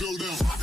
go down.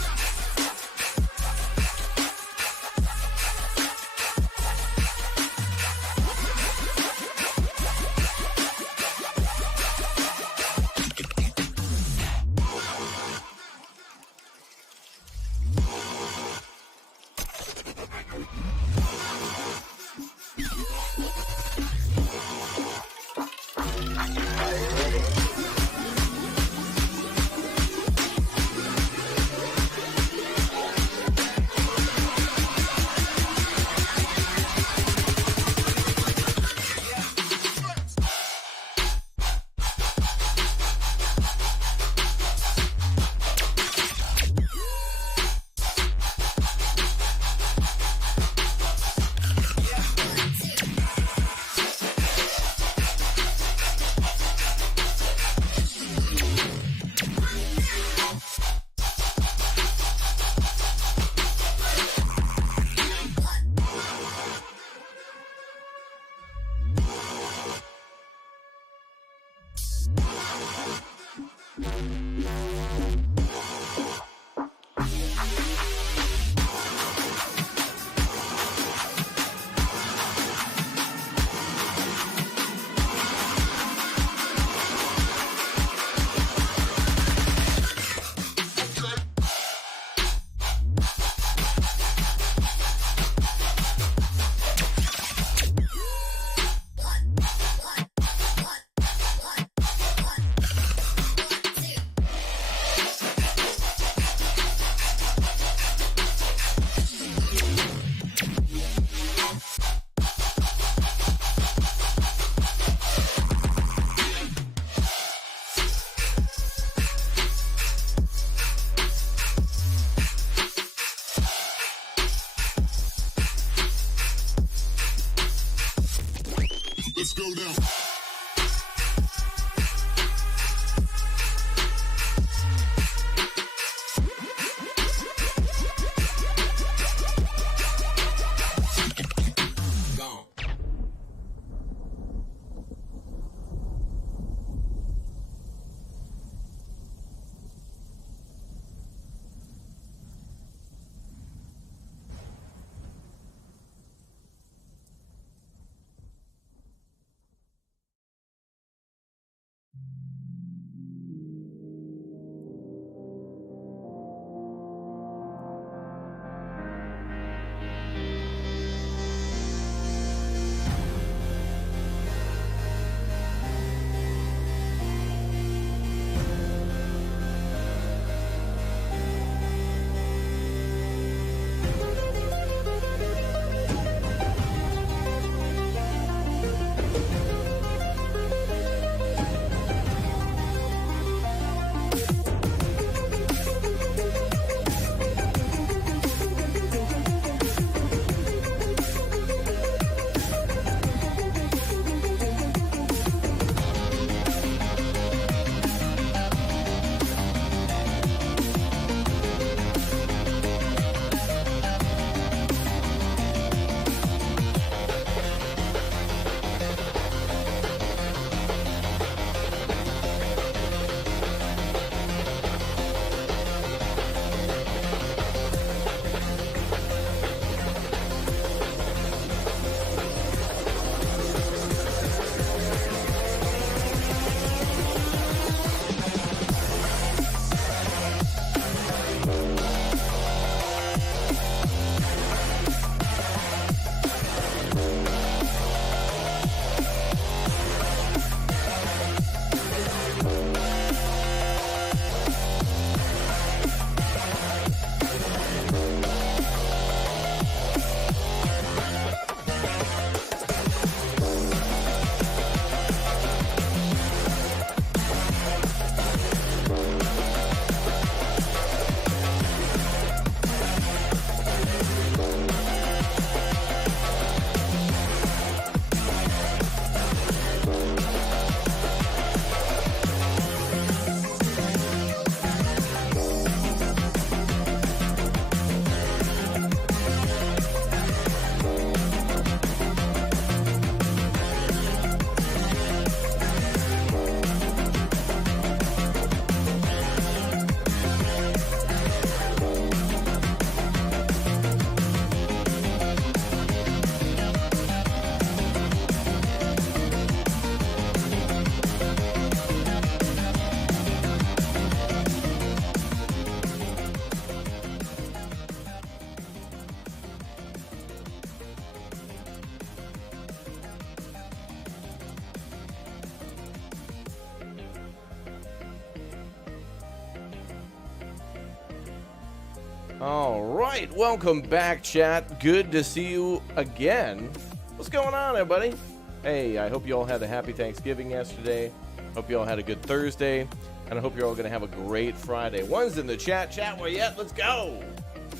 All right, welcome back, chat. Good to see you again. What's going on, everybody? Hey, I hope you all had a happy Thanksgiving yesterday. Hope you all had a good Thursday, and I hope you're all going to have a great Friday. One's in the chat. Chat, where you at? Let's go.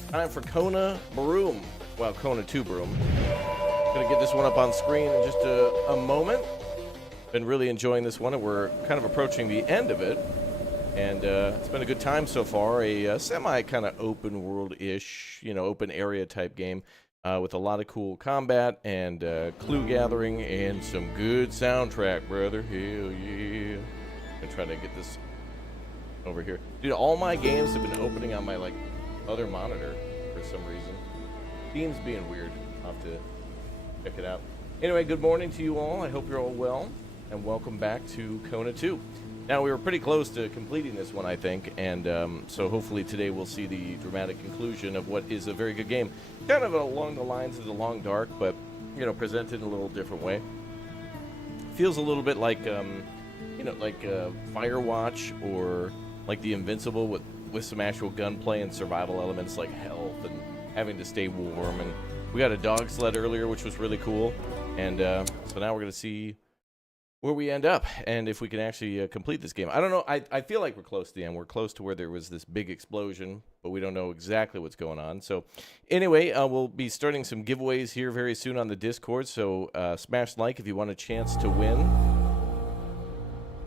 Time for Kona Brume. Well, Kona II Brume. Going to get this one up on screen in just a moment. Been really enjoying this one, and we're kind of approaching the end of it. And it's been a good time so far. A semi kind of open world-ish, open area type game with a lot of cool combat and clue gathering and some good soundtrack, brother. Hell yeah! I'm gonna try to get this over here, dude. All my games have been opening on my other monitor for some reason. Steam's being weird. I'll have to check it out. Anyway, good morning to you all. I hope you're all well, and welcome back to Kona II. Now, we were pretty close to completing this one, I think, and so hopefully today we'll see the dramatic conclusion of what is a very good game. Kind of along the lines of The Long Dark, but, presented in a little different way. Feels a little bit like, Firewatch or like The Invincible with some actual gunplay and survival elements like health and having to stay warm. And we got a dog sled earlier, which was really cool. And so now we're going to see where we end up and if we can actually complete this game. I don't know. I feel like we're close to the end. We're close to where there was this big explosion, but we don't know exactly what's going on. So anyway, we'll be starting some giveaways here very soon on the Discord. So smash like if you want a chance to win.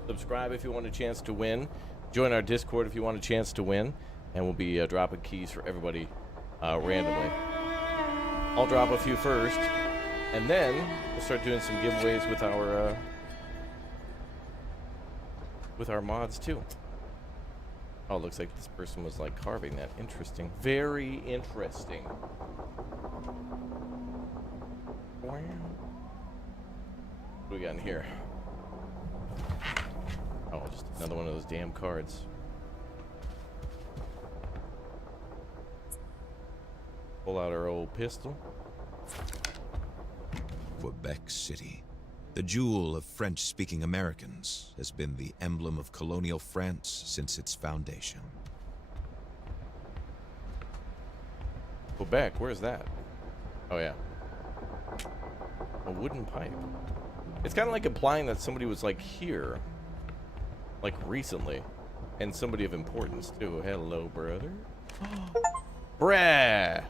Subscribe if you want a chance to win. Join our Discord if you want a chance to win. And we'll be dropping keys for everybody randomly. I'll drop a few first, and then we'll start doing some giveaways with our mods too. Oh, it looks like this person was carving that. Interesting. Very interesting. What do we got in here? Oh, just another one of those damn cards. Pull out our old pistol. Quebec City, the jewel of French-speaking Americans, has been the emblem of colonial France since its foundation. Quebec, where's that? Oh, yeah. A wooden pipe. It's kind of like implying that somebody was here, recently, and somebody of importance too. Hello, brother. Brah!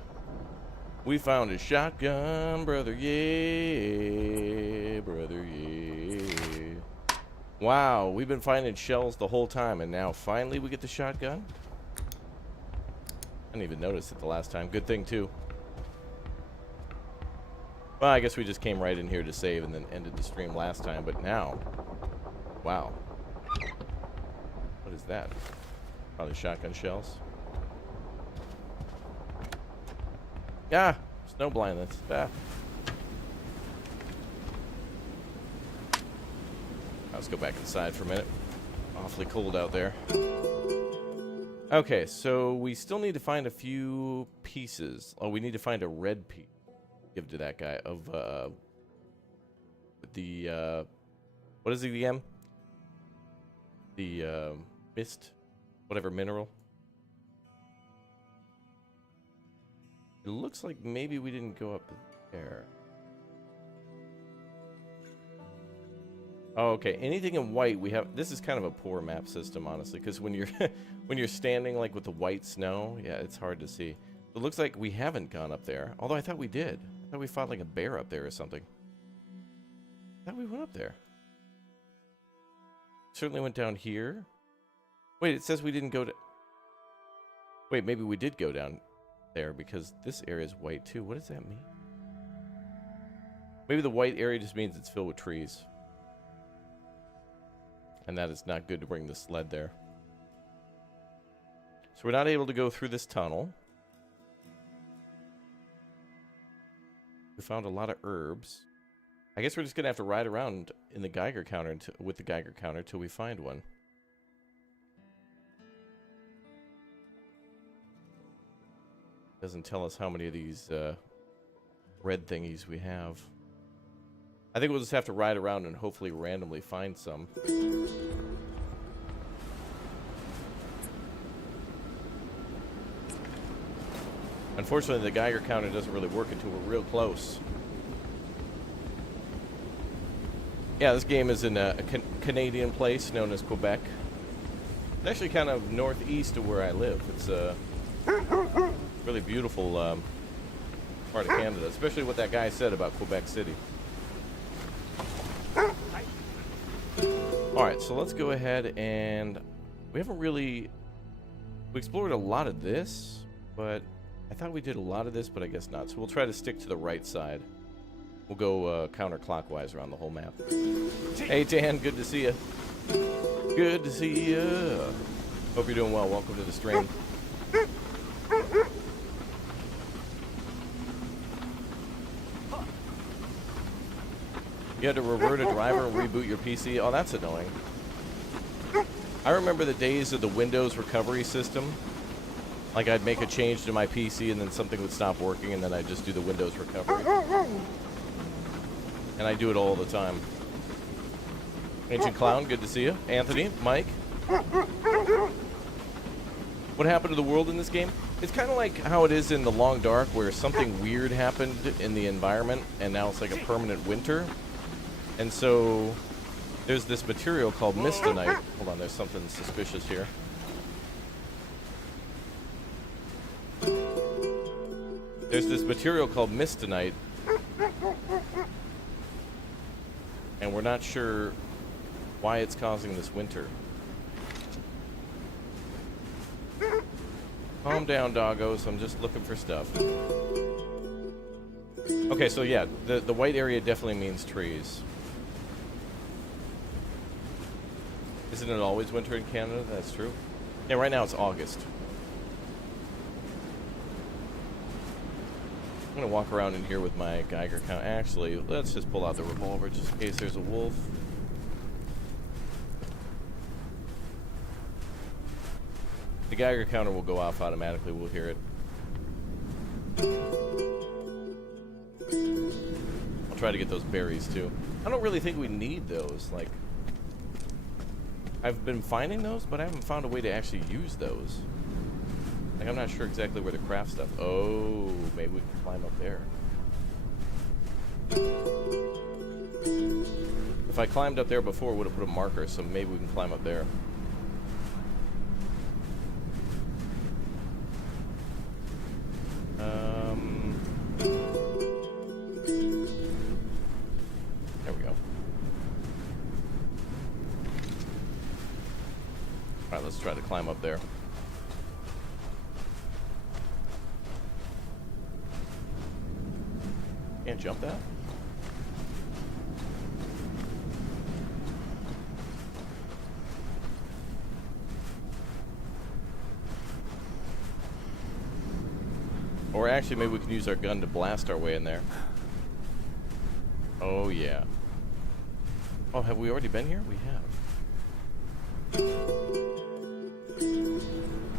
We found a shotgun, brother, yeah, brother, yeah. Wow, we've been finding shells the whole time, and now finally we get the shotgun? I didn't even notice it the last time. Good thing, too. Well, I guess we just came right in here to save and then ended the stream last time, but now... Wow. What is that? Probably shotgun shells. Ah, snow blindness. Ah. Let's go back inside for a minute. Awfully cold out there. Okay, so we still need to find a few pieces. Oh, we need to find a red piece. Give to that guy of the what is it again? The mist, whatever mineral. It looks like maybe we didn't go up there. Oh, okay. Anything in white we have. This is kind of a poor map system, honestly, because when you're when you're standing with the white snow, yeah, it's hard to see. It looks like we haven't gone up there. Although I thought we did. I thought we fought a bear up there or something. I thought we went up there. Certainly went down here. Wait, it says we didn't go to. Wait, maybe we did go down there because this area is white too. What does that mean? Maybe the white area just means it's filled with trees. And that is not good to bring the sled there. So we're not able to go through this tunnel. We found a lot of herbs. I guess we're just going to have to ride around in the Geiger counter with the Geiger counter till we find one. Doesn't tell us how many of these red thingies we have. I think we'll just have to ride around and hopefully randomly find some. Unfortunately, the Geiger counter doesn't really work until we're real close. Yeah, this game is in a Canadian place known as Quebec. It's actually kind of northeast of where I live. It's a really beautiful part of Canada, especially what that guy said about Quebec City. Alright, so let's go ahead and... We explored a lot of this, but I thought we did a lot of this, but I guess not. So we'll try to stick to the right side. We'll go counterclockwise around the whole map. Hey, Dan, good to see you. Good to see you. Hope you're doing well. Welcome to the stream. You had to revert a driver and reboot your PC? Oh, that's annoying. I remember the days of the Windows recovery system. Like, I'd make a change to my PC and then something would stop working and then I'd just do the Windows recovery. And I do it all the time. Ancient Clown, good to see you. Anthony, Mike. What happened to the world in this game? It's kind of like how it is in The Long Dark, where something weird happened in the environment and now it's like a permanent winter. And so there's this material called Mistonite. Hold on, there's something suspicious here. There's this material called Mistonite, and we're not sure why it's causing this winter. Calm down, doggos. I'm just looking for stuff. Okay, so yeah, the white area definitely means trees. Isn't it always winter in Canada? That's true. Yeah, right now it's August. I'm gonna walk around in here with my Geiger count. Actually, let's just pull out the revolver just in case there's a wolf. The Geiger counter will go off automatically. We'll hear it. I'll try to get those berries too. I don't really think we need those. Like, I've been finding those, but I haven't found a way to actually use those. Like, I'm not sure exactly where to craft stuff. Oh, maybe we can climb up there. If I climbed up there before, it would have put a marker, so maybe we can climb up there. There we go. Alright, let's try to climb up there. Can't jump that? Or actually, maybe we can use our gun to blast our way in there. Oh, yeah. Oh, have we already been here? We have.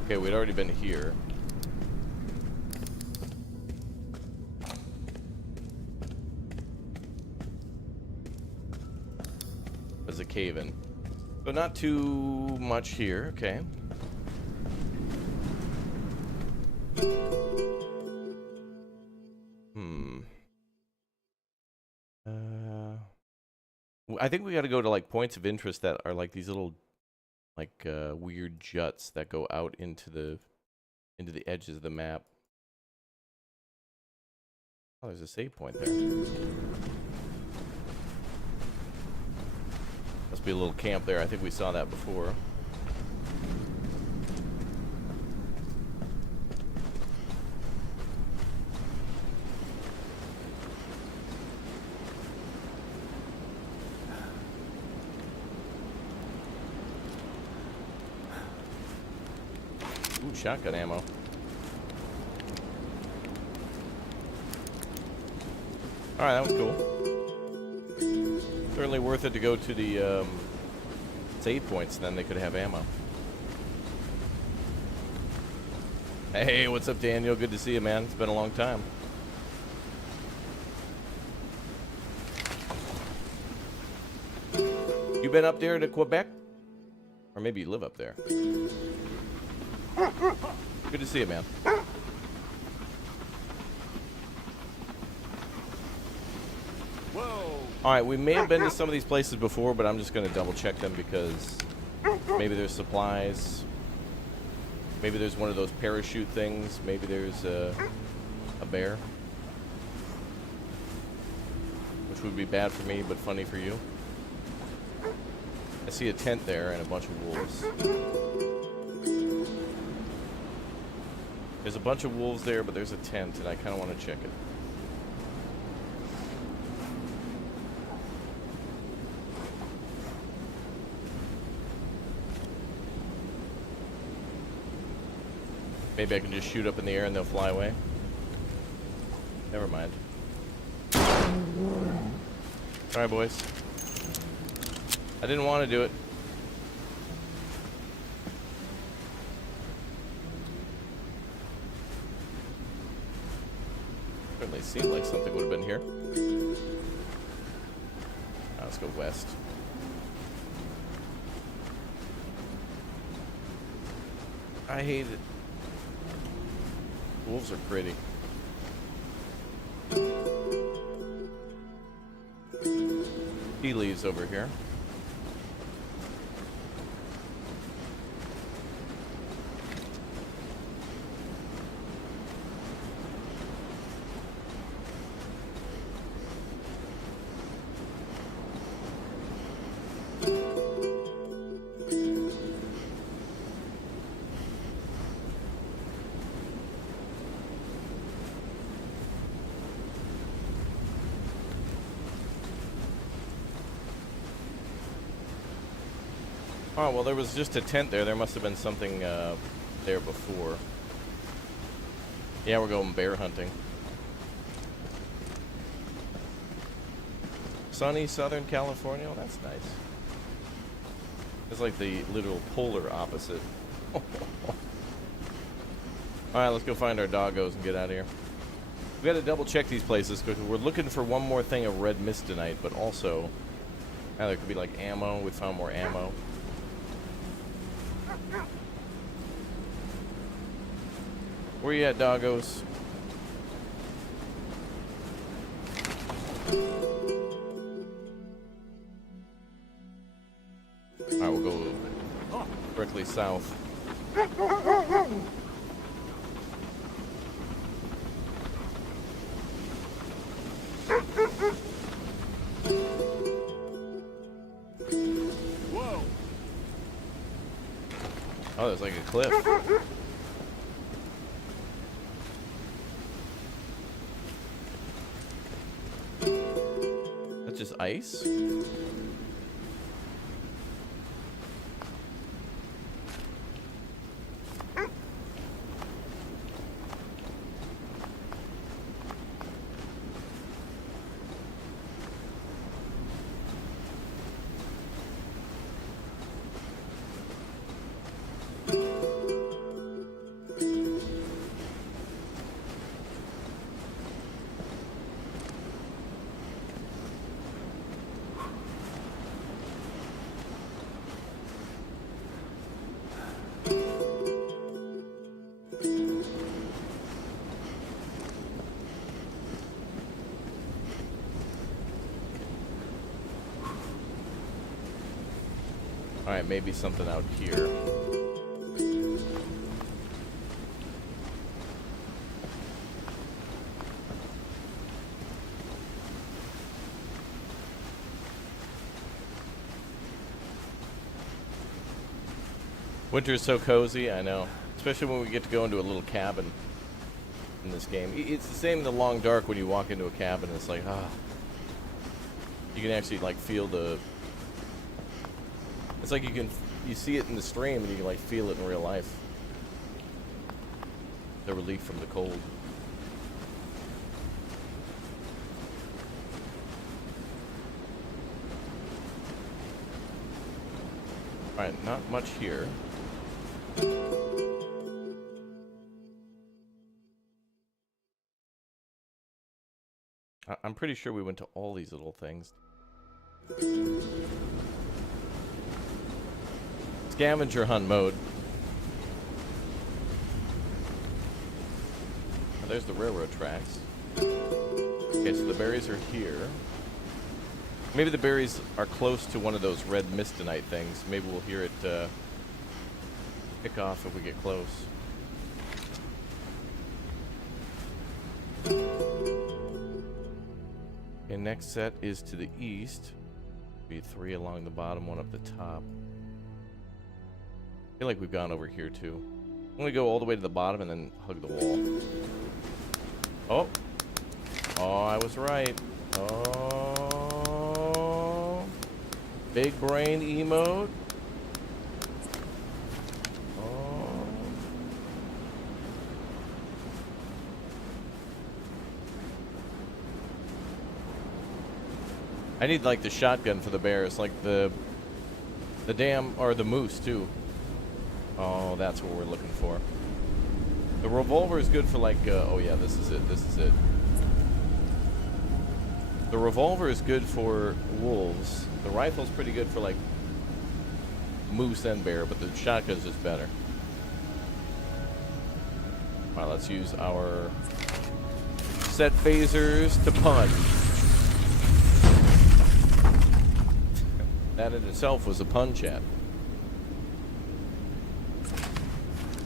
Okay, we'd already been here. There's a cave in. So not too much here, okay. I think we got to go to like points of interest that are like these little like weird juts that go out into the edges of the map. Oh, there's a save point there. Must be a little camp there. I think we saw that before. Ooh, shotgun ammo. Alright, that was cool. Certainly worth it to go to the save points, then they could have ammo. Hey, what's up, Daniel? Good to see you, man. It's been a long time. You been up there to Quebec? Or maybe you live up there. Good to see you, man. Alright, we may have been to some of these places before, but I'm just going to double check them because maybe there's supplies. Maybe there's one of those parachute things. Maybe there's a bear. Which would be bad for me, but funny for you. I see a tent there and a bunch of wolves. There's a bunch of wolves there, but there's a tent, and I kind of want to check it. Maybe I can just shoot up in the air and they'll fly away. Never mind. Alright, boys. I didn't want to do it. Certainly seemed like something would have been here. Now let's go west. I hate it. Wolves are pretty. Tea leaves over here. Oh, well, there was just a tent there. There must have been something there before. Yeah, we're going bear hunting. Sunny Southern California? Oh, that's nice. It's like the literal polar opposite. Alright, let's go find our doggos and get out of here. We gotta double check these places because we're looking for one more thing of red mist tonight, but also, there could be like ammo. We found more ammo. Where you at, doggos? Alright, we'll go directly south. Whoa! Oh, there's like a cliff. That's just ice? Alright, maybe something out here. Winter is so cozy, I know. Especially when we get to go into a little cabin in this game. It's the same in the Long Dark when you walk into a cabin. It's like, ah. You can actually, like, feel the... It's like you see it in the stream and you can, like, feel it in real life. The relief from the cold. Alright, not much here. I'm pretty sure we went to all these little things. Scavenger hunt mode. Oh, there's the railroad tracks. Okay, so the berries are here. Maybe the berries are close to one of those red mistonite things. Maybe we'll hear it pick off if we get close. Okay, next set is to the east. Be 3 along the bottom, 1 up the top. I feel like we've gone over here too. I'm gonna go all the way to the bottom and then hug the wall. Oh. Oh, I was right. Oh. Big brain emote. Oh. I need like the shotgun for the bears, like the damn, or the moose too. Oh, that's what we're looking for. The revolver is good for like, oh yeah, this is it, this is it. The revolver is good for wolves. The rifle's pretty good for like moose and bear, but the shotgun's just better. Alright, let's use our set phasers to punch. That in itself was a pun, chat.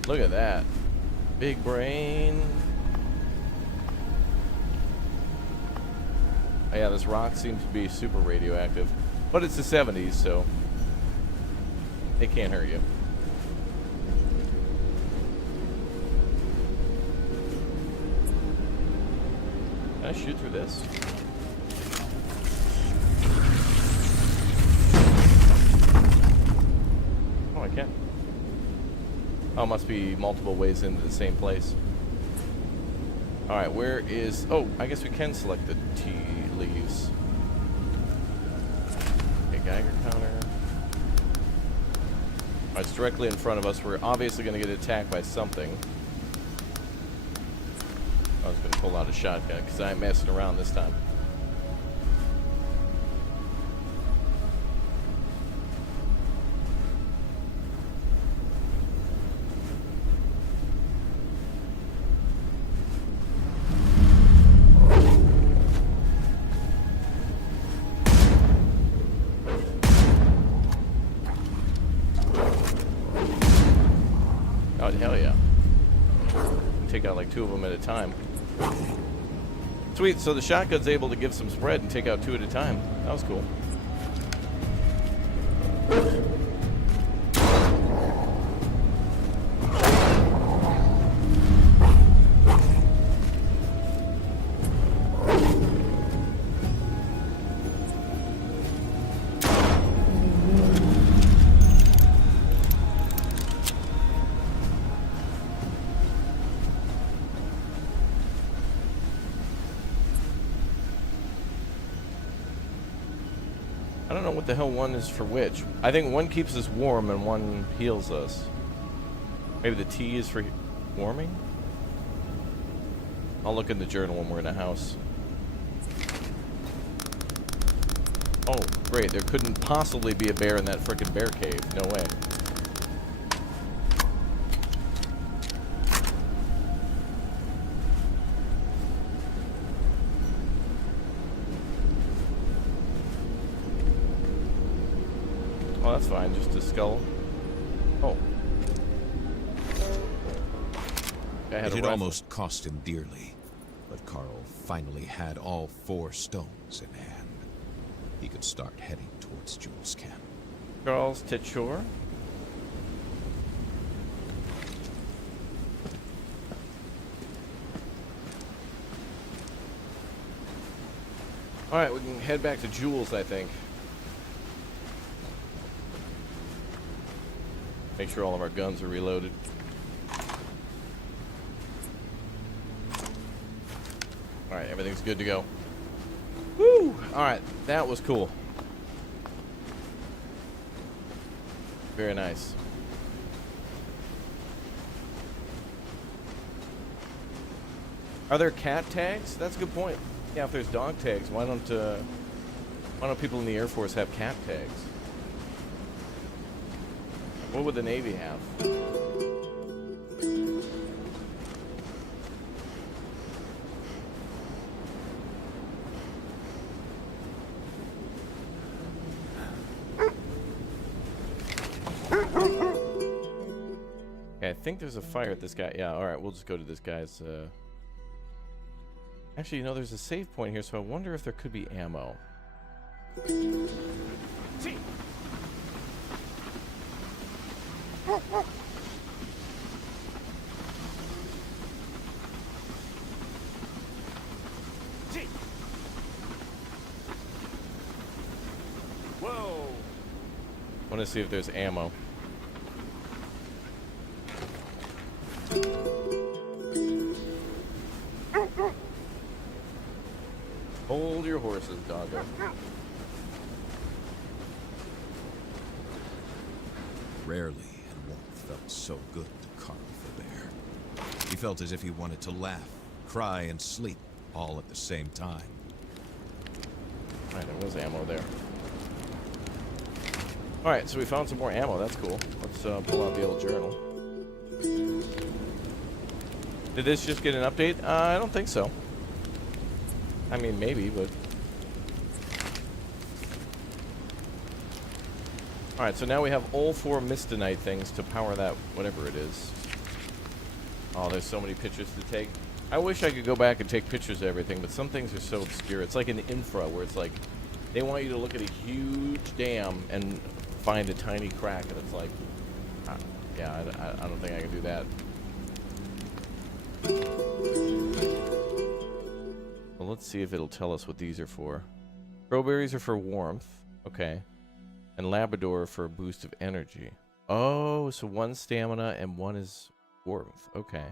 Look at that. Big brain. Oh, yeah, this rock seems to be super radioactive. But it's the 70s, so it can't hurt you. Can I shoot through this? Oh, I can. Oh, must be multiple ways into the same place. Alright, where is... Oh, I guess we can select the tea leaves. Okay, Geiger counter. Alright, it's directly in front of us. We're obviously going to get attacked by something. I was going to pull out a shotgun because I ain't messing around this time. Oh, hell yeah. Take out like 2 of them at a time. Sweet, so the shotgun's able to give some spread and take out 2 at a time. That was cool. I don't know what the hell one is for which. I think one keeps us warm and one heals us. Maybe the T is for warming? I'll look in the journal when we're in a house. Oh, great. There couldn't possibly be a bear in that frickin' bear cave. No way. Oh, that's fine. Just a skull. Oh. It had almost cost him dearly, but Carl finally had all 4 stones in hand. He could start heading towards Jules' camp. Charles Titchor. Alright, we can head back to Jules, I think. Make sure all of our guns are reloaded. Alright, everything's good to go. Woo! Alright, that was cool. Very nice. Are there cat tags? That's a good point. Yeah, if there's dog tags, why don't people in the Air Force have cat tags? What would the Navy have? Okay, I think there's a fire at this guy. Yeah, alright, we'll just go to this guy's, Actually, you know, there's a save point here, so I wonder if there could be ammo. Whoa! I want to see if there's ammo. Hold your horses, doggo. Rarely had warmth felt so good to Carl the bear. He felt as if he wanted to laugh, cry, and sleep all at the same time. Alright, there was ammo there. Alright, so we found some more ammo. That's cool. Let's pull out the old journal. Did this just get an update? I don't think so. I mean, maybe, but... Alright, so now we have all 4 Mistonite things to power that, whatever it is. Oh, there's so many pictures to take. I wish I could go back and take pictures of everything, but some things are so obscure. It's like in infra, where it's like, they want you to look at a huge dam and find a tiny crack, and it's like, yeah, I don't think I can do that. Well, let's see if it'll tell us what these are for. Crowberries are for warmth. Okay. And Labrador for a boost of energy. Oh, so 1 stamina and 1 is warmth. Okay.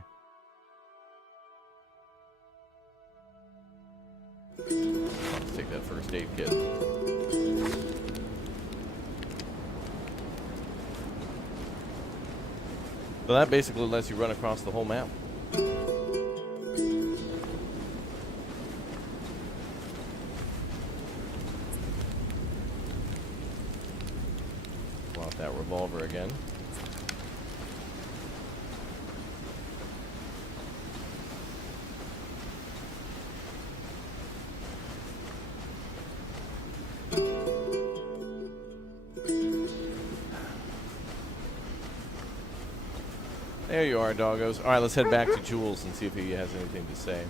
Let's take that first aid kit. So that basically lets you run across the whole map. Pull out that revolver again. There you are, doggos. All right, let's head back to Jules and see if he has anything to say.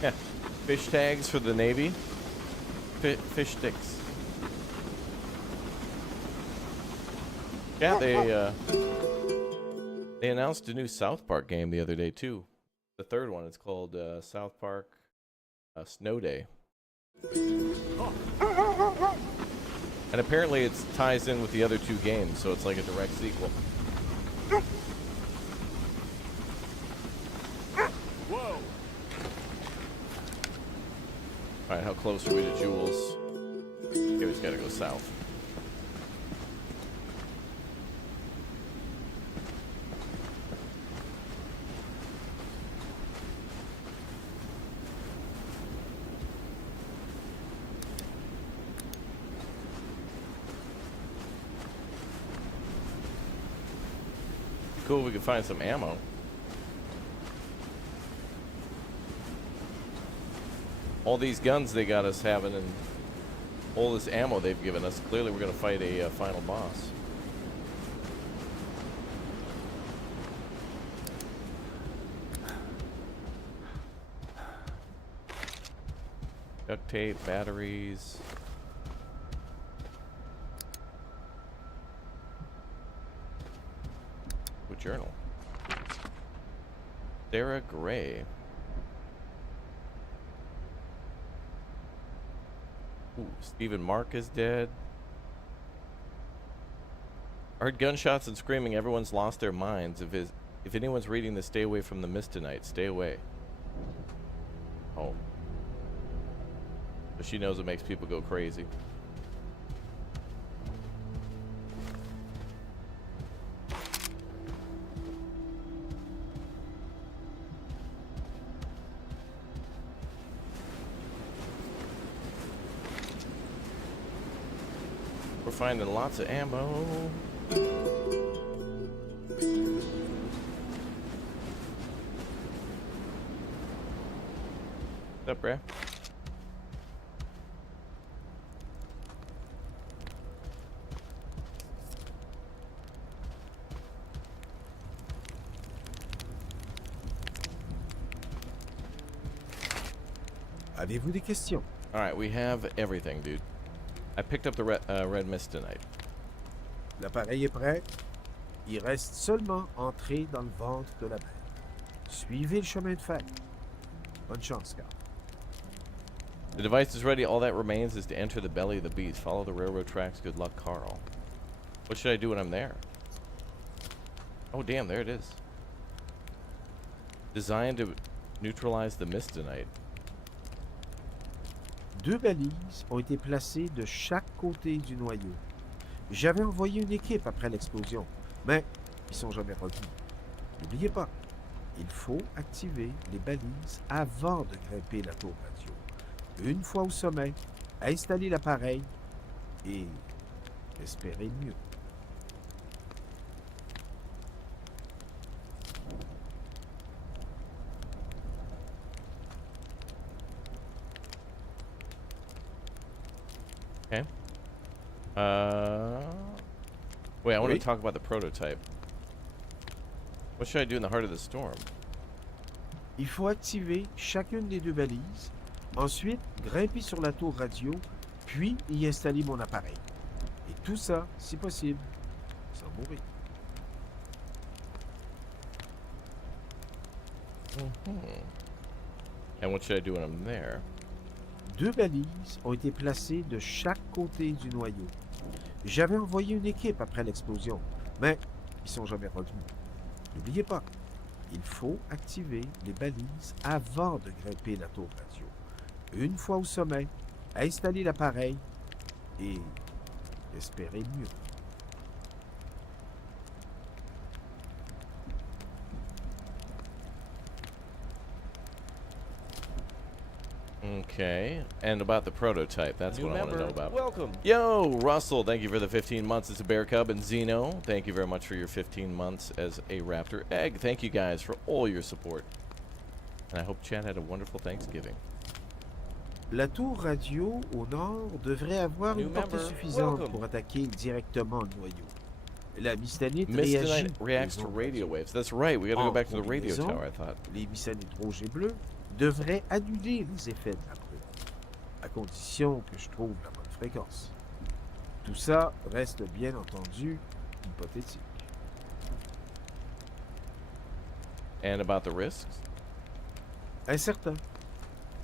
Yeah, fish tags for the Navy. Fish sticks. Yeah, they announced a new South Park game the other day, too. The 3rd one. It's called South Park Snow Day. And apparently it ties in with the other 2 games, so it's like a direct sequel. Whoa! Alright, how close are we to Jules? Okay, we just gotta go south. Cool, we can find some ammo. All these guns they got us having and all this ammo they've given us. Clearly we're going to fight a final boss. Duct tape, batteries. Journal. Sarah Gray. Ooh, Stephen Mark is dead. I heard gunshots and screaming. Everyone's lost their minds. If anyone's reading this, stay away from the mist tonight. Stay away. Oh. But she knows it makes people go crazy. We're finding lots of ammo. up, Bray? Avez-vous des questions? All right, we have everything, dude. I picked up the red mist tonight. L'appareil est prêt. Il reste seulement entrer dans le ventre de la bête. Suivez le chemin de fer. Bonne chance, Carl. The device is ready. All that remains is to enter the belly of the beast. Follow the railroad tracks. Good luck, Carl. What should I do when I'm there? Oh, damn, there it is. Designed to neutralize the mist tonight. 2 balises ont été placées de chaque côté du noyau. J'avais envoyé une équipe après l'explosion, mais ils sont jamais revenus. N'oubliez pas, il faut activer les balises avant de grimper la tour radio. Une fois au sommet, installez l'appareil et espérez le mieux. Okay. Wait, I want to Oui. talk about the prototype. What should I do in the heart of the storm? Il faut activer chacune des 2 balises, ensuite grimper sur la tour radio, puis y installer mon appareil. Et tout ça, si possible, sans mourir. And what should I do when I'm there? 2 balises ont été placées de chaque côté du noyau. J'avais envoyé une équipe après l'explosion, mais ils sont jamais revenus. N'oubliez pas, il faut activer les balises avant de grimper la tour radio. Une fois au sommet, installez l'appareil et espérez le mieux. Okay, and about the prototype, that's New what I want to know member, about. welcome. Yo, Russell, thank you for the 15 months as a bear cub, and Zeno, thank you very much for your 15 months as a raptor egg. Thank you guys for all your support, and I hope Chad had a wonderful Thanksgiving. La tour radio au nord devrait avoir New une portée member, suffisante welcome. pour attaquer directement le noyau. La mystanite Mystanite réagit reacts aux to ondes radio radio. waves. That's right, we gotta go En back to the radio combinaison, tower, I thought. Les mycénites rouges et bleues devraient annuler les effets de la brume, à condition que je trouve la bonne fréquence. Tout ça reste bien entendu hypothétique. And about the risks? Incertain.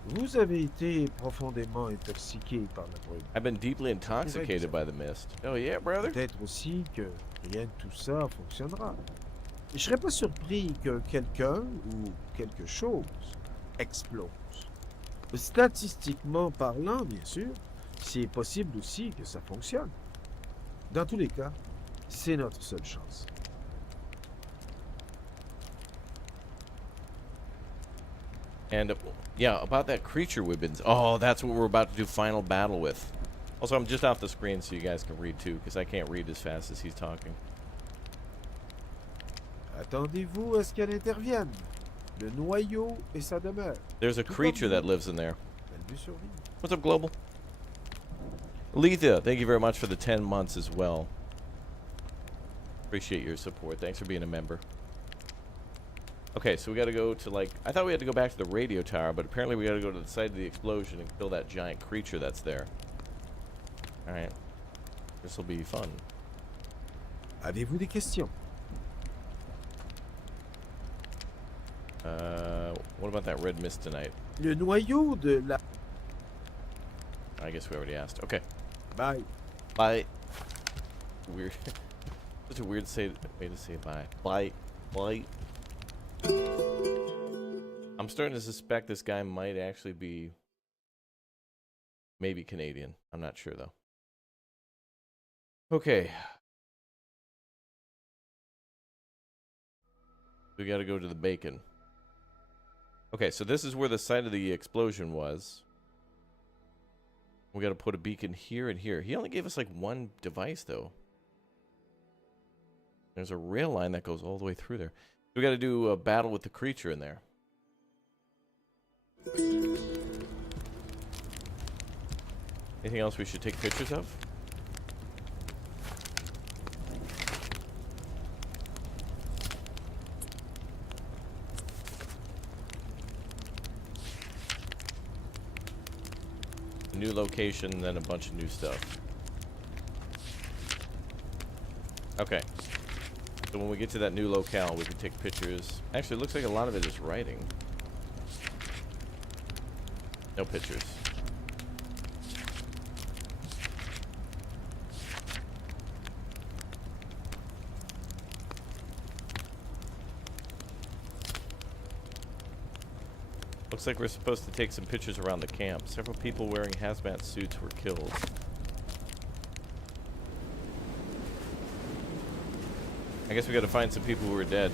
Vous avez été profondément intoxiqué par la brume. I've been deeply intoxicated by the mist. Oh yeah, brother? Peut-être aussi que rien de tout ça fonctionnera. Je serais pas surpris que quelqu'un ou quelque chose explose. Statistiquement parlant, bien sûr, c'est possible aussi que ça fonctionne. Dans tous les cas, c'est notre seule chance. And yeah, about that creature we've been. Oh, that's what we're about to do final battle with. Also, I'm just off the screen so you guys can read too, because I can't read as fast as he's talking. Attendez-vous à ce qu'elle intervienne. Le noyau et sa demeure. There's a Tout creature comme that vous. lives in there. Elle veut survivre. What's up, Global? Letha, thank you very much for the 10 months as well. Appreciate your support. Thanks for being a member. Okay, so we got to go to, like, I thought we had to go back to the radio tower, but apparently we got to go to the site of the explosion and kill that giant creature that's there. All right. This will be fun. Avez-vous des questions? What about that red mist tonight? Le noyau de la... I guess we already asked. Okay. Bye. Bye. Weird. Such a weird way to say bye. Bye. Bye. I'm starting to suspect this guy might actually be maybe Canadian. I'm not sure though. Okay. We got to go to the bacon. Okay, so this is where the site of the explosion was. We got to put a beacon here and here. He only gave us like one device though. There's a rail line that goes all the way through there. We got to do a battle with the creature in there. Anything else we should take pictures of? New location, then a bunch of new stuff. Okay. So when we get to that new locale, we can take pictures. Actually, it looks like a lot of it is writing. No pictures. Looks like we're supposed to take some pictures around the camp. Several people wearing hazmat suits were killed. I guess we gotta find some people who are dead.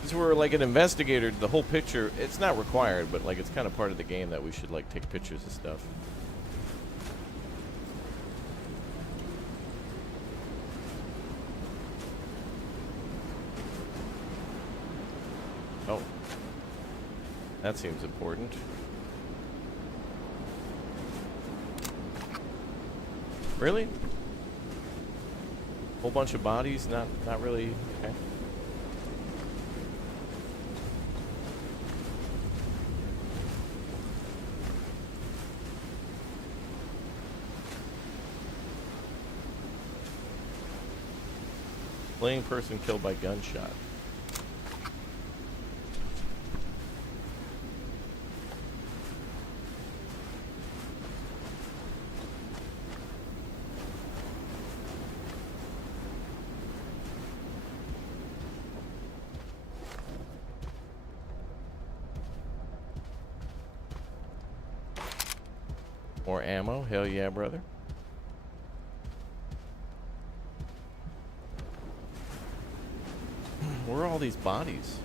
Since we're like an investigator, the whole picture, it's not required, but like it's kind of part of the game that we should like take pictures of stuff. Oh. That seems important. Really? Whole bunch of bodies? Not really. Okay. Fleeing person killed by gunshot. More ammo? Hell yeah, brother. Where are all these bodies?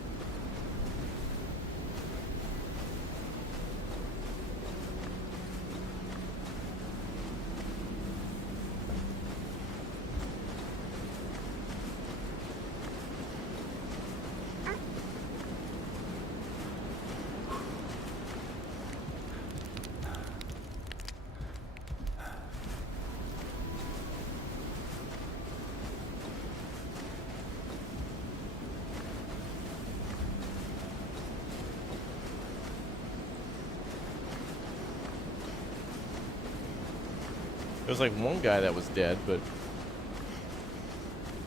There was like one guy that was dead, but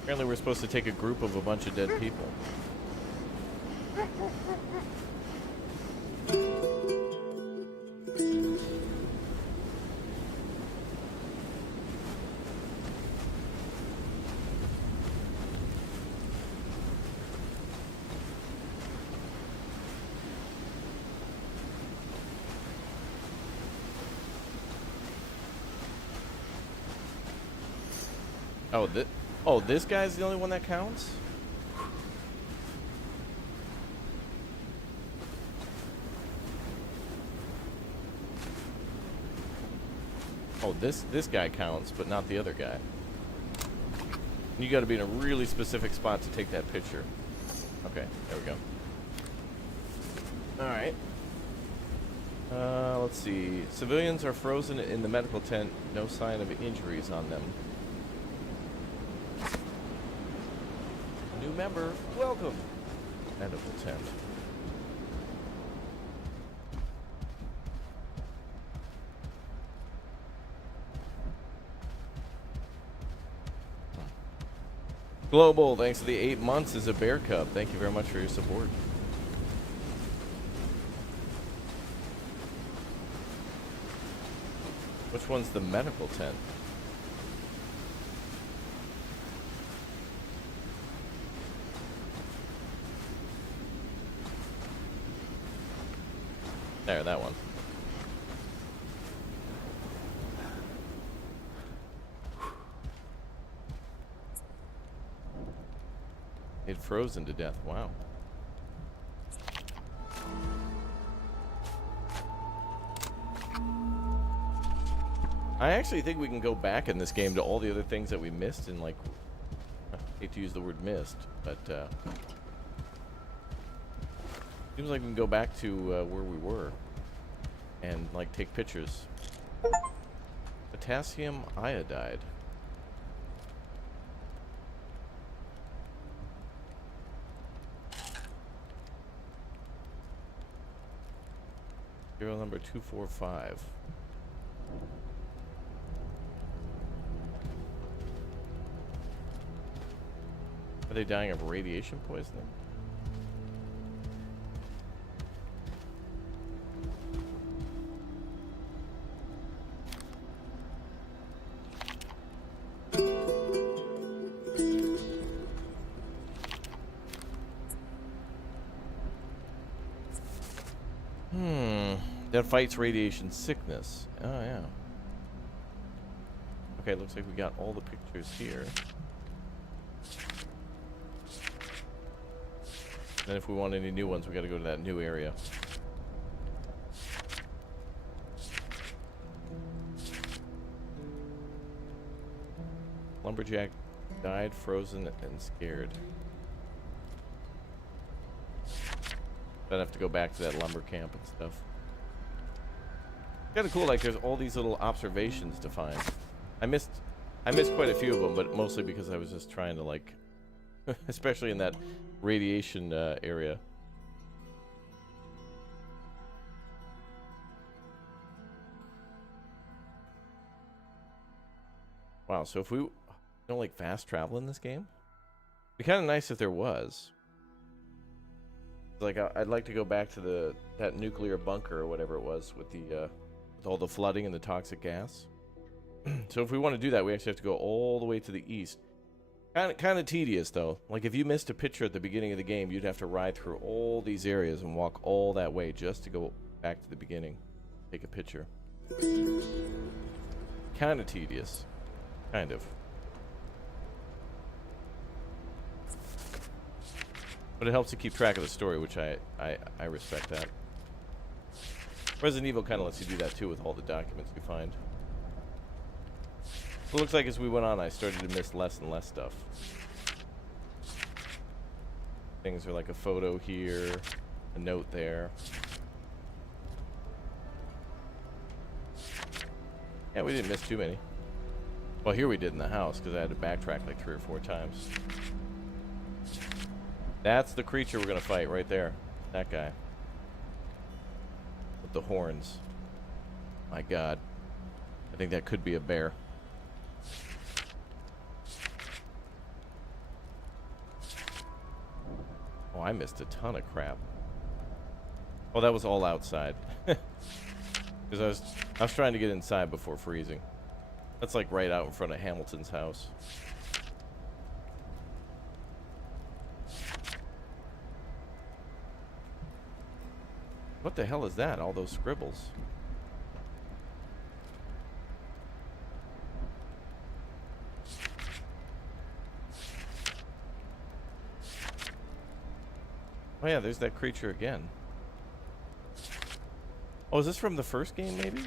apparently we're supposed to take a group of a bunch of dead people. Oh, this guy's the only one that counts? Oh, this guy counts, but not the other guy. You gotta be in a really specific spot to take that picture. Okay, there we go. Alright. Let's see. Civilians are frozen in the medical tent. No sign of injuries on them. New member, welcome. Medical tent. Global, thanks for the 8 months as a bear cub. Thank you very much for your support. Which one's the medical tent? There, that one. It frozen to death. Wow. I actually think we can go back in this game to all the other things that we missed and like, I hate to use the word missed, but Seems like we can go back to where we were and like take pictures. Potassium iodide. Serial number 245. Are they dying of radiation poisoning? That fights radiation sickness. Oh, yeah. Okay, looks like we got all the pictures here. Then if we want any new ones, we gotta go to that new area. Lumberjack died, frozen, and scared. I'd have to go back to that lumber camp and stuff. Kind of cool, like there's all these little observations to find. I missed quite a few of them, but mostly because I was just trying to like, especially in that radiation area. Wow, so if we don't like fast travel in this game, it'd be kind of nice if there was. Like I'd like to go back to that nuclear bunker or whatever it was with the with all the flooding and the toxic gas. So if we want to do that, we actually have to go all the way to the east. Kind of tedious though. Like if you missed a picture at the beginning of the game, you'd have to ride through all these areas and walk all that way just to go back to the beginning, take a picture. Kind of tedious, kind of. But it helps to keep track of the story, which I respect that. Resident Evil kind of lets you do that too with all the documents you find. So it looks like as we went on, I started to miss less and less stuff. Things are like a photo here, a note there. Yeah, we didn't miss too many. Well, here we did in the house because I had to backtrack like 3 or 4 times. That's the creature we're gonna fight right there. That guy. With the horns. My god. I think that could be a bear. Oh, I missed a ton of crap. Oh, that was all outside. Because I was trying to get inside before freezing. That's like right out in front of Hamilton's house. What the hell is that? All those scribbles. Oh yeah, there's that creature again. Oh, is this from the first game, maybe?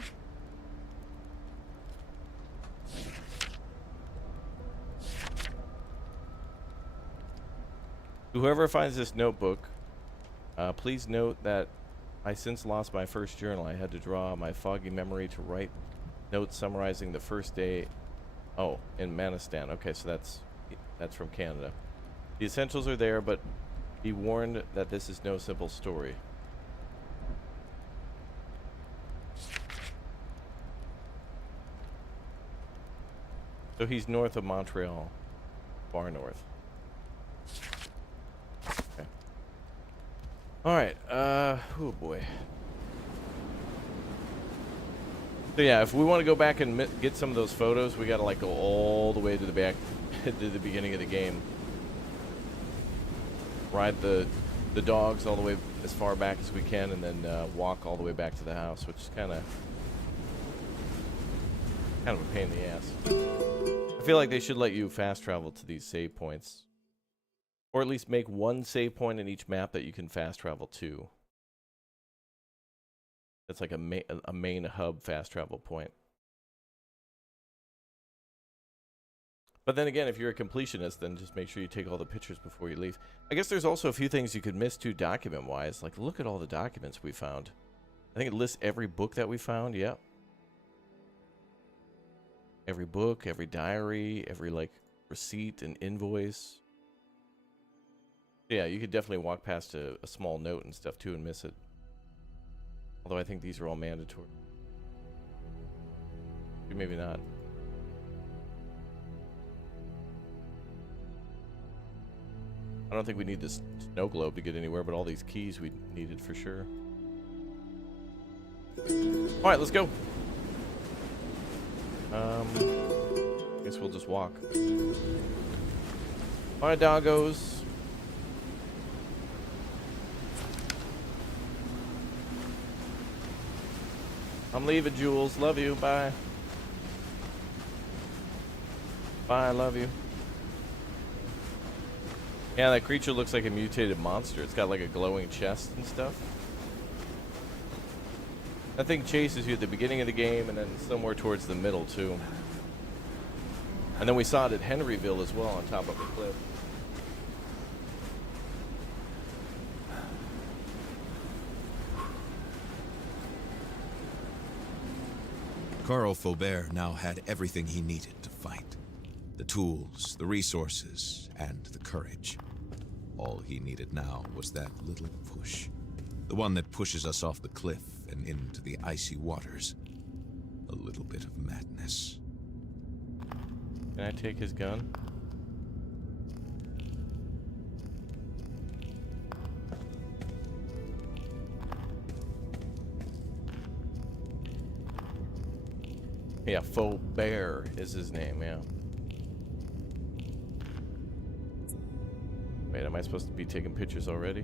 Whoever finds this notebook, please note that I since lost my first journal. I had to draw my foggy memory to write notes summarizing the first day. Oh, in Manistan. Okay, so that's from Canada. The essentials are there, but be warned that this is no simple story. So he's north of Montreal. Far north. Okay. Alright, oh boy. So yeah, if we want to go back and get some of those photos, we gotta like go all the way to the back, to the beginning of the game. Ride the dogs all the way as far back as we can, and then walk all the way back to the house, which is kind of a pain in the ass. I feel like they should let you fast travel to these save points, or at least make one save point in each map that you can fast travel to. That's like a main hub fast travel point. But then again, if you're a completionist, then just make sure you take all the pictures before you leave. I guess there's also a few things you could miss too, document-wise. Like, look at all the documents we found. I think it lists every book that we found. Yep. Every book, every diary, every, like, receipt and invoice. Yeah, you could definitely walk past a small note and stuff, too, and miss it. Although I think these are all mandatory. Maybe not. I don't think we need this snow globe to get anywhere, but all these keys we needed for sure. Alright, let's go. Guess we'll just walk. Alright, doggos. I'm leaving, Jules. Love you. Bye. Bye, love you. Yeah, that creature looks like a mutated monster. It's got like a glowing chest and stuff. That thing chases you at the beginning of the game and then somewhere towards the middle too. And then we saw it at Henryville as well on top of a cliff. Carl Faubert now had everything he needed to fight. The tools, the resources, and the courage. All he needed now was that little push. The one that pushes us off the cliff and into the icy waters. A little bit of madness. Can I take his gun? Yeah, Faubert is his name, yeah. Wait, am I supposed to be taking pictures already?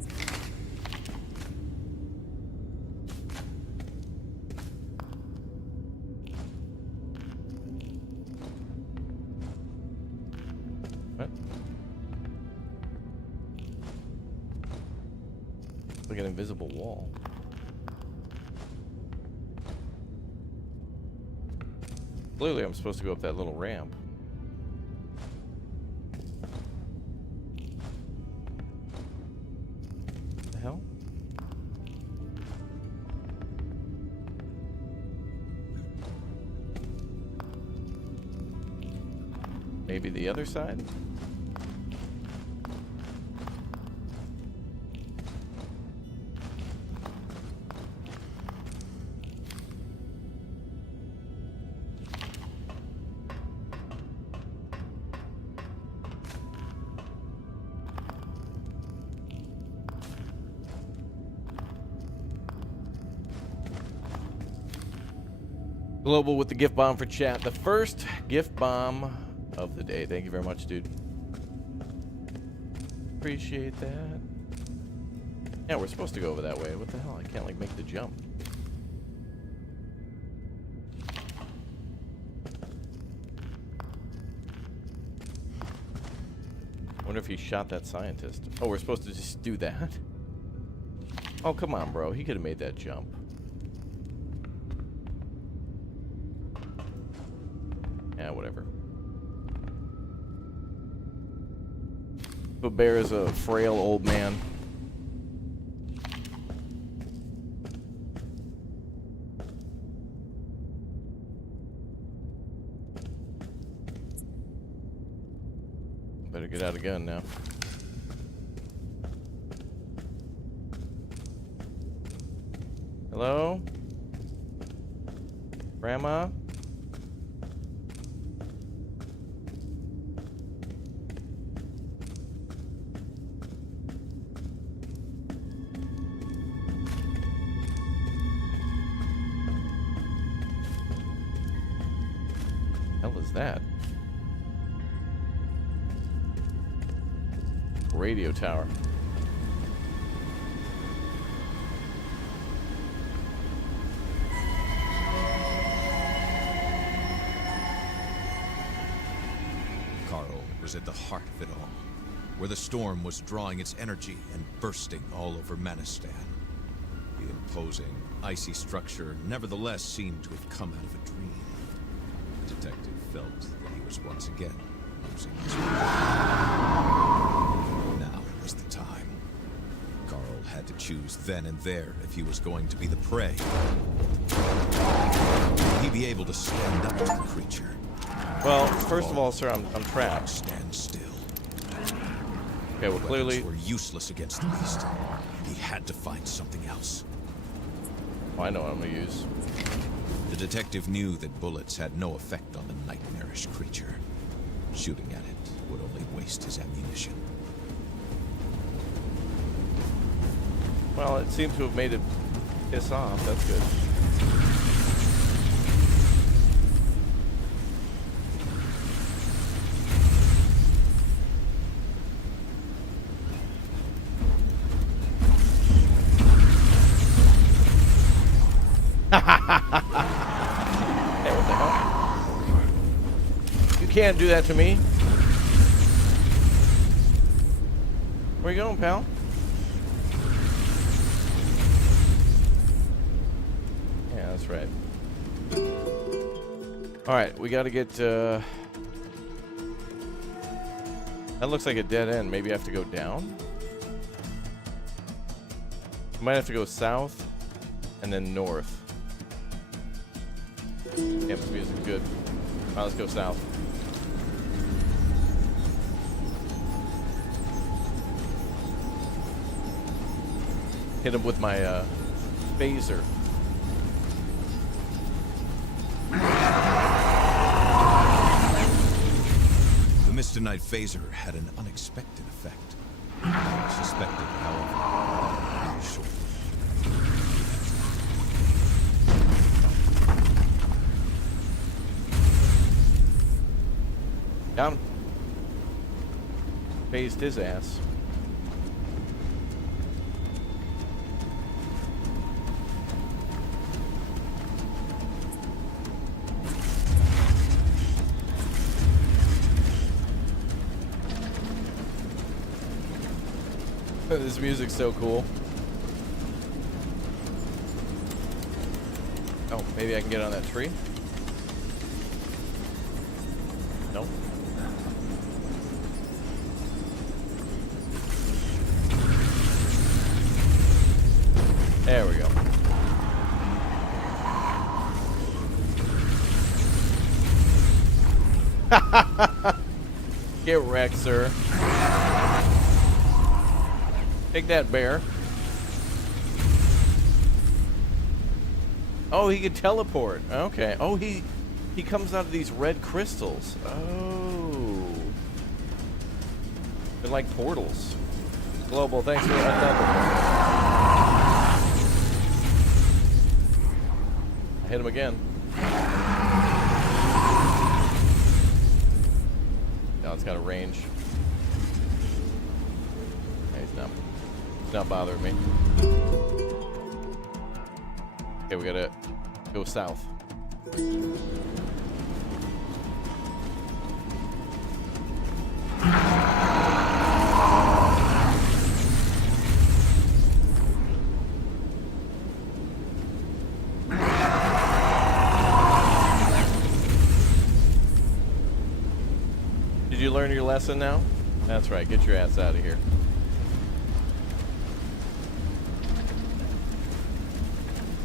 What? Like an invisible wall. Clearly, I'm supposed to go up that little ramp. What the hell? Maybe the other side? Global with the gift bomb for chat. The first gift bomb of the day. Thank you very much, dude. Appreciate that. Yeah, we're supposed to go over that way. What the hell? I can't, like, make the jump. I wonder if he shot that scientist. Oh, we're supposed to just do that? Oh, come on, bro. He could have made that jump. Yeah, whatever. Faubert is a frail old man. Better get out a gun now. Hello? Grandma? Hell is that? Radio tower. Carl was at the heart of it all, where the storm was drawing its energy and bursting all over Manistan. The imposing, icy structure nevertheless seemed to have come out of a dream. The detective felt that he was once again losing his way. Now was the time. Carl had to choose then and there if he was going to be the prey. Would he be able to stand up to the creature? Well, first of all, sir, I'm trapped. Stand still. Okay, well, clearly... Weapons were useless against the beast. He had to find something else. Oh, I know what I'm gonna use. The detective knew that bullets had no effect on the nightmarish creature. Shooting at it would only waste his ammunition. Well, it seems to have made it piss off. That's good. Hey, what the hell? You can't do that to me. Where you going, pal? Yeah, that's right. Alright, we gotta get, that looks like a dead end. Maybe I have to go down? Might have to go south and then north. Yeah, this music is good. Alright, let's go south. Hit him with my phaser. The Mr. Knight phaser had an unexpected effect. Suspected, however, that it was short. Down. Phased his ass. This music's so cool. Oh, maybe I can get on that tree? Nope. There we go. Get wrecked, sir. Take that, bear. Oh, he can teleport. Okay. Oh, he comes out of these red crystals. Oh. They're like portals. Global, thanks for another. I hit him again. Now it's got a range. He's not bothering me. Okay, we gotta go south. Did you learn your lesson now? That's right, get your ass out of here.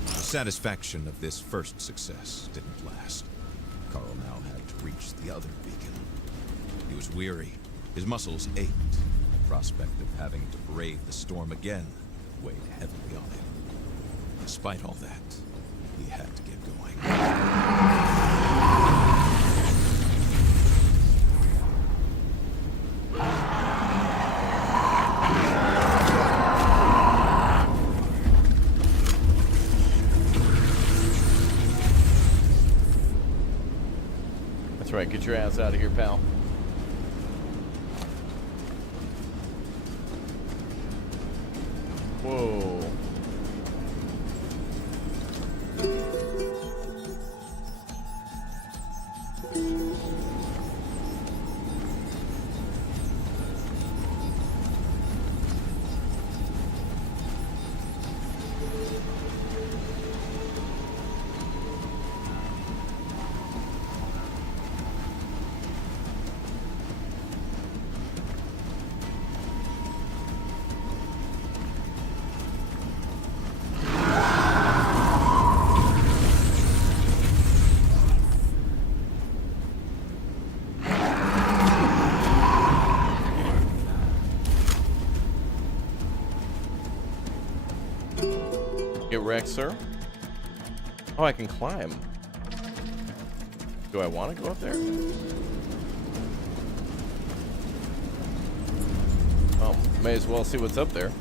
The satisfaction of this first success didn't last. Carl now had to reach the other beacon. He was weary. His muscles ached. The prospect of having to brave the storm again weighed heavily on him. Despite all that, he had to get going. That's right, get your ass out of here, pal. Whoa. correct, sir. Oh, I can climb. Do I want to go up there? Oh, may as well see what's up there.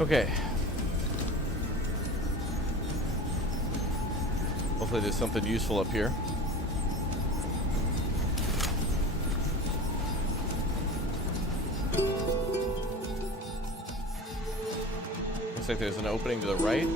Okay. Hopefully there's something useful up here. Looks like there's an opening to the right.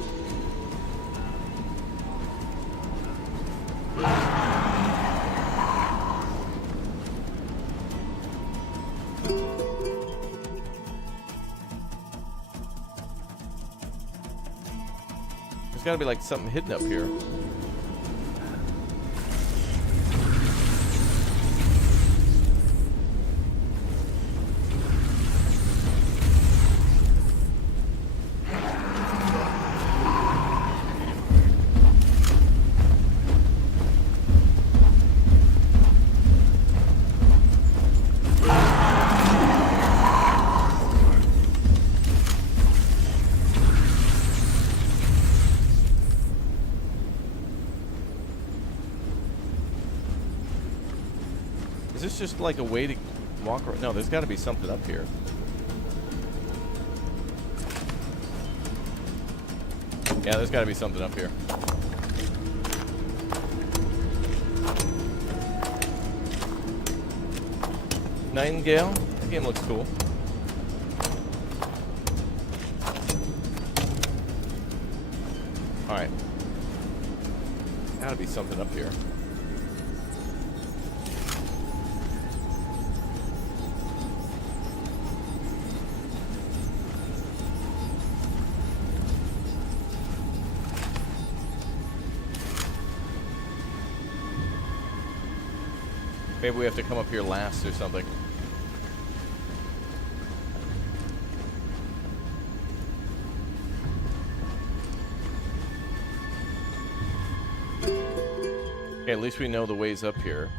There's gotta be like something hidden up here. Is this just like a way to walk around? No, there's got to be something up here. Yeah, there's got to be something up here. Nightingale? That game looks cool. Alright. Gotta be something up here. Maybe we have to come up here last or something. Okay, at least we know the ways up here.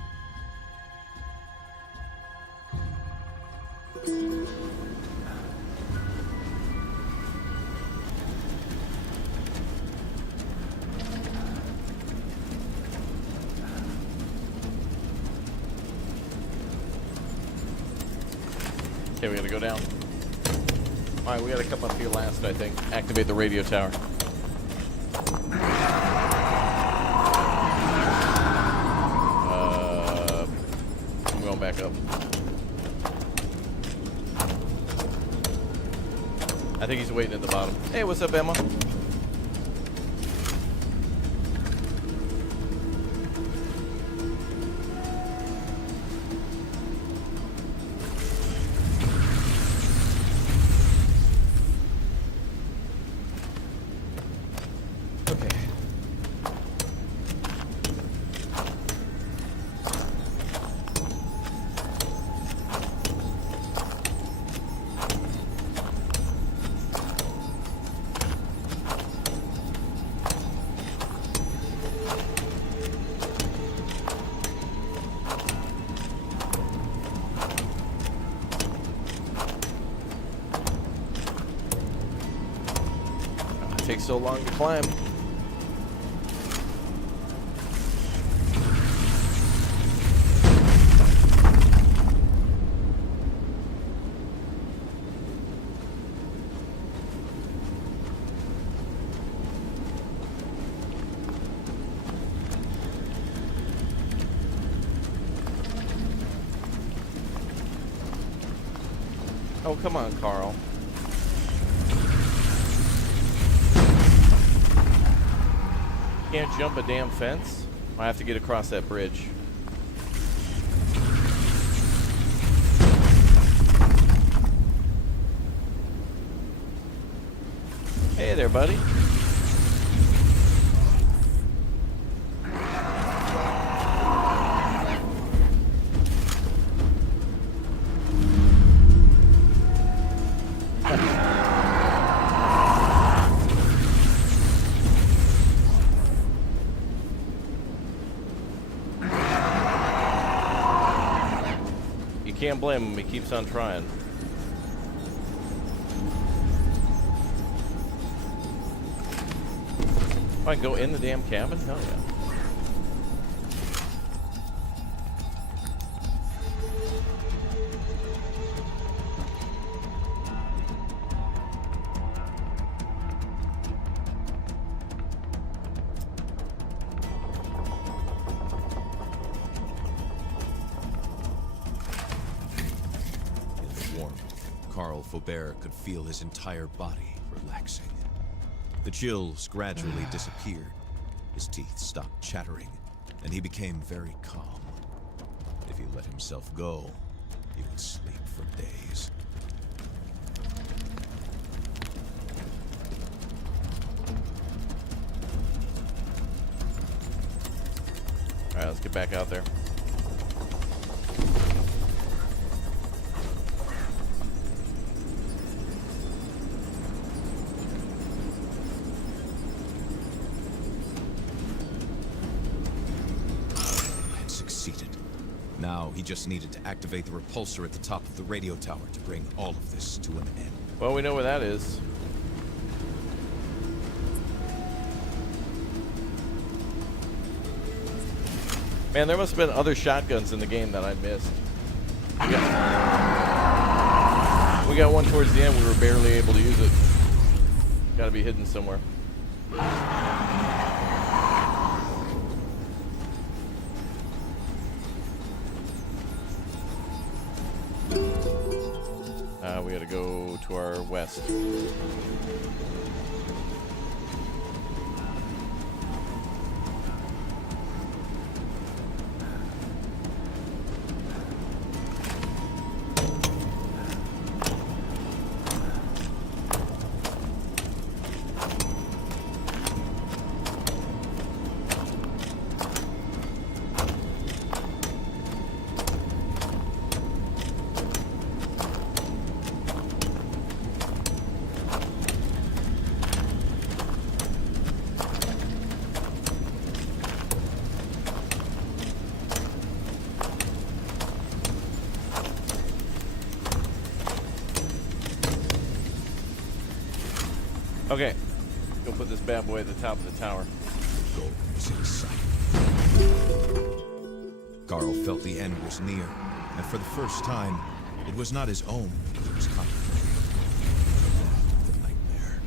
Okay, we gotta go down. Alright, we gotta come up here last, I think. Activate the radio tower. I'm going back up. I think he's waiting at the bottom. Hey, what's up, Emma? Takes so long to climb. Oh, come on, Carl. Can't jump a damn fence? I have to get across that bridge. Hey there, buddy. You can't blame him. He keeps on trying. Oh, I can go in the damn cabin? Hell yeah. In the warmth, Carl Faubert could feel his entire body relaxing. The chills gradually disappeared, his teeth stopped chattering, and he became very calm. If he let himself go, he would sleep for days. Alright, let's get back out there. Now, he just needed to activate the repulsor at the top of the radio tower to bring all of this to an end. Well, we know where that is. Man, there must have been other shotguns in the game that I missed. We got one towards the end. We were barely able to use it. Gotta be hidden somewhere. We gotta go to our west. Okay, go put this bad boy at the top of the tower. Goal was in sight. Carl felt the end was near, and for the first time, it was not his own that was coming. The nightmare.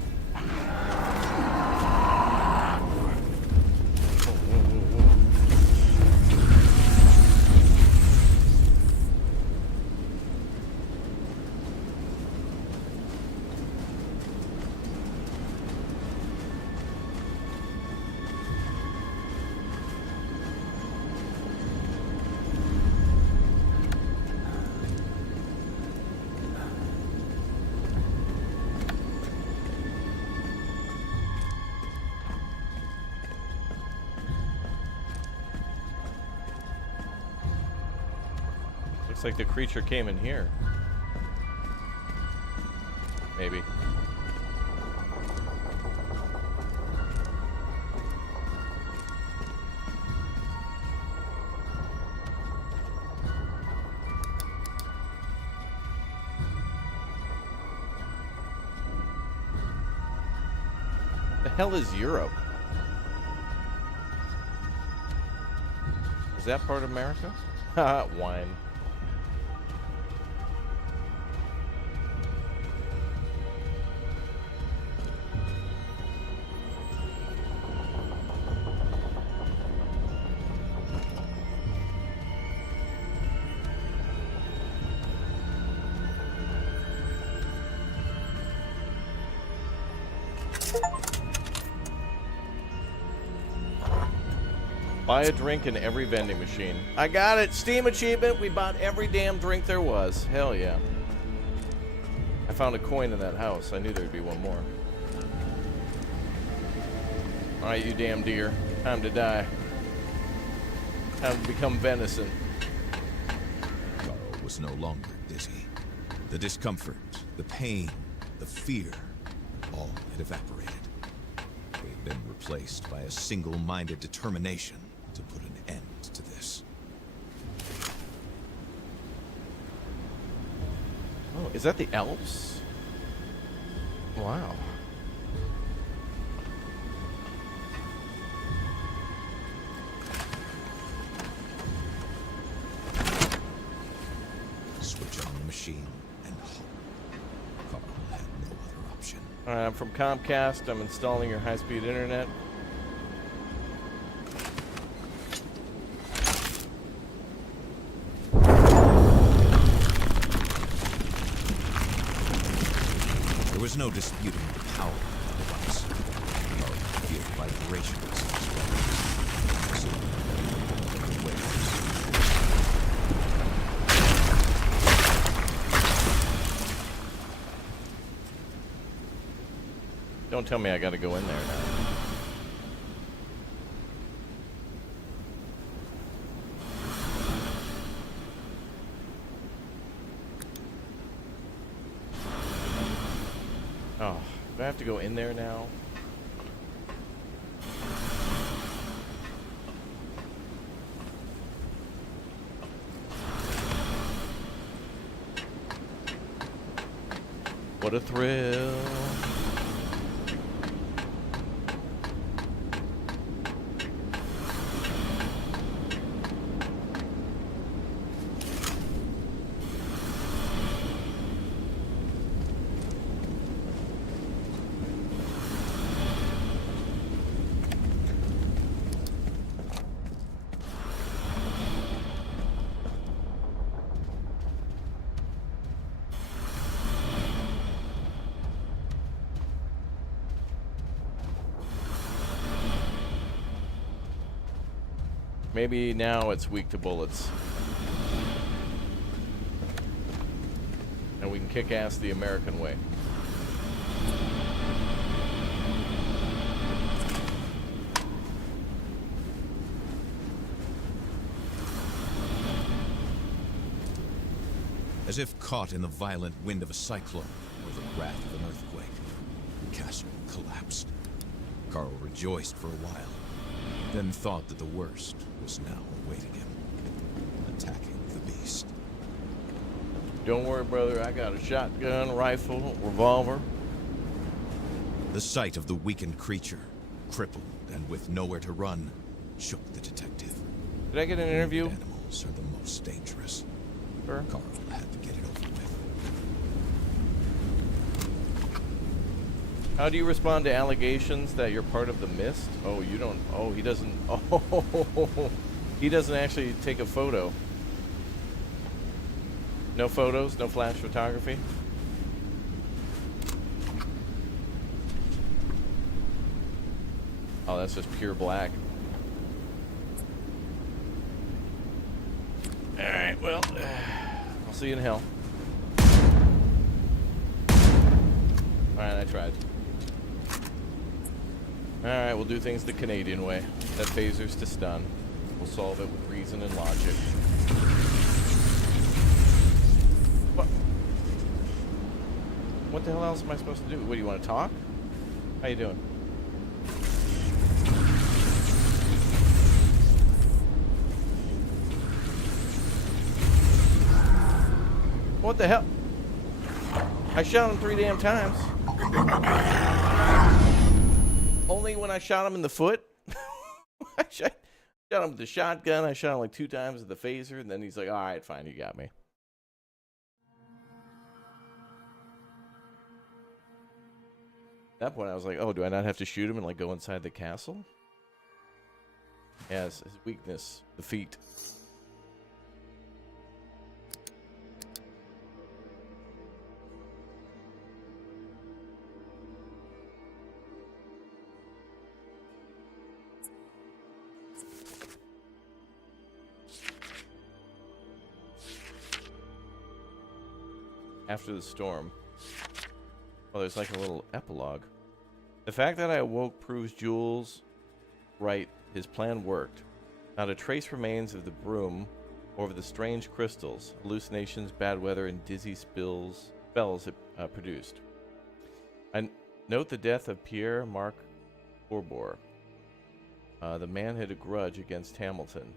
Looks like the creature came in here. Maybe. The hell is Europe? Is that part of America? Haha, wine. Buy a drink in every vending machine. I got it. Steam achievement. We bought every damn drink there was. Hell yeah. I found a coin in that house. I knew there'd be one more. Alright, you damn deer. Time to die. Time to become venison. Carl was no longer dizzy. The discomfort, the pain, the fear, all had evaporated. They had been replaced by a single-minded determination to put an end to this. Oh, is that the elves? Wow. Switch on the machine and hope. Carl had no other option. Alright, I'm from Comcast. I'm installing your high-speed internet. There was no disputing the power of the device. Carl could feel vibrations as well. Soon, waves. Don't tell me I gotta go in there now. Oh, do I have to go in there now? What a thrill. Maybe now it's weak to bullets. And we can kick ass the American way. As if caught in the violent wind of a cyclone or the wrath of an earthquake, the castle collapsed. Carl rejoiced for a while, then thought that the worst was now awaiting him, attacking the beast. Don't worry, brother. I got a shotgun, rifle, revolver. The sight of the weakened creature, crippled and with nowhere to run, shook the detective. Did I get an interview? Animals are the most dangerous. Sure. Carl had to get it over with. How do you respond to allegations that you're part of the mist? Oh, you don't. Oh, he doesn't. Oh, he doesn't actually take a photo. No photos, no flash photography. Oh, that's just pure black. All right, well, I'll see you in hell. All right, I tried. Alright, we'll do things the Canadian way. Set phasers to stun. We'll solve it with reason and logic. What the hell else am I supposed to do? What, do you want to talk? How you doing? What the hell? I shot him 3 damn times. Only when I shot him in the foot. I shot him with the shotgun. I shot him like 2 times with the phaser, and then he's like, all right, fine, you got me. At that point, I was like, oh, do I not have to shoot him and like go inside the castle? Yes, his weakness, the feet. After the storm. Oh, there's like a little epilogue. The fact that I awoke proves Jules right, his plan worked. Not a trace remains of the Brume or of the strange crystals, hallucinations, bad weather, and dizzy spells it produced. I note the death of Pierre-Marc Courbet. The man had a grudge against Hamilton.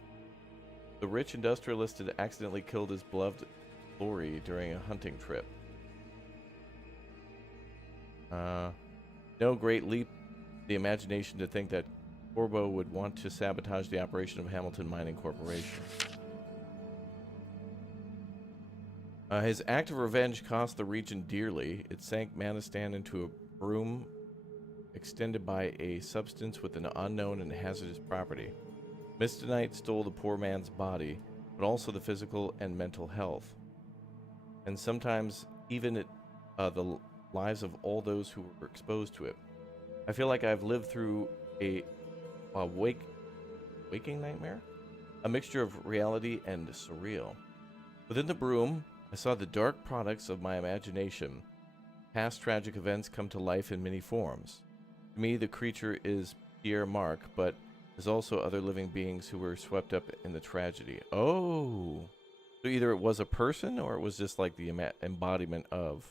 The rich industrialist had accidentally killed his beloved Lori during a hunting trip. No great leap the imagination to think that Courbet would want to sabotage the operation of Hamilton Mining Corporation. His act of revenge cost the region dearly. It sank Manistan into a Brume extended by a substance with an unknown and hazardous property. Mistonite stole the poor man's body, but also the physical and mental health, and sometimes even the lives of all those who were exposed to it. I feel like I've lived through a waking nightmare? A mixture of reality and surreal. Within the Brume, I saw the dark products of my imagination. Past tragic events come to life in many forms. To me, the creature is Pierre-Marc, but there's also other living beings who were swept up in the tragedy. Oh! So either it was a person, or it was just like the embodiment of.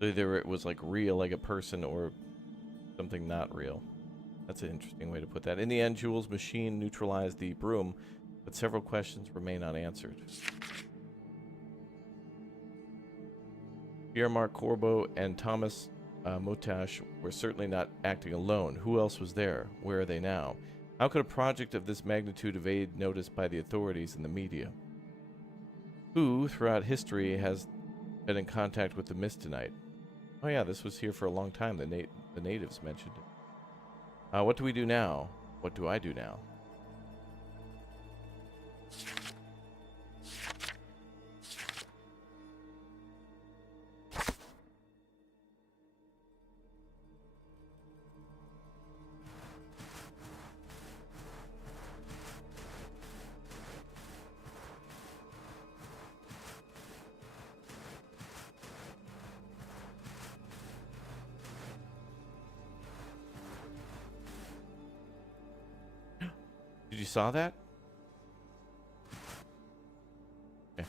So either it was like real, like a person, or something not real. That's an interesting way to put that. In the end, Jules' machine neutralized the Brume, but several questions remain unanswered. Pierre-Marc Courbet and Thomas Motache were certainly not acting alone. Who else was there? Where are they now? How could a project of this magnitude evade notice by the authorities and the media? Who, throughout history, has been in contact with the Mistonite? Oh yeah, this was here for a long time. The natives mentioned it. What do we do now? What do I do now? Did you saw that? Okay.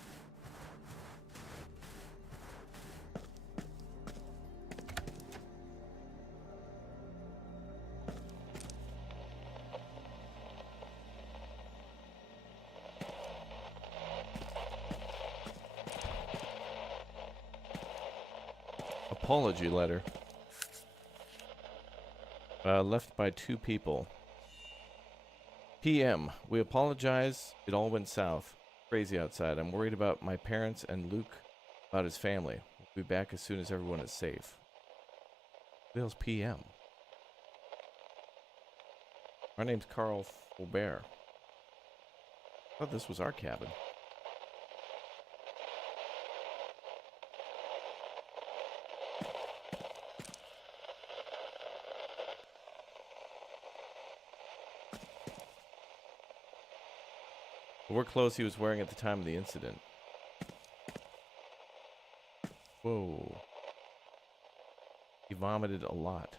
Apology letter. Left by 2 people. PM, we apologize. It all went south. Crazy outside. I'm worried about my parents and Luke about his family. We'll be back as soon as everyone is safe. Who the hell's PM? My name's Carl Faubert. I thought this was our cabin. The work clothes he was wearing at the time of the incident. Whoa. He vomited a lot.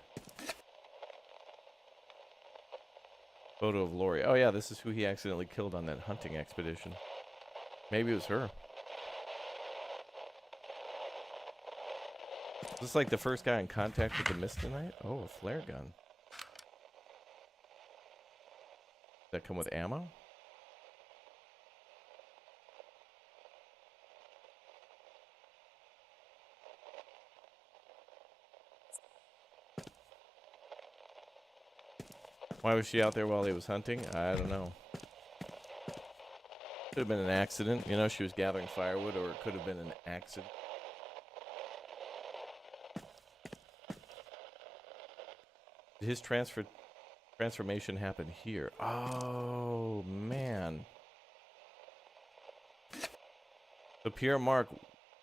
Photo of Lori. Oh yeah, this is who he accidentally killed on that hunting expedition. Maybe it was her. Is this like the first guy in contact with the Mistonite? Oh, a flare gun. Does that come with ammo? Why was she out there while he was hunting? I don't know. Could have been an accident. You know, she was gathering firewood, or it could have been an accident. Did his transformation happen here? Oh, man. So Pierre-Marc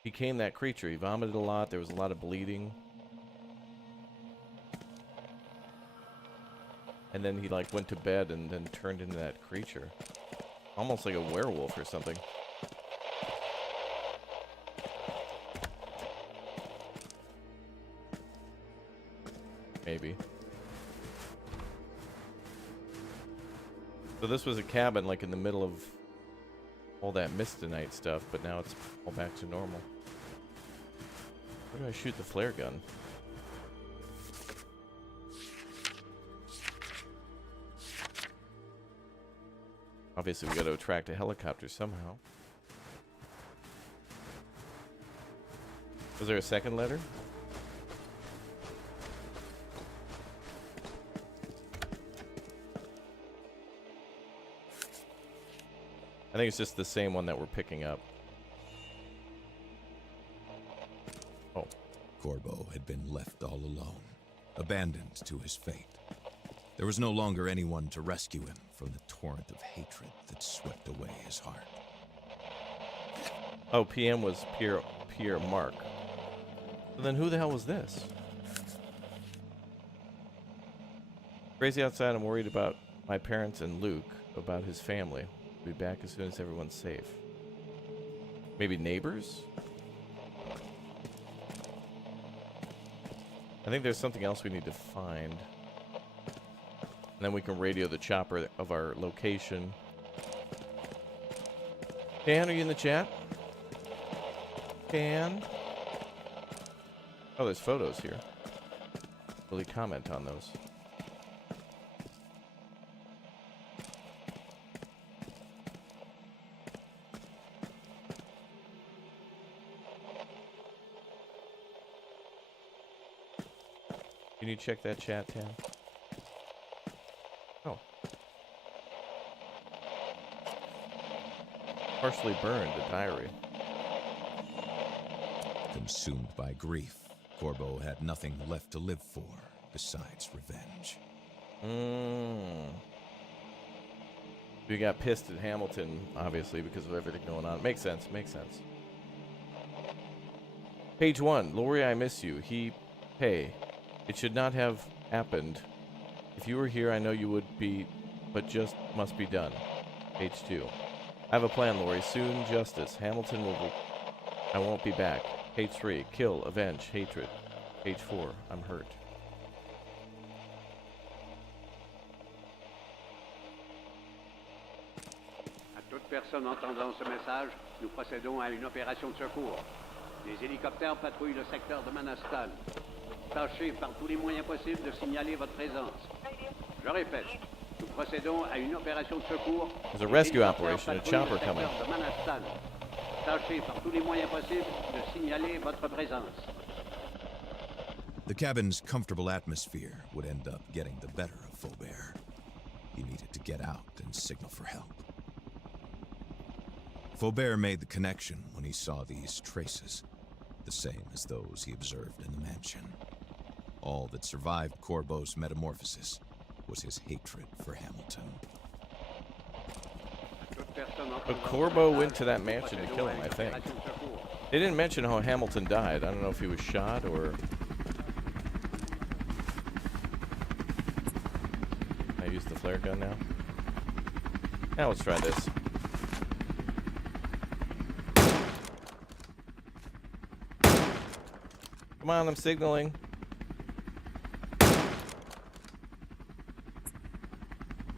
became that creature. He vomited a lot. There was a lot of bleeding. And then he like went to bed and then turned into that creature. Almost like a werewolf or something. maybe. So this was a cabin like in the middle of all that Mistonite stuff, but now it's all back to normal. Where do I shoot the flare gun? Obviously we got to attract a helicopter somehow. Was there a second letter? I think it's just the same one that we're picking up. Oh. Corbo had been left all alone, abandoned to his fate. There was no longer anyone to rescue him from the torrent of hatred that swept away his heart. Oh, PM was Pierre Mark. So then who the hell was this? Crazy outside, I'm worried about my parents and Luke, about his family. Be back as soon as everyone's safe. Maybe neighbors? I think there's something else we need to find. And then we can radio the chopper of our location. Dan, are you in the chat? Dan? Oh, there's photos here. Will he comment on those? Can you check that chat, Tam? Oh. Partially burned, a diary. Consumed by grief, Corbo had nothing left to live for besides revenge. We got pissed at Hamilton, obviously, because of everything going on. Makes sense, makes sense. Page 1. Lori, I miss you. Hey. It should not have happened. If you were here, I know you would be, but just must be done. Page 2. I have a plan, Lori. Soon justice. Hamilton will... I won't be back. Page 3. Kill, avenge, hatred. Page 4. I'm hurt. À toute personne entendant ce message, nous procédons à une opération de secours. Les hélicoptères patrouillent le secteur de Manhattan. Tâchez par tous les moyens possibles de signaler votre présence. Je répète, nous procédons à une opération de secours. There's a rescue operation, a chopper coming. Tâchez par tous les moyens possibles de signaler votre présence. The cabin's comfortable atmosphere would end up getting the better of Faubert. He needed to get out and signal for help. Faubert made the connection when he saw these traces, the same as those he observed in the mansion. All that survived Corbo's metamorphosis was his hatred for Hamilton. But Corbo went to that mansion to kill him, I think. They didn't mention how Hamilton died. I don't know if he was shot or... I use the flare gun now. Now let's try this. Come on, I'm signaling.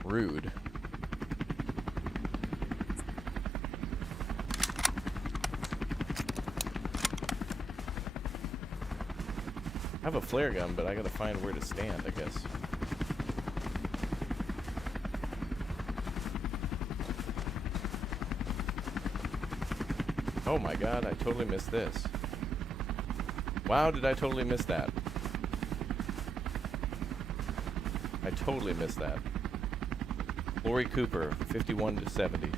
Rude. I have a flare gun, but I gotta find where to stand, I guess. Oh my god, I totally missed this. Wow, did I totally miss that? I totally missed that. Lori Cooper, 51 to 70.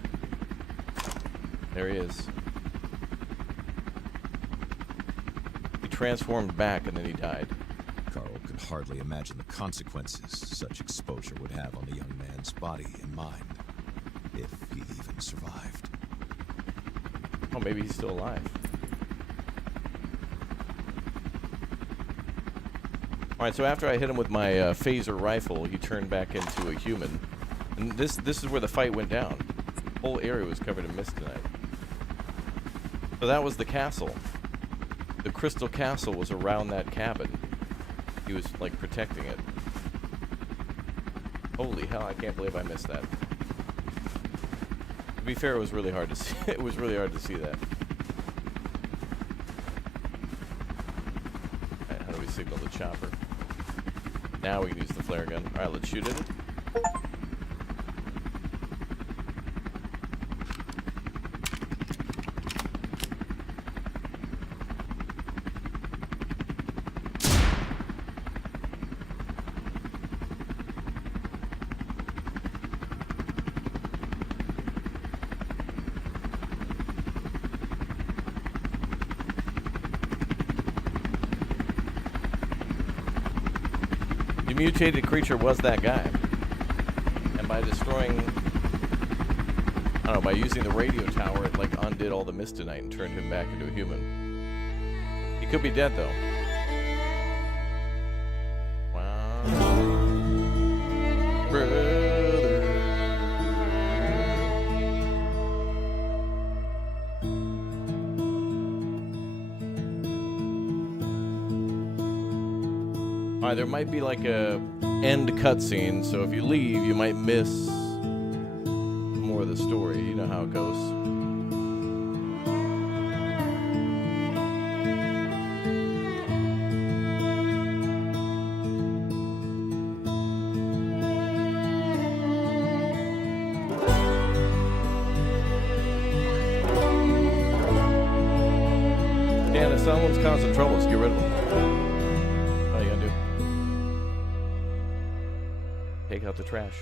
There he is. He transformed back and then he died. Carl could hardly imagine the consequences such exposure would have on the young man's body and mind, if he even survived. Oh, maybe he's still alive. Alright, so after I hit him with my phaser rifle, he turned back into a human. And this is where the fight went down. The whole area was covered in mist tonight. So that was the castle. The Crystal Castle was around that cabin. he was like protecting it. Holy hell, I can't believe I missed that. To be fair, it was really hard to see. It was really hard to see that. Alright, how do we signal the chopper? Now we can use the flare gun. Alright, let's shoot at it. The mutated creature was that guy. And by destroying, I don't know, by using the radio tower, it like undid all the Mistonite and turned him back into a human. He could be dead though. Wow. Brother. Alright, there might be like a end cutscene, so if you leave, you might miss more of the story. You know how it goes. Dan, if someone's causing trouble, just get rid of them. What are you gonna do? Take out the trash.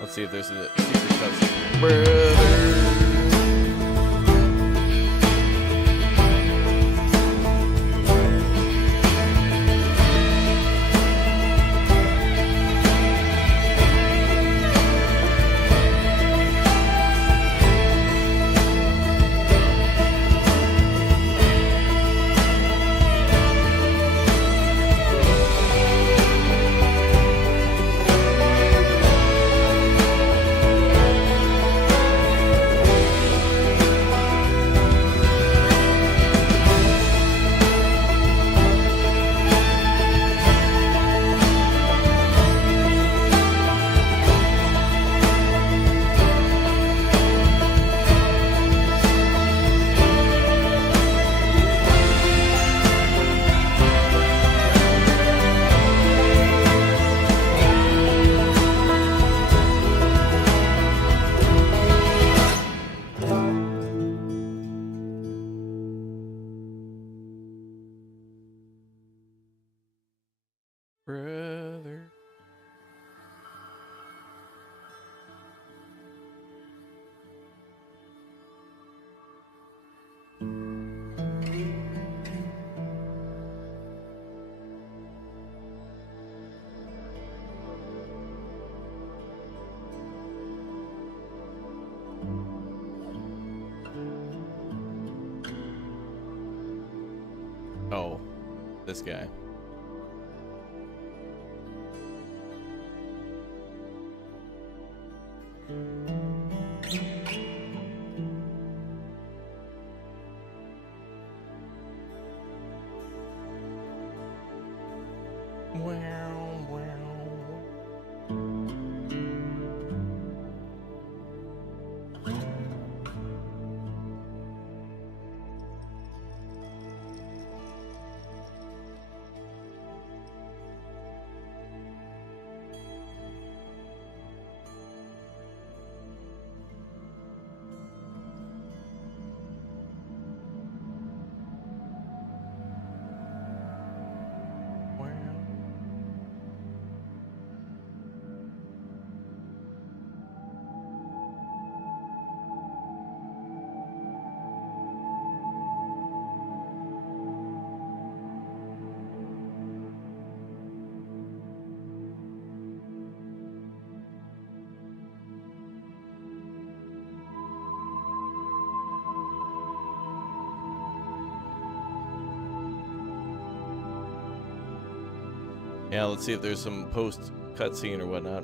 Let's see if there's a secret cutscene. Brother. Brother. Oh, this guy. Wow, wow. Wow. Yeah, let's see if there's some post cutscene or whatnot.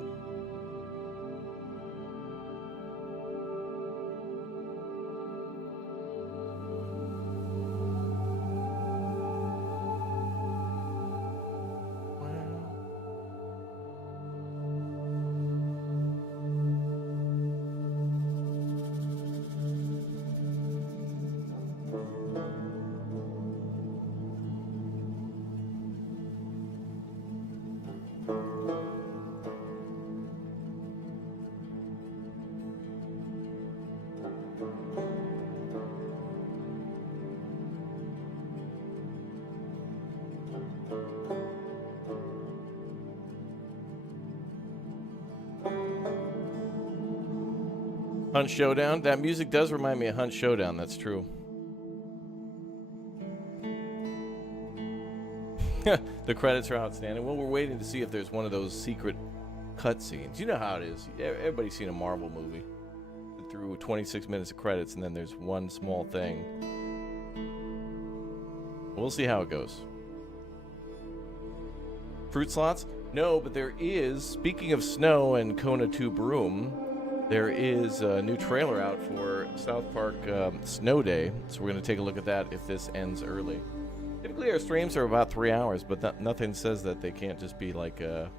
Hunt Showdown. That music does remind me of Hunt Showdown. That's true. The credits are outstanding. Well, we're waiting to see if there's one of those secret cutscenes. You know how it is. Everybody's seen a Marvel movie. Through 26 minutes of credits, and then there's one small thing. We'll see how it goes. Fruit slots? No, but there is, speaking of snow and Kona II Brume, there is a new trailer out for South Park Snow Day, so we're going to take a look at that if this ends early. Typically our streams are about 3 hours, but nothing says that they can't just be like an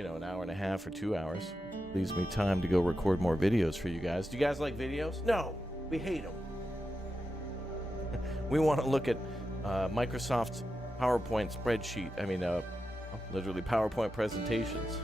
hour and a half or 2 hours. Leaves me time to go record more videos for you guys. Do you guys like videos? No, we hate them. We want to look at Microsoft's PowerPoint spreadsheet. Literally PowerPoint presentations.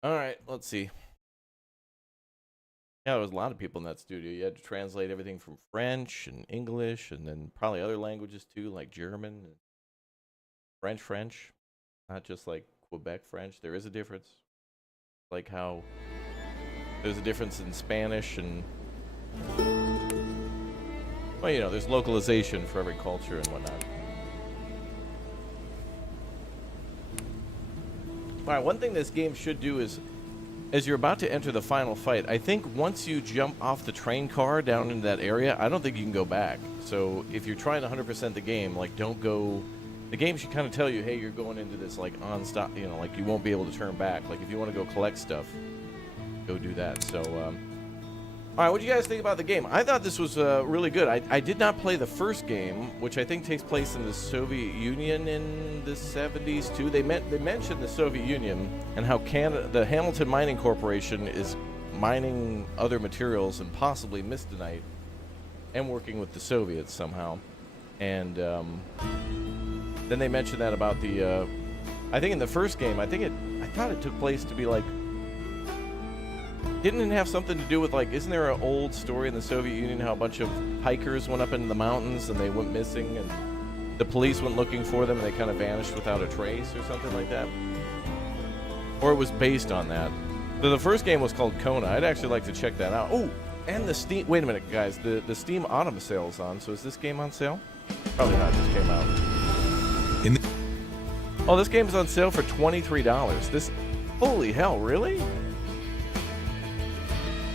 All right, let's see. Yeah, there was a lot of people in that studio. You had to translate everything from French and English, and then probably other languages too, like German and French. Not just like Quebec French. There is a difference. Like how there's a difference in Spanish and... Well, there's localization for every culture and whatnot. All right, one thing this game should do is, as you're about to enter the final fight, I think once you jump off the train car down into that area, I don't think you can go back. So if you're trying to 100% the game, like, don't go... The game should kind of tell you, hey, you're going into this, like, on-stop, like, you won't be able to turn back. Like, if you want to go collect stuff, go do that. So, all right, what do you guys think about the game? I thought this was really good. I did not play the first game, which I think takes place in the Soviet Union in the 70s, too. They mentioned the Soviet Union and how the Hamilton Mining Corporation is mining other materials and possibly mistonite and working with the Soviets somehow. And then they mentioned that about the... I think in the first game, I thought it took place to be like... Didn't it have something to do with, like, isn't there an old story in the Soviet Union how a bunch of hikers went up into the mountains and they went missing and the police went looking for them and they kind of vanished without a trace or something like that? Or it was based on that. So the first game was called Kona. I'd actually like to check that out. Oh, and the Steam... Wait a minute, guys. The Steam Autumn sale is on, so is this game on sale? Probably not. It just came out. Oh, this game is on sale for $23. This... Holy hell, really?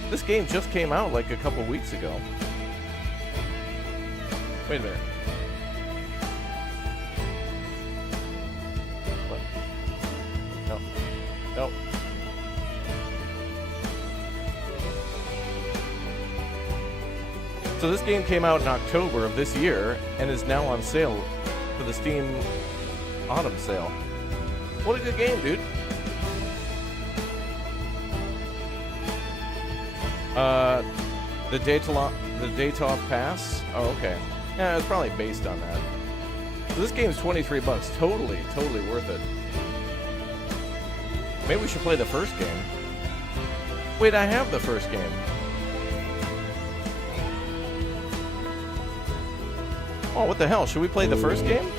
This game just came out like a couple weeks ago. Wait a minute. What? No. No. So this game came out in October of this year and is now on sale for the Steam Autumn sale. What a good game, dude. The Daytov Pass? Oh, okay. Yeah, it's probably based on that. So this game's $23. Totally worth it. Maybe we should play the first game. Wait, I have the first game. Oh, what the hell? Should we play the first game?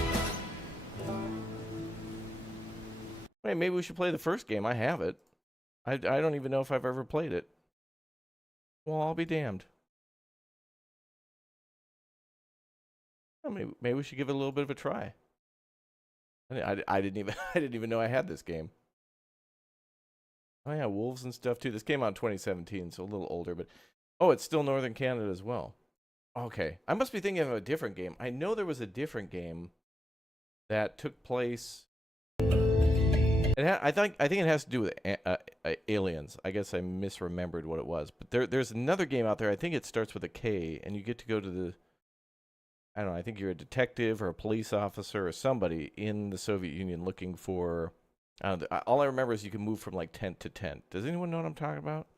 Wait, maybe we should play the first game. I have it. I don't even know if I've ever played it. Well, I'll be damned. Well, maybe we should give it a little bit of a try. I didn't even I didn't even know I had this game. Oh yeah, wolves and stuff too. This came out in 2017, so a little older, but oh, it's still Northern Canada as well. Okay, I must be thinking of a different game. I know there was a different game that took place. I think it has to do with aliens. I guess I misremembered what it was, but there's another game out there. I think it starts with a K, and you get to go to the. I don't know. I think you're a detective or a police officer or somebody in the Soviet Union looking for. All I remember is you can move from like tent to tent. Does anyone know what I'm talking about?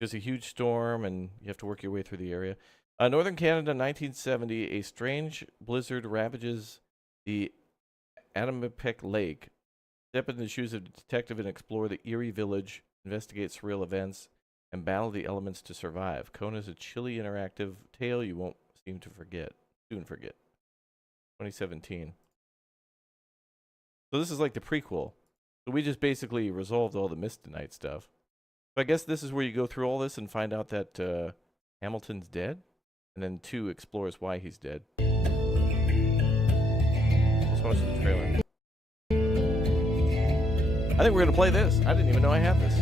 There's a huge storm, and you have to work your way through the area. Northern Canada, 1970. A strange blizzard ravages the Adampec Lake. Step into the shoes of a detective and explore the eerie village, investigate surreal events, and battle the elements to survive. Kona is a chilly, interactive tale you won't soon forget. 2017. So this is like the prequel. So we just basically resolved all the Mist-Night stuff. So I guess this is where you go through all this and find out that Hamilton's dead, and then 2 explores why he's dead. Let's watch the trailer. I think we're gonna play this. I didn't even know I had this.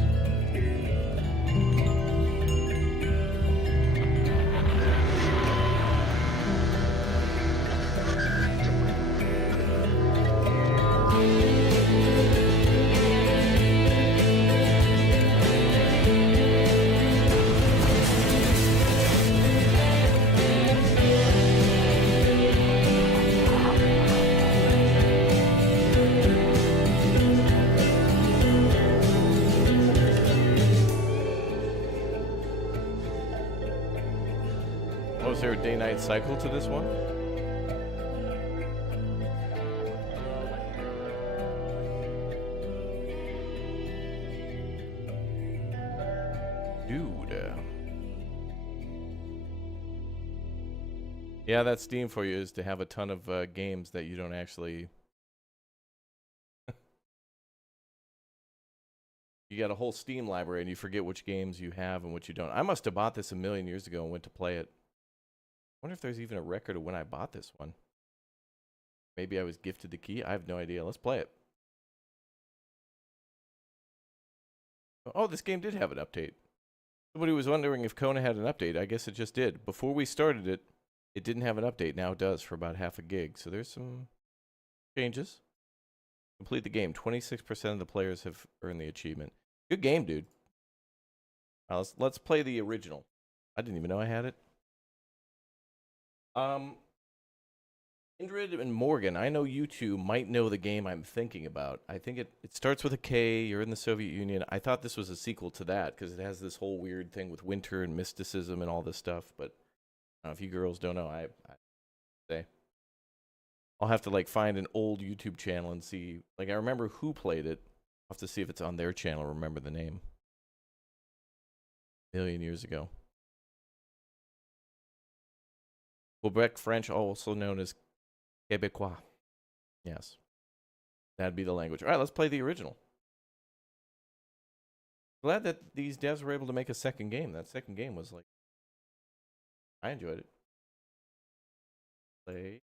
Was there a day-night cycle to this one? Dude. Yeah, that's Steam for you, is to have a ton of games that you don't actually... You got a whole Steam library and you forget which games you have and which you don't. I must have bought this a million years ago and went to play it. I wonder if there's even a record of when I bought this one. Maybe I was gifted the key. I have no idea. Let's play it. Oh, this game did have an update. Somebody was wondering if Kona had an update. I guess it just did. Before we started it, it didn't have an update. Now it does for about half a gig. So there's some changes. Complete the game. 26% of the players have earned the achievement. Good game, dude. Let's play the original. I didn't even know I had it. Indrid and Morgan, I know you two might know the game I'm thinking about. I think it starts with a K. You're in the Soviet Union. I thought this was a sequel to that because it has this whole weird thing with winter and mysticism and all this stuff. But if you girls don't know, I say I'll have to like find an old YouTube channel and see. Like I remember who played it. I'll have to see if it's on their channel. Remember the name. A million years ago. Quebec French, also known as Québécois. Yes. That'd be the language. All right, let's play the original. Glad that these devs were able to make a second game. That second game was like... I enjoyed it. Play...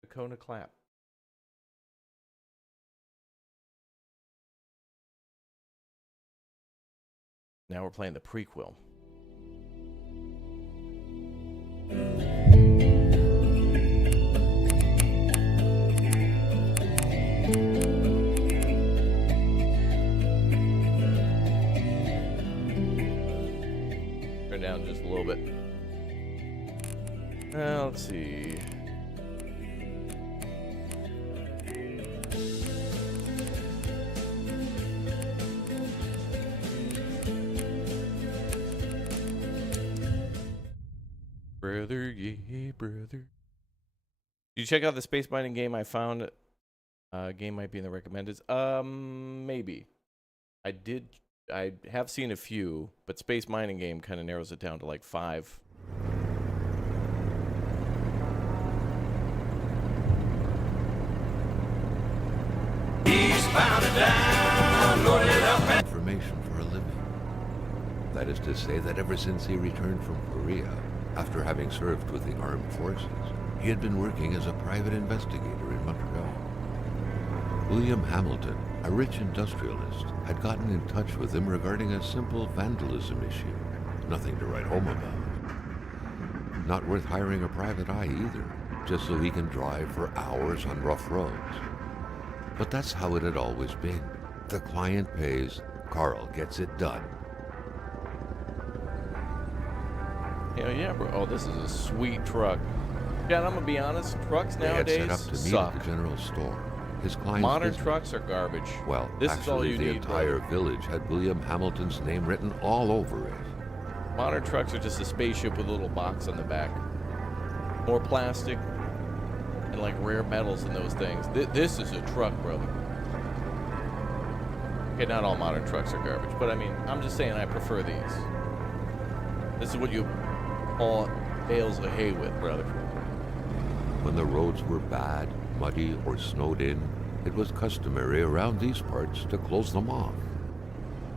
The Kona clap. Now we're playing the prequel. Turn down just a little bit. Let's see. Brother, yeah, brother. Did you check out the space mining game I found? Game might be in the recommended. Maybe. I have seen a few, but space mining game kind of narrows it down to like 5. That is to say that ever since he returned from Korea, after having served with the armed forces, he had been working as a private investigator in Montreal. William Hamilton, a rich industrialist, had gotten in touch with him regarding a simple vandalism issue. Nothing to write home about. Not worth hiring a private eye either, just so he can drive for hours on rough roads. But that's how it had always been. The client pays, Carl gets it done. Hell yeah, bro. Oh, this is a sweet truck. Yeah, and I'm gonna be honest, trucks They had nowadays set up to meet suck. at the general store. His client's Modern business- trucks are garbage. Well, this actually, is all you the need, entire bro. village had William Hamilton's name written all over it. Modern trucks are just a spaceship with a little box on the back. More plastic and like rare metals in those things. This is a truck, brother. Okay, not all modern trucks are garbage, but I mean, I'm just saying I prefer these. This is what you haul bales of hay with, brother. When the roads were bad, muddy, or snowed in, it was customary around these parts to close them off.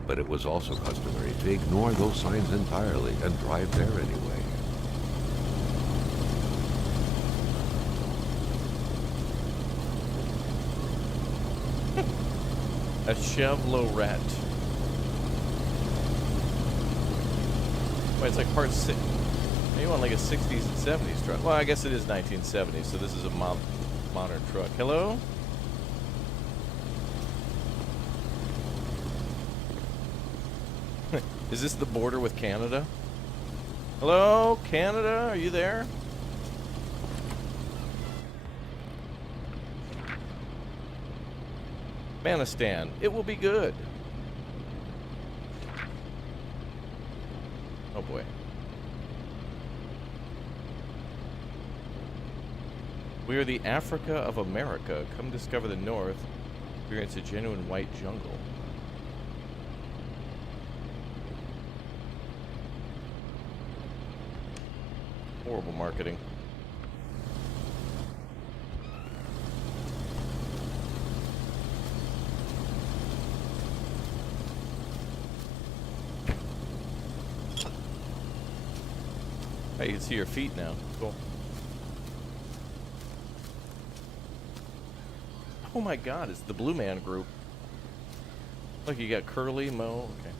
But it was also customary to ignore those signs entirely and drive there anyway. A Chevrolet. Wait, it's like part six. You want like a 60s and 70s truck. Well, I guess it is 1970s, so this is a modern truck. Hello? Is this the border with Canada? Hello, Canada? Are you there? Manistan. It will be good. Oh boy. We are the Africa of America. Come discover the North. Experience a genuine white jungle. Horrible marketing. Hey, you can see your feet now. Cool. Oh my god, it's the Blue Man Group. Look, you got Curly, Mo, okay.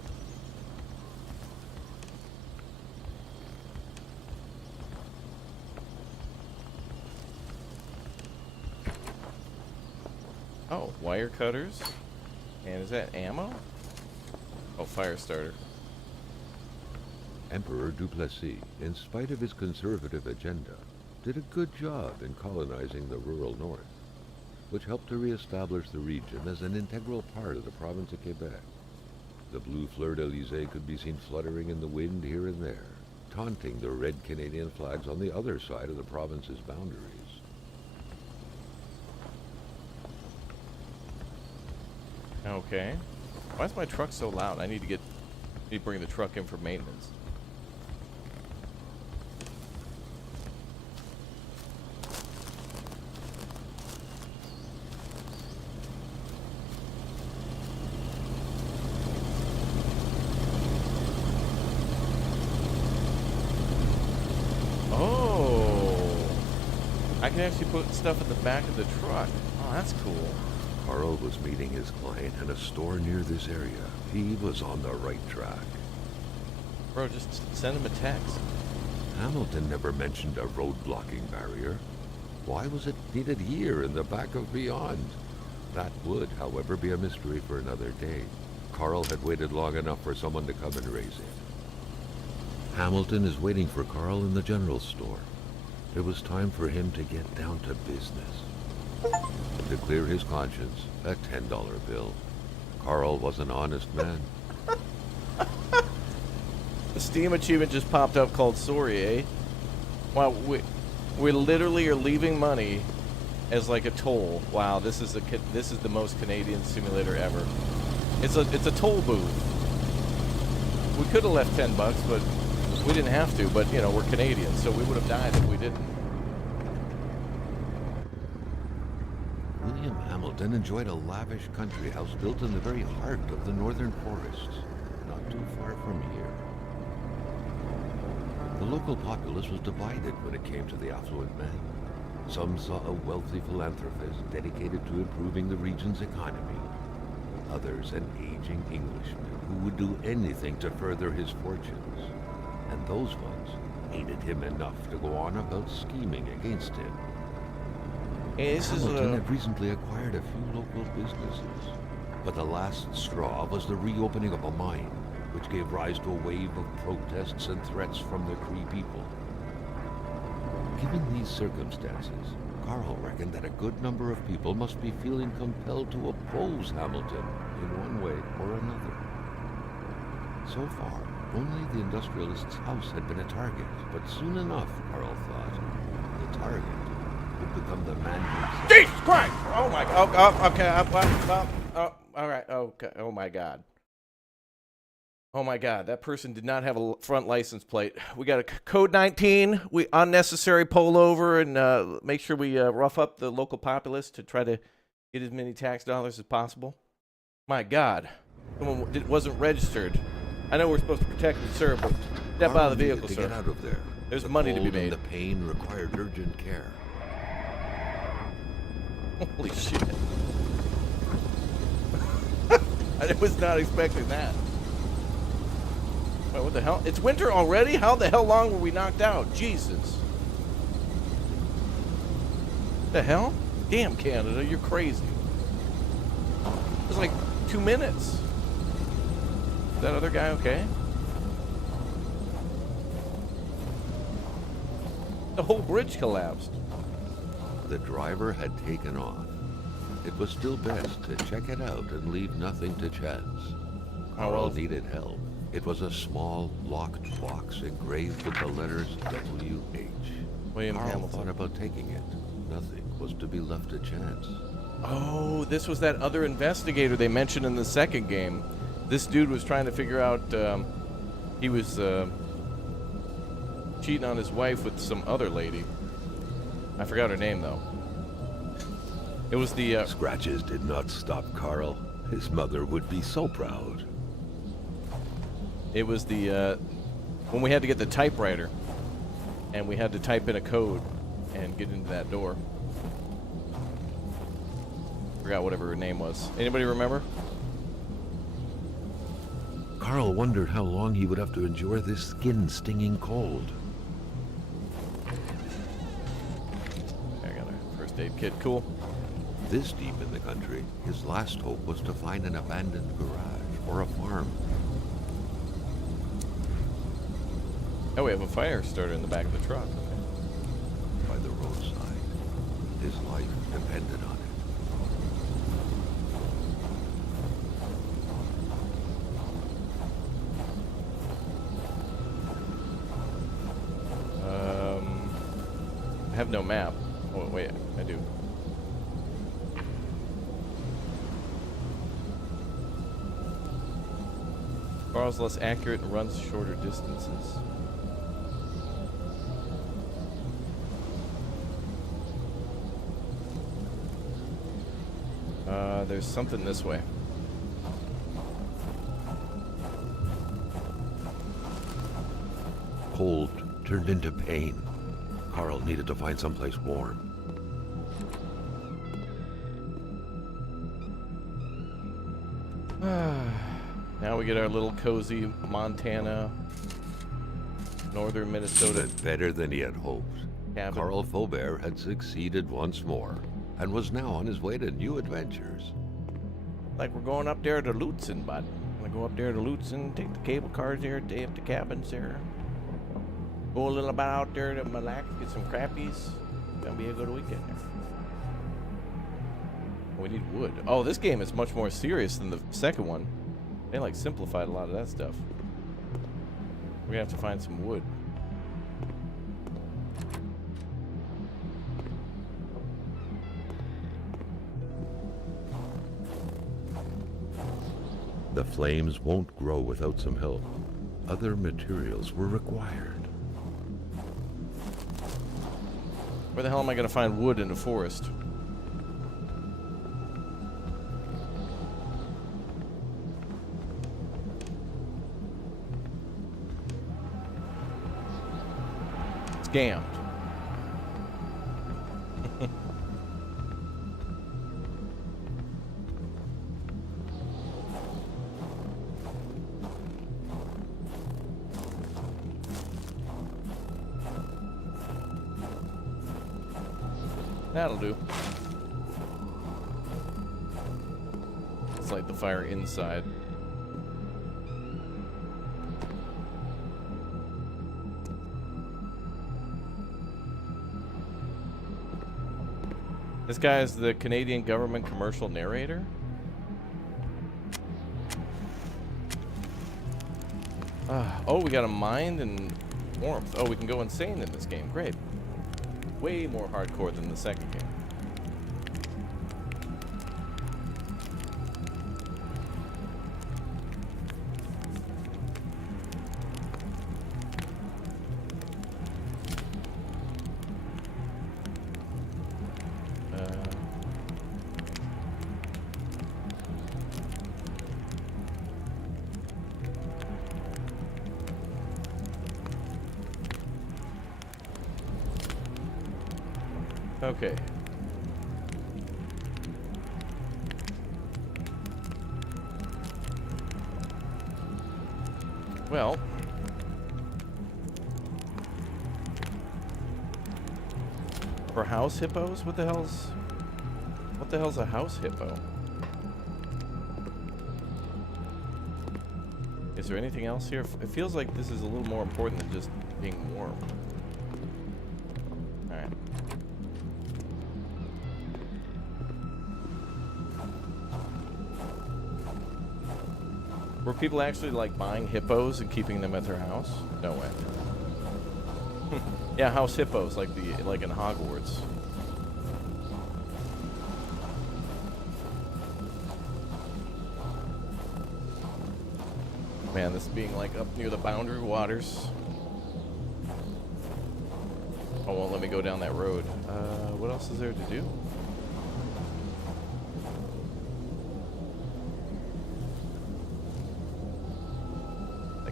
Oh, wire cutters. And is that ammo? Oh, fire starter. Emperor Duplessis, in spite of his conservative agenda, did a good job in colonizing the rural north, which helped to reestablish the region as an integral part of the province of Quebec. The blue fleur-de-lis could be seen fluttering in the wind here and there, taunting the red Canadian flags on the other side of the province's boundaries. Okay. Why is my truck so loud? I need to bring the truck in for maintenance. I can actually put stuff in the back of the truck. Oh, that's cool. Carl was meeting his client in a store near this area. He was on the right track. Bro, just send him a text. Hamilton never mentioned a road-blocking barrier. Why was it needed here in the back of Beyond? That would, however, be a mystery for another day. Carl had waited long enough for someone to come and raise it. Hamilton is waiting for Carl in the general store. It was time for him to get down to business. To clear his conscience, a $10 bill. Carl was an honest man. The Steam achievement just popped up called Sorry, eh? Wow, we literally are leaving money as like a toll. Wow, this is the most Canadian simulator ever. It's a toll booth. We could have left $10, but we didn't have to. But you know, we're Canadians, so we would have died if we didn't. William Hamilton enjoyed a lavish country house built in the very heart of the northern forests, not too far from here. The local populace was divided when it came to the affluent men. Some saw a wealthy philanthropist dedicated to improving the region's economy. Others, an aging Englishman who would do anything to further his fortunes. And those ones hated him enough to go on about scheming against him. Hey, this is Hamilton had recently acquired a few local businesses, but the last straw was the reopening of a mine, which gave rise to a wave of protests and threats from the Cree people. Given these circumstances, Carl reckoned that a good number of people must be feeling compelled to oppose Hamilton in one way or another. So far, only the industrialist's house had been a target, but soon enough, Carl thought, the target would become the man himself. Jesus Christ! Oh my God! Oh, okay. All right. Okay. Oh my God. Oh my God! That person did not have a front license plate. We got a code 19. We unnecessary pull over and make sure we rough up the local populace to try to get as many tax dollars as possible. My God! Someone wasn't registered. I know we're supposed to protect and serve, but step Carl out of the vehicle, needed to sir. get out of there. There's The money to be cold and made. the pain required urgent care. Holy shit! I was not expecting that. Wait, what the hell? It's winter already? How the hell long were we knocked out? Jesus. The hell? Damn, Canada, you're crazy. It was like 2 minutes. Is that other guy okay? The whole bridge collapsed. The driver had taken off. It was still best to check it out and leave nothing to chance. Carl needed help. It was a small, locked box engraved with the letters W.H. William Carl Hamilton. thought about taking it. Nothing was to be left to chance. Oh, this was that other investigator they mentioned in the second game. This dude was trying to figure out, he was cheating on his wife with some other lady. I forgot her name, though. It was the, Scratches did not stop Carl. His mother would be so proud. it was the, when we had to get the typewriter, and we had to type in a code and get into that door. Forgot whatever her name was. Anybody remember? Carl wondered how long he would have to endure this skin-stinging cold. I got a first aid kit. Cool. This deep in the country, his last hope was to find an abandoned garage or a farm. Oh, we have a fire starter in the back of the truck. By the roadside. His life depended on it. I have no map. Oh, wait, I do. Carl's less accurate and runs shorter distances. There's something this way. Cold turned into pain. Carl needed to find someplace warm. Now we get our little cozy Montana, northern Minnesota Even better than he had hoped. cabin. Carl Faubert had succeeded once more and was now on his way to new adventures. Like we're going up there to Lutzen, bud. I'm gonna go up there to Lutzen, take the cable cars there, day up the cabins there. Go a little bit out there to Mille Lacs, get some crappies. Gonna be a good weekend there. We need wood. Oh, this game is much more serious than the second one. They like simplified a lot of that stuff. We're gonna have to find some wood. The flames won't grow without some help. Other materials were required. Where the hell am I gonna find wood in the forest? scammed. That'll do. Let's light the fire inside. This guy is the Canadian government commercial narrator. Oh, we got a mind and warmth. Oh, we can go insane in this game. Great. Way more hardcore than the second game. Okay. Well, for house hippos, what the hell's a house hippo? Is there anything else here? It feels like this is a little more important than just being warm. Were people actually like buying hippos and keeping them at their house? No way. Yeah, house hippos like in Hogwarts. Man, this being like up near the boundary waters. Oh, won't let me go down that road. What else is there to do?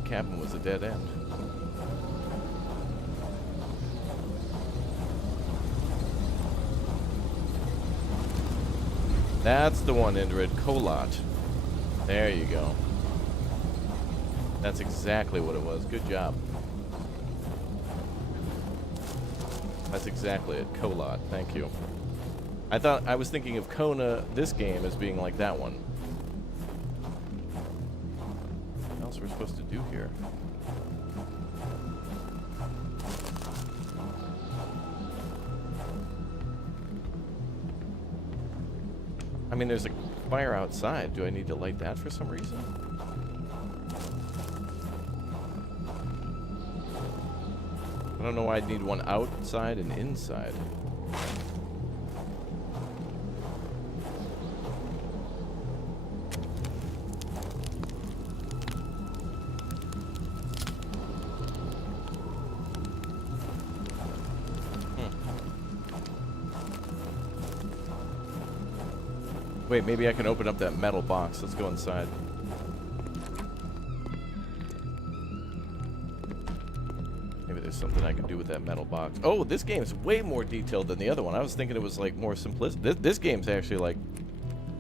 Cabin was a dead end. That's the one, Indrid. Kolot. There you go. That's exactly what it was. Good job. That's exactly it. Kolot. Thank you. I was thinking of Kona, this game, as being like that one. We're supposed to do here. I mean, there's a fire outside. Do I need to light that for some reason? I don't know why I'd need one outside and inside. Wait, maybe I can open up that metal box. Let's go inside. Maybe there's something I can do with that metal box. Oh, this game's way more detailed than the other one. I was thinking it was like more simplistic. This game's actually like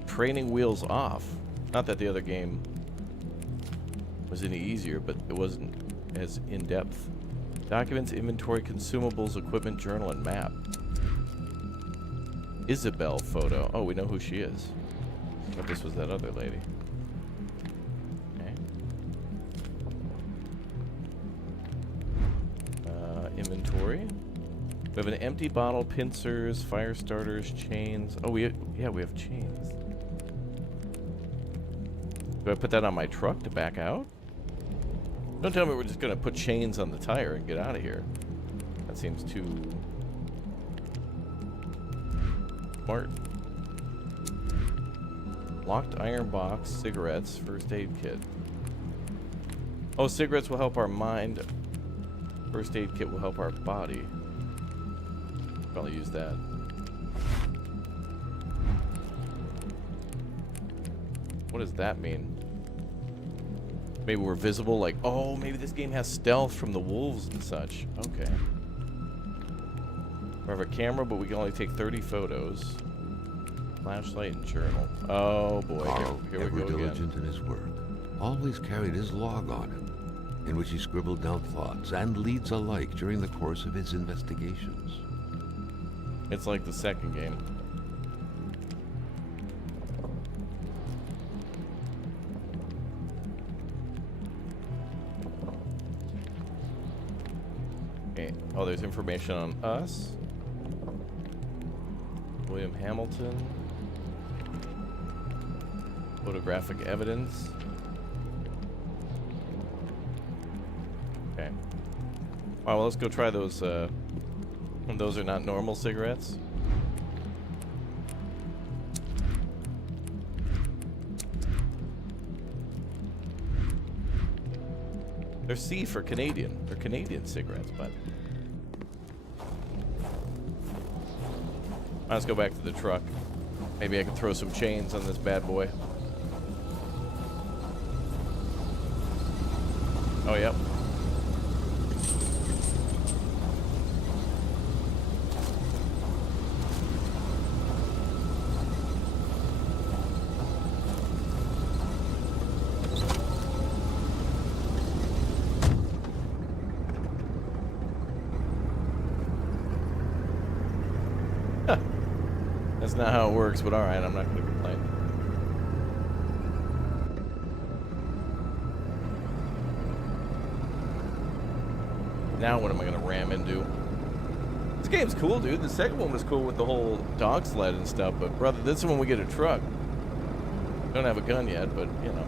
training wheels off. Not that the other game was any easier, but it wasn't as in-depth. Documents, inventory, consumables, equipment, journal, and map. Isabel photo. Oh, we know who she is. But this was that other lady. Okay. Inventory. We have an empty bottle, pincers, fire starters, chains. Oh, we have chains. Do I put that on my truck to back out? Don't tell me we're just gonna put chains on the tire and get out of here. That seems too smart. Locked iron box, cigarettes, first aid kit. Oh, cigarettes will help our mind. First aid kit will help our body. Probably use that. What does that mean? Maybe we're visible, like, oh, maybe this game has stealth from the wolves and such. Okay. We have a camera, but we can only take 30 photos. Flashlight and journal. Oh boy, Carl, here ever we go diligent again. in his work, always carried his log on him, in which he scribbled down thoughts and leads alike during the course of his investigations. It's like the second game. Okay. Oh, there's information on us. William Hamilton. Photographic evidence. Okay. All right, well, let's go try those. Those are not normal cigarettes. They're C for Canadian. They're Canadian cigarettes, but. Let's go back to the truck. Maybe I can throw some chains on this bad boy. Oh, yep. That's not how it works, but alright, I'm not going to complain. Now what am I going to ram into? This game's cool, dude. The second one was cool with the whole dog sled and stuff, but brother, this one we get a truck. Don't have a gun yet, but, you know.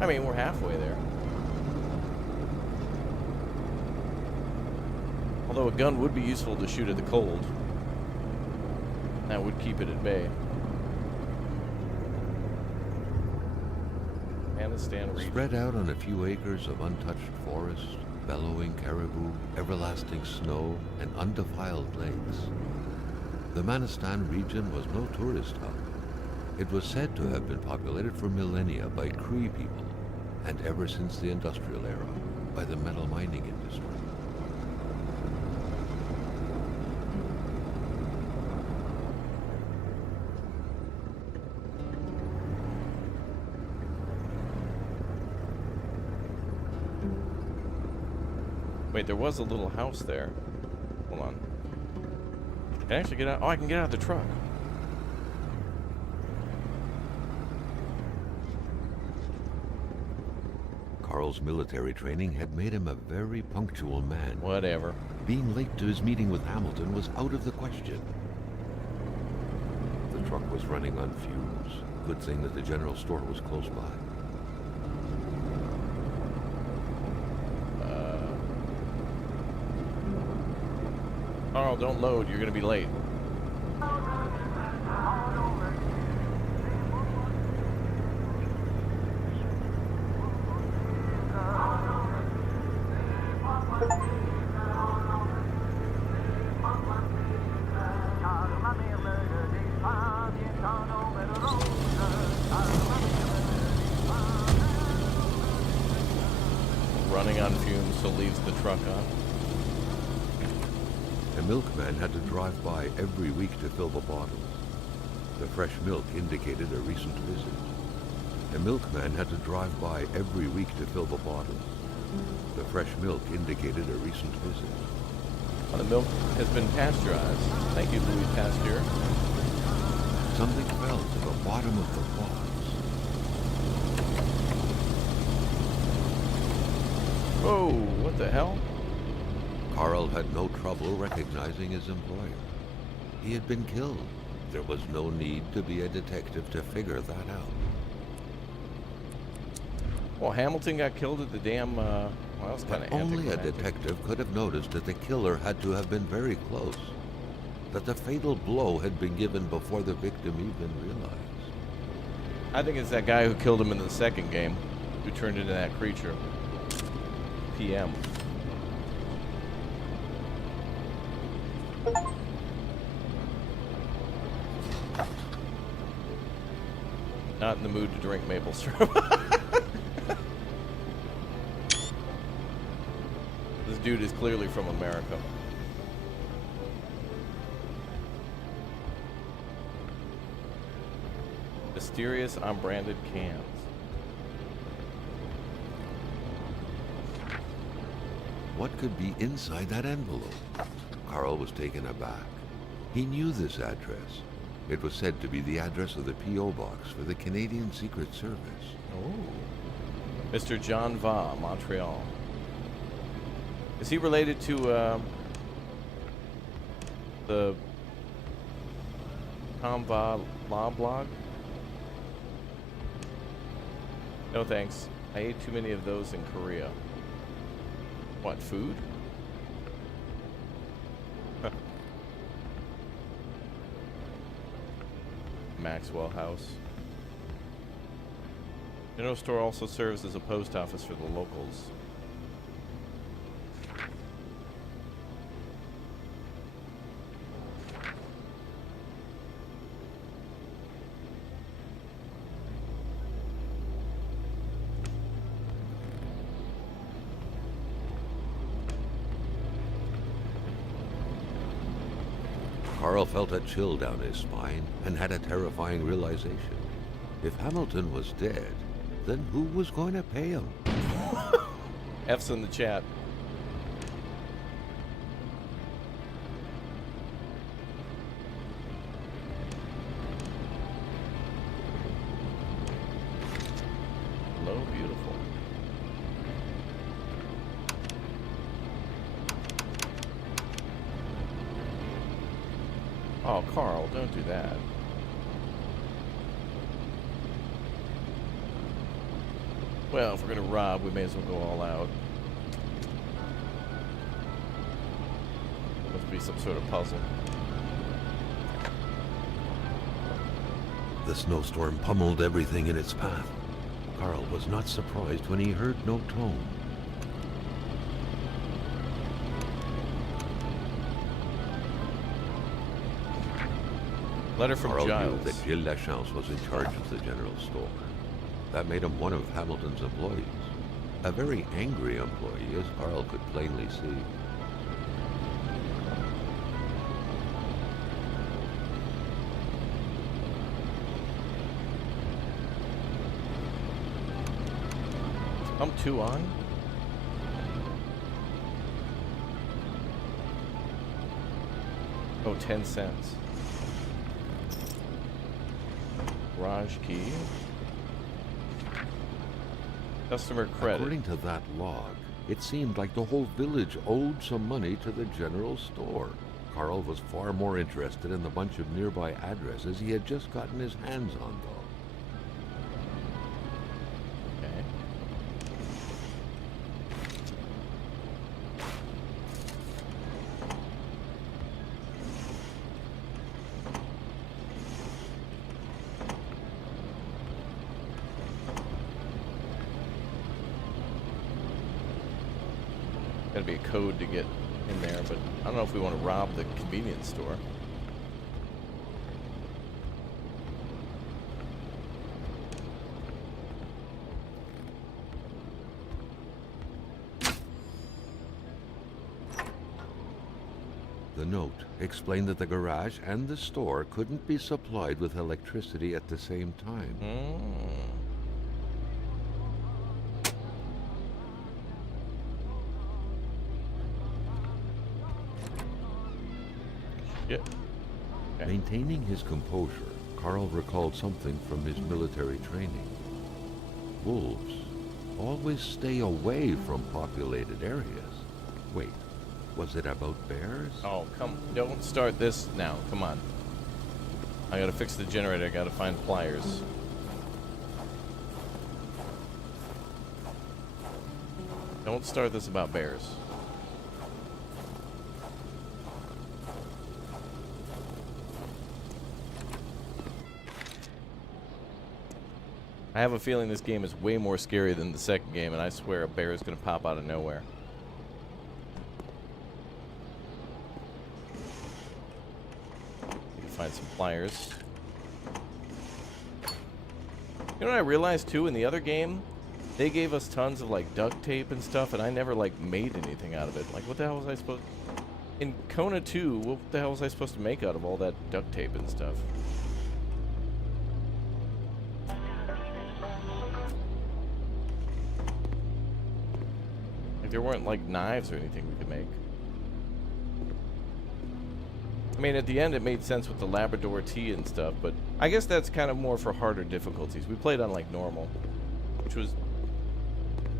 I mean, we're halfway there. Although a gun would be useful to shoot at the cold. That would keep it at bay. Afghanistan region. Spread out on a few acres of untouched forest, bellowing caribou, everlasting snow, and undefiled lakes, the Manistan region was no tourist hub. It was said to have been populated for millennia by Cree people, and ever since the industrial era, by the metal mining industry. Wait, there was a little house there. Hold on. Can I actually get out? Oh, I can get out of the truck. Carl's military training had made him a very punctual man. Whatever. Being late to his meeting with Hamilton was out of the question. The truck was running on fumes. Good thing that the general store was close by. Carl, don't load. You're going to be late. Running on fumes, so leaves the truck on. A milkman had to drive by every week to fill the bottles. The fresh milk indicated a recent visit. A milkman had to drive by every week to fill the bottles. The fresh milk indicated a recent visit. The milk has been pasteurized. Thank you, Louis Pasteur. Something fell to the bottom of the box. Whoa, what the hell? Carl had no trouble recognizing his employer. He had been killed. There was no need to be a detective to figure that out. Well, Hamilton got killed at the damn, well, that was kind But of only a detective could have noticed that the killer had to have been very close. That the fatal blow had been given before the victim even realized. I think it's that guy who killed him in the second game, who turned into that creature. PM. Not in the mood to drink maple syrup. This dude is clearly from America. Mysterious unbranded cans. What could be inside that envelope? Carl was taken aback. He knew this address. It was said to be the address of the P.O. box for the Canadian Secret Service. Oh. Mr. John Va, Montreal. Is he related to the Tom Va Law blog? No thanks. I ate too many of those in Korea. What, food? Maxwell House. General store also serves as a post office for the locals. Carl felt a chill down his spine and had a terrifying realization. If Hamilton was dead, then who was going to pay him? F's in the chat. Hello, beautiful. Oh, Carl, don't do that. Well, if we're gonna rob, we may as well go all out. Must be some sort of puzzle. The snowstorm pummeled everything in its path. Carl was not surprised when he heard no tone. Letter from Carl knew Giles. that Gilles Lachance was in charge of the general store. That made him one of Hamilton's employees. A very angry employee, as Carl could plainly see. I'm 2 on. Oh, 10 cents. Garage key. Customer credit. According to that log, it seemed like the whole village owed some money to the general store. Carl was far more interested in the bunch of nearby addresses he had just gotten his hands on, though. Okay. Gotta be a code to get in there, but I don't know if we want to rob the convenience store. The note explained that the garage and the store couldn't be supplied with electricity at the same time. Yeah. Okay. Maintaining his composure, Carl recalled something from his military training. Wolves always stay away from populated areas. Wait, was it about bears? Oh, don't start this now. Come on. I gotta fix the generator. I gotta find pliers. Don't start this about bears. I have a feeling this game is way more scary than the second game, and I swear a bear is gonna pop out of nowhere. Find some pliers. You know what I realized too in the other game? They gave us tons of like duct tape and stuff, and I never like made anything out of it. Like, what the hell was I supposed? In Kona II, what the hell was I supposed to make out of all that duct tape and stuff? Like there weren't like knives or anything we could make. I mean, at the end it made sense with the Labrador tea and stuff, but I guess that's kind of more for harder difficulties. We played on like normal, which was,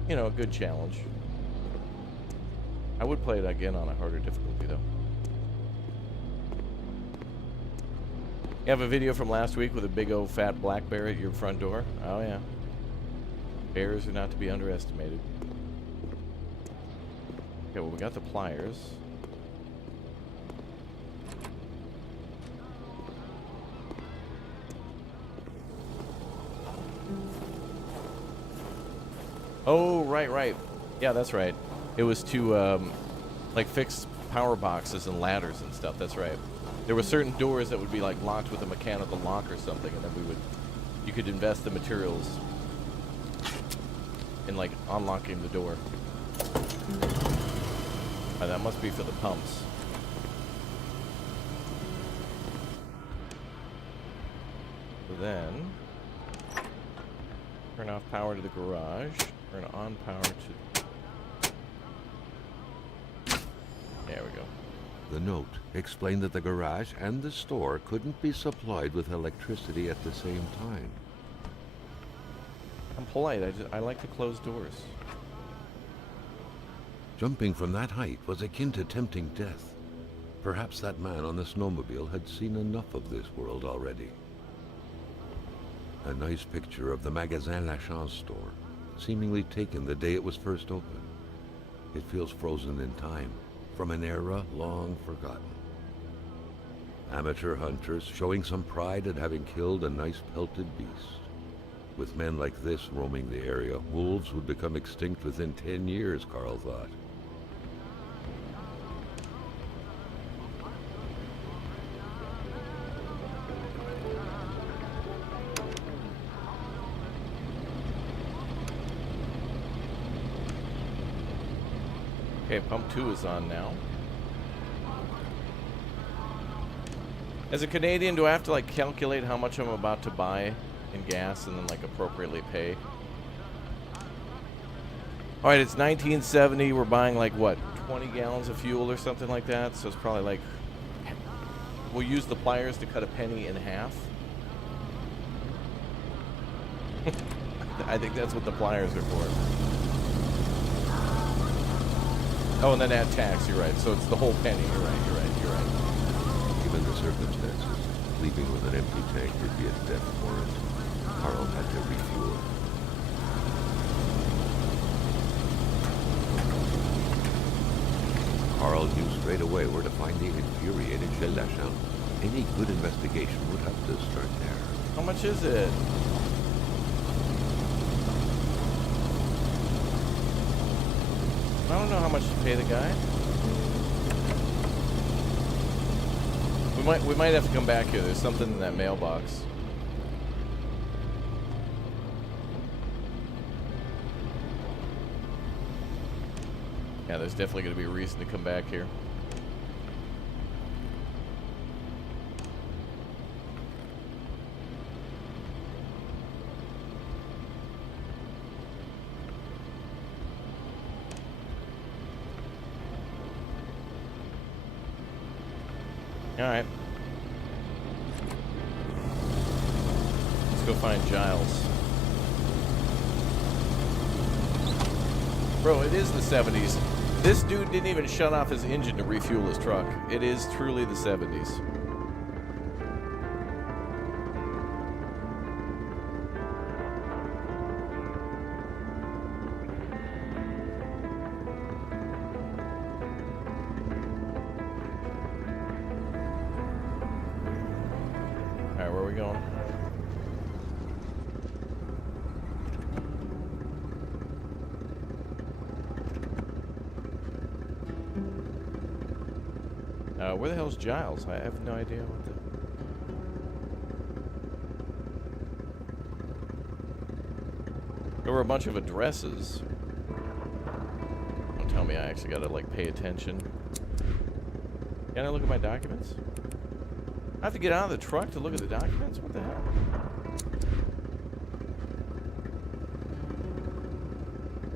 you know, a good challenge. I would play it again on a harder difficulty though. You have a video from last week with a big old fat black bear at your front door? Oh yeah. Bears are not to be underestimated. Okay, well we got the pliers. Oh, right. Yeah, that's right. It was to, like, fix power boxes and ladders and stuff. That's right. There were certain doors that would be, like, locked with a mechanical lock or something, and then you could invest the materials in, like, unlocking the door. Oh, that must be for the pumps. So then, turn off power to the garage. Turn on power to... There we go. The note explained that the garage and the store couldn't be supplied with electricity at the same time. I'm polite. I like to close doors. Jumping from that height was akin to tempting death. Perhaps that man on the snowmobile had seen enough of this world already. A nice picture of the Magasin La Chance store, seemingly taken the day it was first opened. It feels frozen in time, from an era long forgotten. Amateur hunters showing some pride at having killed a nice pelted beast. With men like this roaming the area, wolves would become extinct within 10 years, Carl thought. Okay, pump 2 is on now. As a Canadian, do I have to like calculate how much I'm about to buy in gas and then like appropriately pay? Alright, it's 1970. We're buying like what, 20 gallons of fuel or something like that. So it's probably like, we'll use the pliers to cut a penny in half. I think that's what the pliers are for. Oh, and then add tax, you're right. So it's the whole penny. You're right. Given the circumstances, leaving with an empty tank would be a death warrant. Carl had to refuel. Carl knew straight away where to find the infuriated Gilles Lachance. Any good investigation would have to start there. How much is it? I don't know how much to pay the guy. We might have to come back here. There's something in that mailbox. Yeah, there's definitely going to be a reason to come back here. Alright. Let's go find Giles. Bro, it is the 70s. This dude didn't even shut off his engine to refuel his truck. It is truly the 70s. Alright, where are we going? Where the hell's Giles? I have no idea what the... There were a bunch of addresses. Don't tell me I actually gotta, like, pay attention. Can I look at my documents? I have to get out of the truck to look at the documents? What the hell?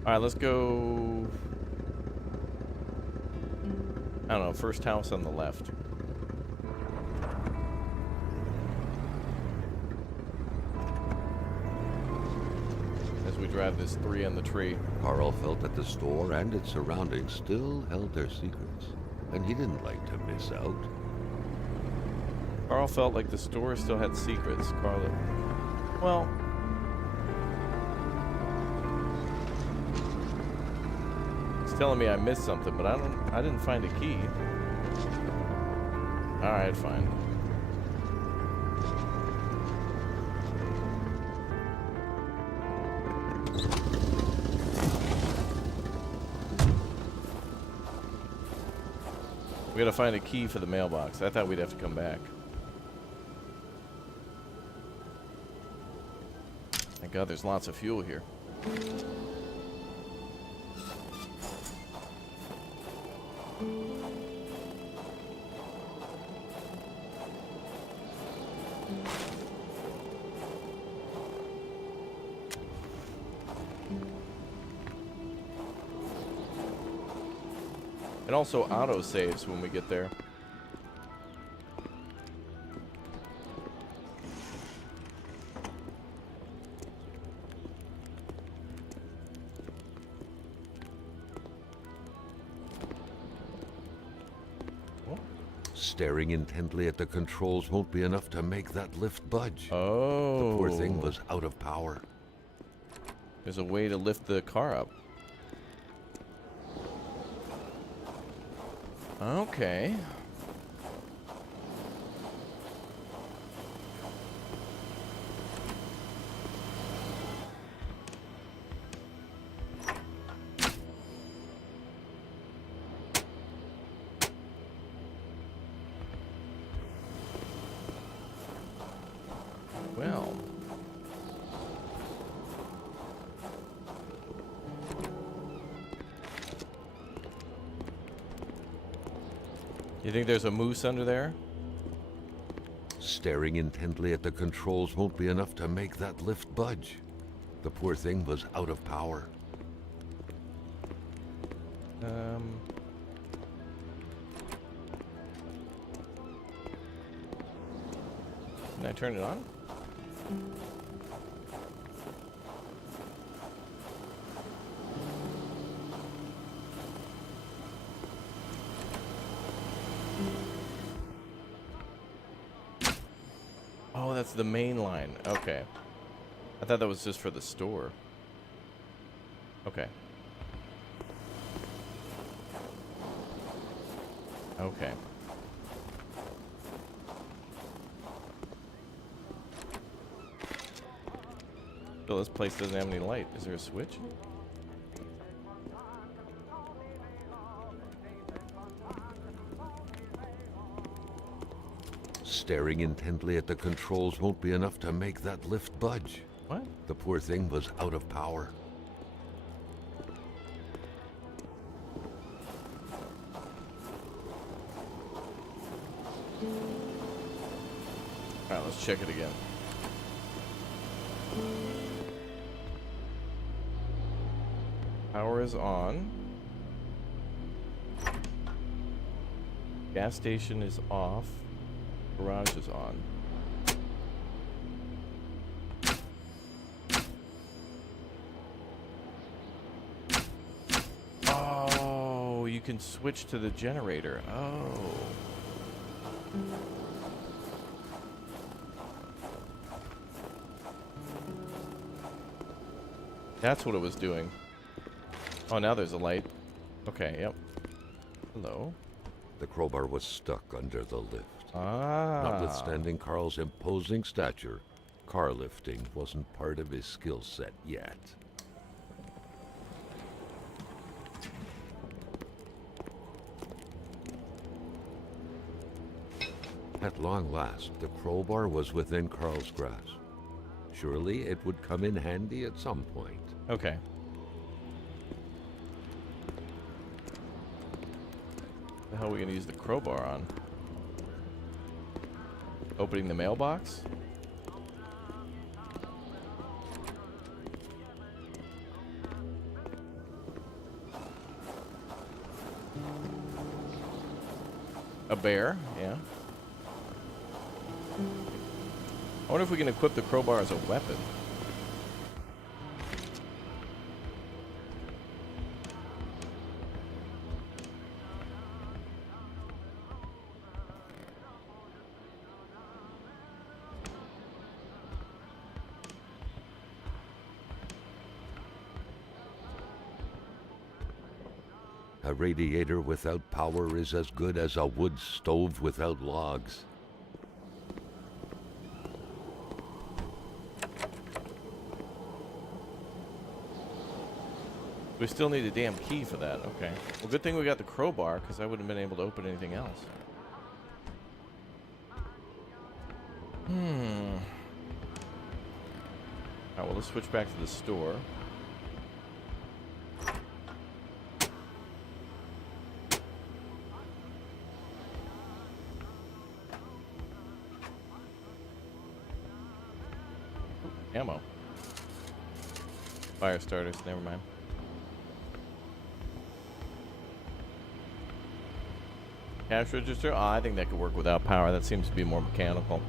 Alright, let's go... I don't know, first house on the left. As we drive this 3 on the tree. Carl felt that the store and its surroundings still held their secrets, and he didn't like to miss out. Carl felt like the store still had secrets. Well, it's telling me I missed something, but I didn't find a key. All right, fine. We gotta find a key for the mailbox. I thought we'd have to come back. Thank God there's lots of fuel here. It also auto saves when we get there. Staring intently at the controls won't be enough to make that lift budge. Oh. The poor thing was out of power. There's a way to lift the car up. Okay. Well. You think there's a moose under there? Staring intently at the controls won't be enough to make that lift budge. The poor thing was out of power. Can I turn it on? Oh, that's the main line. Okay. I thought that was just for the store. Okay. Okay. So this place doesn't have any light. Is there a switch? Staring intently at the controls won't be enough to make that lift budge. What? The poor thing was out of power. Alright, let's check it again. Power is on. Gas station is off. Garage is on. Oh, you can switch to the generator. Oh. That's what it was doing. Oh, now there's a light. Okay, yep. Hello. The crowbar was stuck under the lift. Ah. Notwithstanding Carl's imposing stature, car lifting wasn't part of his skill set yet. At long last, the crowbar was within Carl's grasp. Surely it would come in handy at some point. Okay. The hell are we gonna use the crowbar on? Opening the mailbox? A bear, yeah. I wonder if we can equip the crowbar as a weapon. A radiator without power is as good as a wood stove without logs. We still need a damn key for that. Okay. Well, good thing we got the crowbar, because I wouldn't have been able to open anything else. Alright, well, let's switch back to the store. Ammo. Fire starters, never mind. Cash register? Oh, I think that could work without power. That seems to be more mechanical.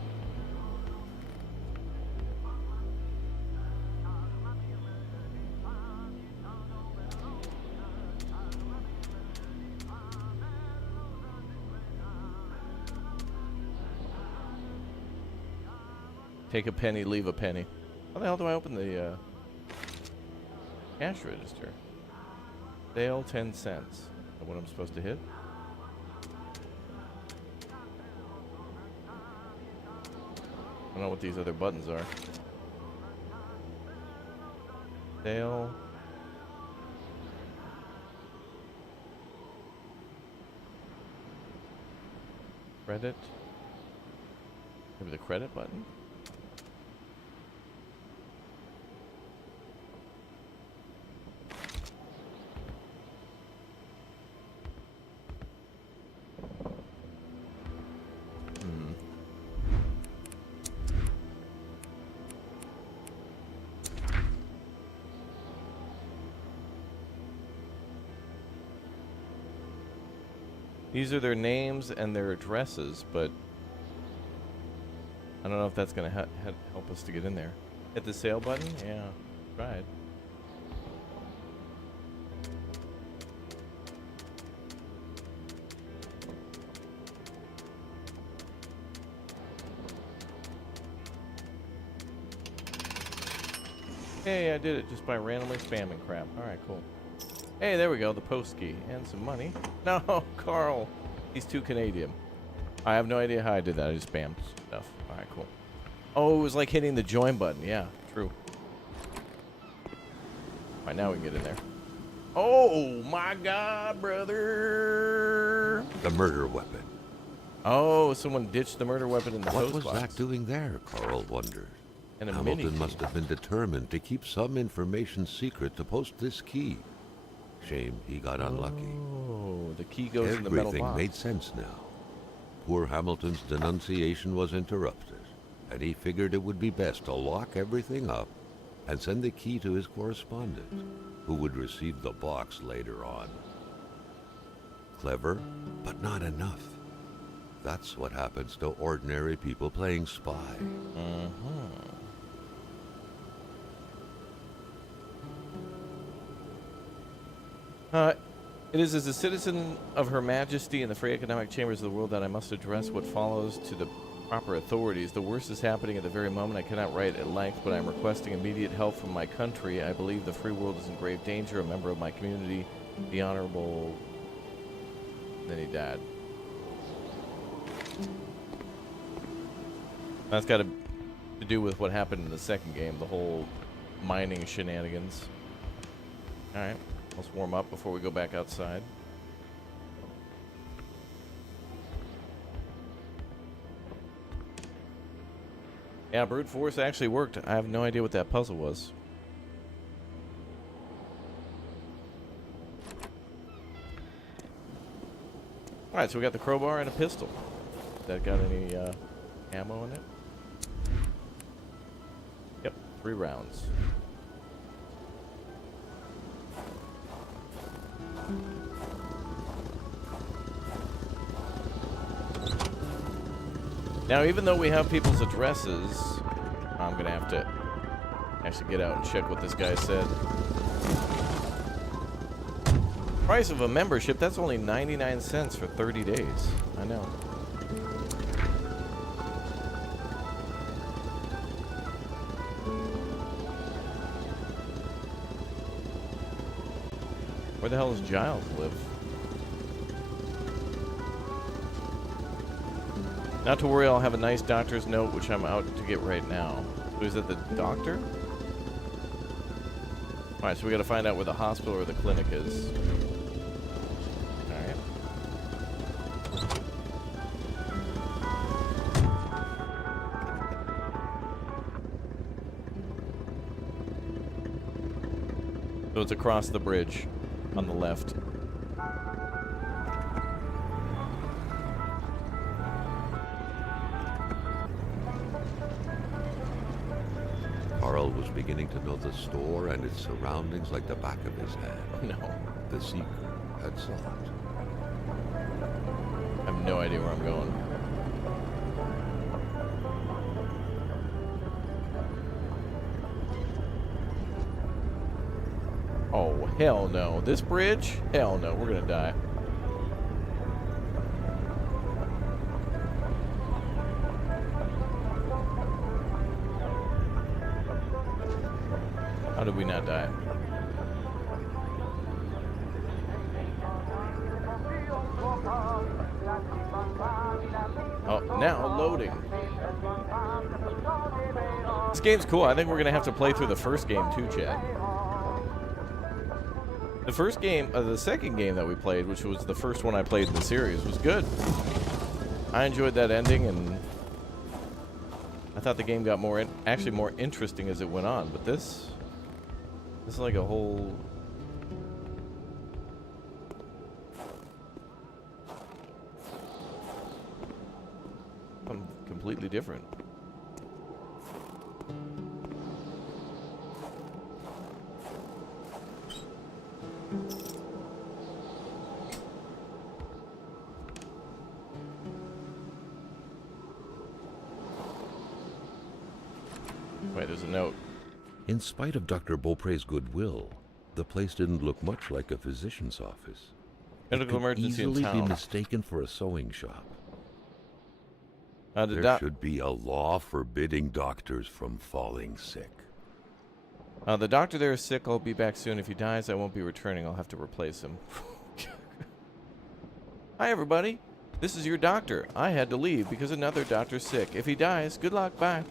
Take a penny, leave a penny. How the hell do I open the cash register? Sale 10 cents. Is that what I'm supposed to hit? I don't know what these other buttons are. Sale. Credit. Maybe the credit button? These are their names and their addresses, but I don't know if that's going to help us to get in there. Hit the sale button? Yeah, tried. Hey, I did it just by randomly spamming crap. Alright, cool. Hey, there we go, the post key. And some money. No, Carl. He's too Canadian. I have no idea how I did that. I just spammed stuff. Alright, cool. Oh, it was like hitting the join button. Yeah, true. Alright, now we can get in there. Oh, my God, brother. The murder weapon. Oh, someone ditched the murder weapon in the What post was box. that doing there, Carl wondered. And a Hamilton mini must key. have been determined to keep some information secret to post this key. Shame he got unlucky. Oh, the key goes in the metal Everything box. made sense now. Poor Hamilton's denunciation was interrupted, and he figured it would be best to lock everything up and send the key to his correspondent, who would receive the box later on. Clever, but not enough. That's what happens to ordinary people playing spy. It is as a citizen of Her Majesty in the free economic chambers of the world that I must address what follows to the proper authorities. The worst is happening at the very moment. I cannot write at length, but I am requesting immediate help from my country. I believe the free world is in grave danger. A member of my community, the Honorable... Then he died. That's got to do with what happened in the second game, the whole mining shenanigans. Alright. Let's warm up before we go back outside. Yeah, brute force actually worked. I have no idea what that puzzle was. Alright, so we got the crowbar and a pistol. That got any ammo in it? Yep, 3 rounds. Now, even though we have people's addresses, I'm going to have to actually get out and check what this guy said. Price of a membership, that's only 99 cents for 30 days. I know. Where the hell does Giles live? Not to worry, I'll have a nice doctor's note, which I'm out to get right now. So is that the doctor? Alright, so we gotta find out where the hospital or the clinic is. Alright. So it's across the bridge on the left. Carl was beginning to know the store and its surroundings like the back of his hand. No. The seeker had sought. I have no idea where I'm going. Oh, hell no. This bridge? Hell no. We're gonna die. How did we not die? Oh, now loading. This game's cool. I think we're gonna have to play through the first game too, Chad. The first game, the second game that we played, which was the first one I played in the series, was good. I enjoyed that ending, and I thought the game got actually more interesting as it went on. But this is like a whole. Something completely different. Wait, there's a note. In spite of Dr. Beaupre's goodwill, the place didn't look much like a physician's office. Medical emergency in easily be town. mistaken for a sewing shop. The There should be a law forbidding doctors from falling sick. the doctor there is sick. I'll be back soon. If he dies, I won't be returning. I'll have to replace him. Hi, everybody. This is your doctor. I had to leave because another doctor's sick. If he dies, good luck. Bye.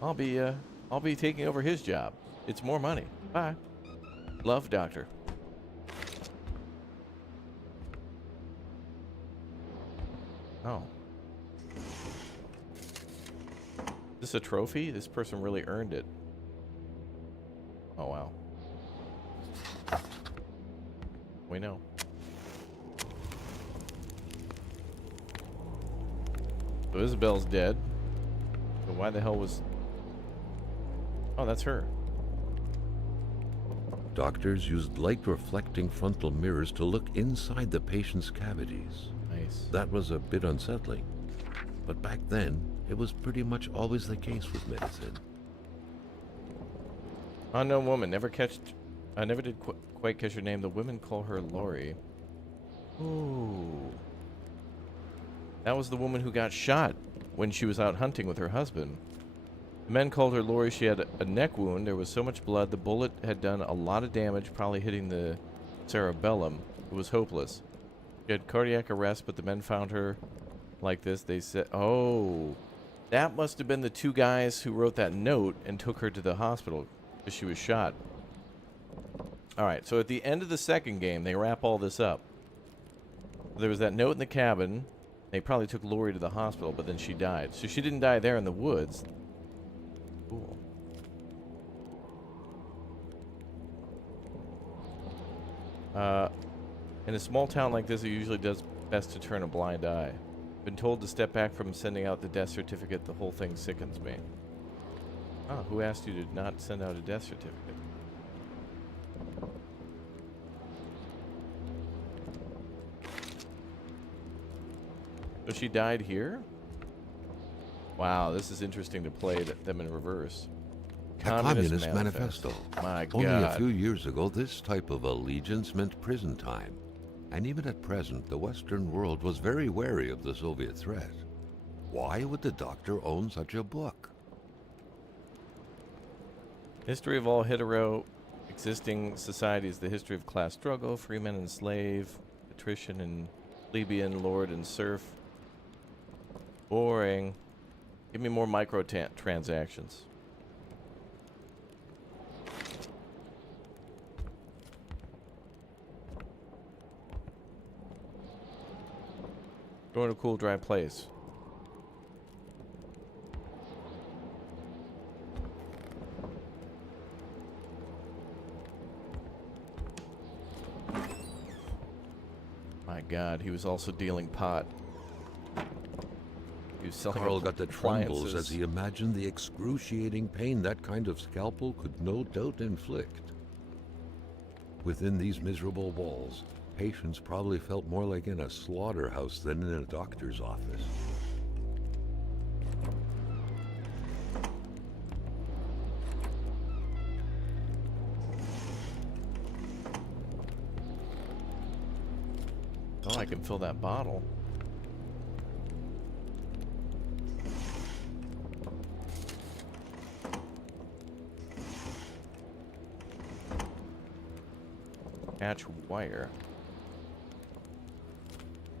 I'll be taking over his job. It's more money. Bye. Love, doctor. Oh. Is this a trophy? This person really earned it. Oh, wow. We know. So Isabel's dead. So why the hell was... Oh, that's her. Doctors used light-reflecting frontal mirrors to look inside the patient's cavities. Nice. That was a bit unsettling. But back then, it was pretty much always the case with medicine. Unknown woman. I never did quite catch her name. The women call her Lori. Ooh. That was the woman who got shot when she was out hunting with her husband. The men called her Lori. She had a neck wound. There was so much blood. The bullet had done a lot of damage, probably hitting the cerebellum. It was hopeless. She had cardiac arrest, but the men found her like this. They said, oh, that must have been the two guys who wrote that note and took her to the hospital because she was shot. All right, so at the end of the second game, they wrap all this up. There was that note in the cabin. They probably took Lori to the hospital, but then she died. So she didn't die there in the woods. Cool. In a small town like this, it usually does best to turn a blind eye. Been told to step back from sending out the death certificate. The whole thing sickens me. Oh, who asked you to not send out a death certificate? So she died here? Wow, this is interesting to play them in reverse. A Communist Manifesto. My Only a God. few years ago, this type of allegiance meant prison time. And even at present, the Western world was very wary of the Soviet threat. Why would the doctor own such a book? History of all hetero-existing societies. The history of class struggle, freeman and slave, patrician and plebeian, lord and serf. Boring. Give me more micro-transactions. Going to a cool, dry place. My God, he was also dealing pot. He was selling Carl got the trembles appliances. as he imagined the excruciating pain that kind of scalpel could no doubt inflict. Within these miserable walls, patients probably felt more like in a slaughterhouse than in a doctor's office. Oh, I can fill that bottle. Patch wire.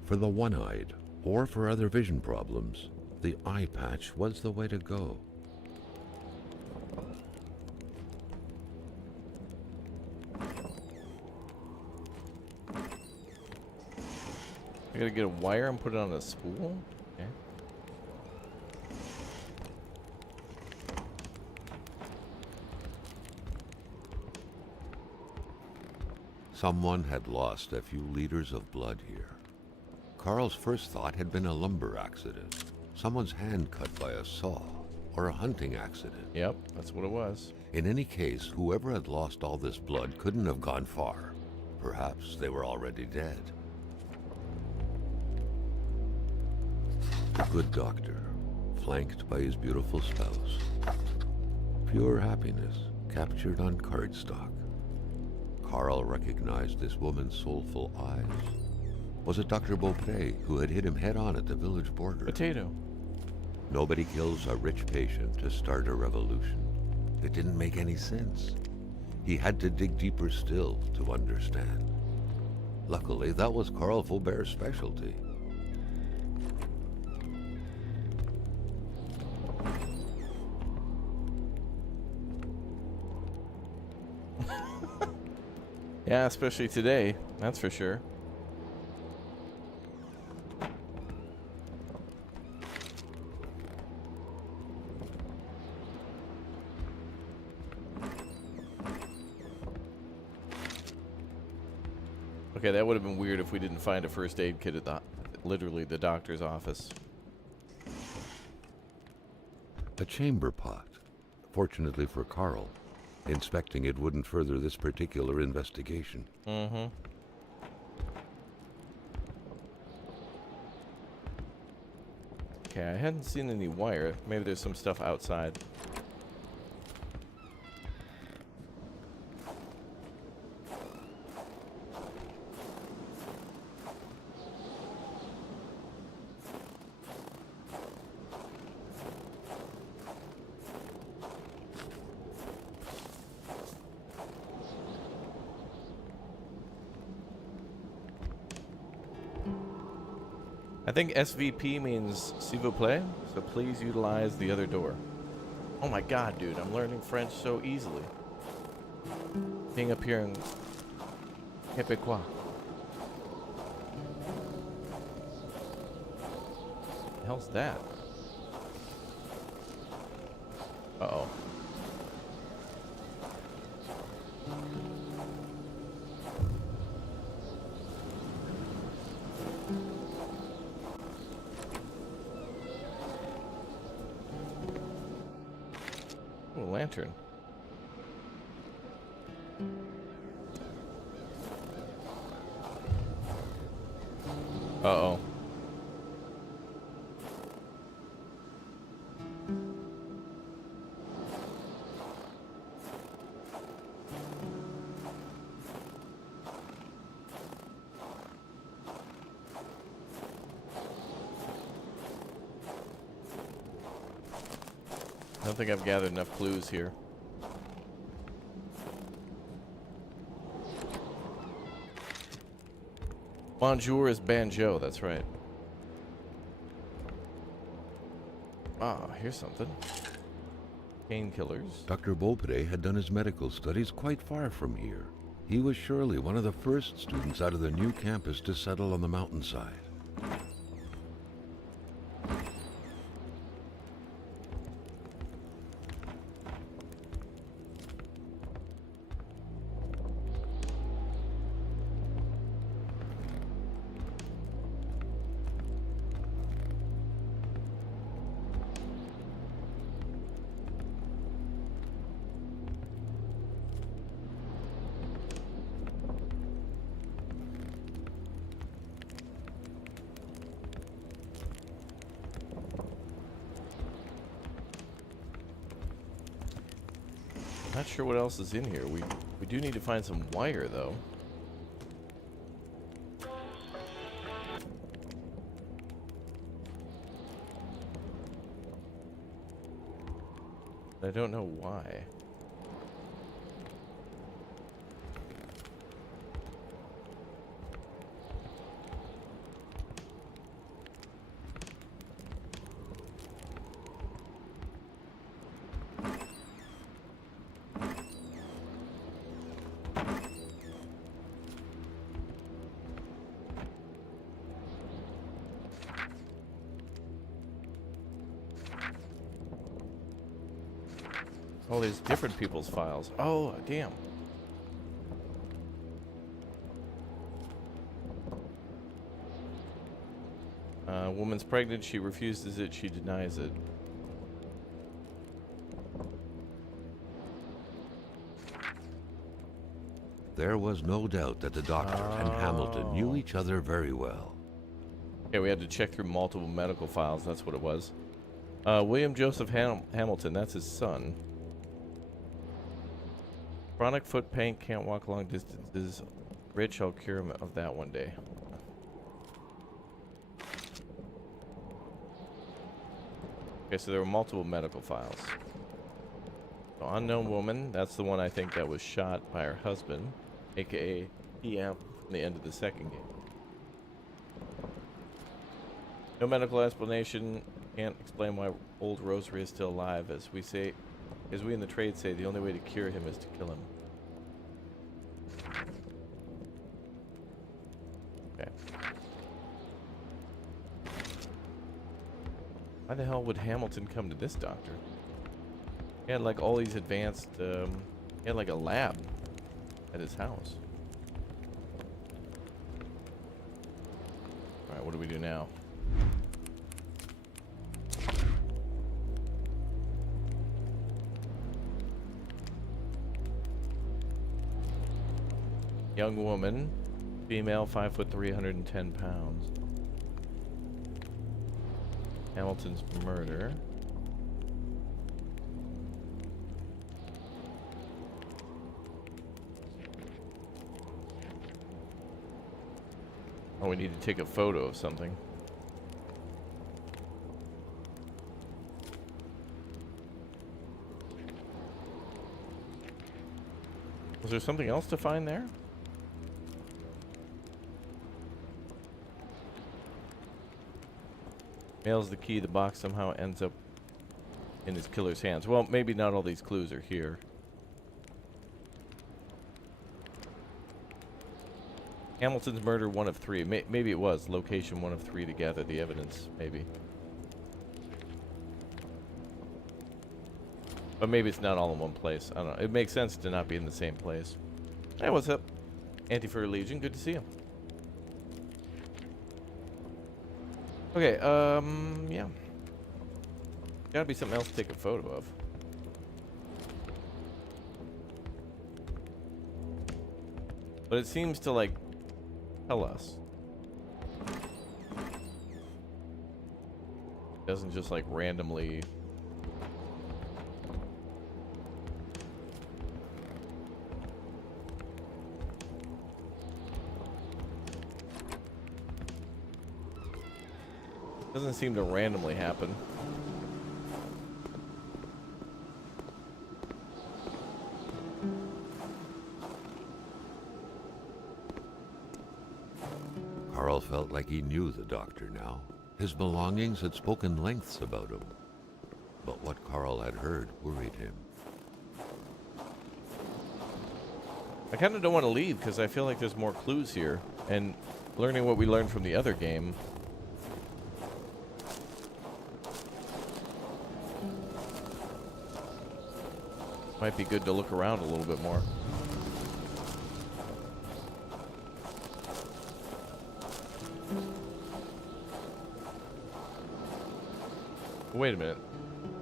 For the one-eyed, or for other vision problems, the eye patch was the way to go. I gotta get a wire and put it on a spool? Okay. Someone had lost a few liters of blood here. Carl's first thought had been a lumber accident, someone's hand cut by a saw, or a hunting accident. Yep, that's what it was. In any case, whoever had lost all this blood couldn't have gone far. Perhaps they were already dead. The good doctor, flanked by his beautiful spouse. Pure happiness, captured on cardstock. Carl recognized this woman's soulful eyes. Was it Dr. Beaupre who had hit him head-on at the village border? Potato. Nobody kills a rich patient to start a revolution. It didn't make any sense. He had to dig deeper still to understand. Luckily, that was Carl Faubert's specialty. Yeah, especially today, that's for sure. Okay, that would have been weird if we didn't find a first aid kit at literally the doctor's office. A chamber pot. Fortunately for Carl, inspecting it wouldn't further this particular investigation. Mm-hmm. Okay, I hadn't seen any wire. Maybe there's some stuff outside. I think SVP means s'il vous plaît, so please utilize the other door. Oh my god, dude, I'm learning French so easily. Being up here in Quebecois. What the hell's that? Uh-oh. Oh, lantern. Uh-oh. don't think I've gathered enough clues here. Bonjour is banjo, that's right. Ah, here's something. Painkillers. Dr. Beaupre had done his medical studies quite far from here. He was surely one of the first students out of the new campus to settle on the mountainside. Not sure what else is in here. We do need to find some wire though. I don't know why. All these different people's files. Oh, damn. Woman's pregnant. She refuses it. She denies it. There was no doubt that the doctor and Hamilton knew each other very well. Okay, we had to check through multiple medical files. That's what it was. William Joseph Hamilton. That's his son. Chronic foot pain, can't walk long distances. Rich, I'll cure him of that one day. Okay, so there were multiple medical files. So unknown woman, that's the one I think that was shot by her husband, aka PM from the end of the second game. No medical explanation, can't explain why old Rosary is still alive. As we in the trade say, the only way to cure him is to kill him. Okay. Why the hell would Hamilton come to this doctor? He had like all these advanced, he had like a lab at his house. Alright, what do we do now? Young woman, female, 5 foot 310 pounds. Hamilton's murder. Oh, we need to take a photo of something. Was there something else to find there? Mails the key. The box somehow ends up in his killer's hands. Well, maybe not all these clues are here. Hamilton's murder, 1 of 3. Maybe it was. Location 1 of 3 to gather the evidence. Maybe. But maybe it's not all in one place. I don't know. It makes sense to not be in the same place. Hey, what's up? Anti-Fur Legion. Good to see you. Okay, yeah. Gotta be something else to take a photo of. But it seems to, like, tell us. It doesn't just, like, randomly... Doesn't seem to randomly happen. felt like he knew the doctor now. His belongings had spoken lengths about him. But what Carl had heard worried him. I kind of don't want to leave because I feel like there's more clues here. And learning what we learned from the other game. Might be good to look around a little bit more. Wait a minute.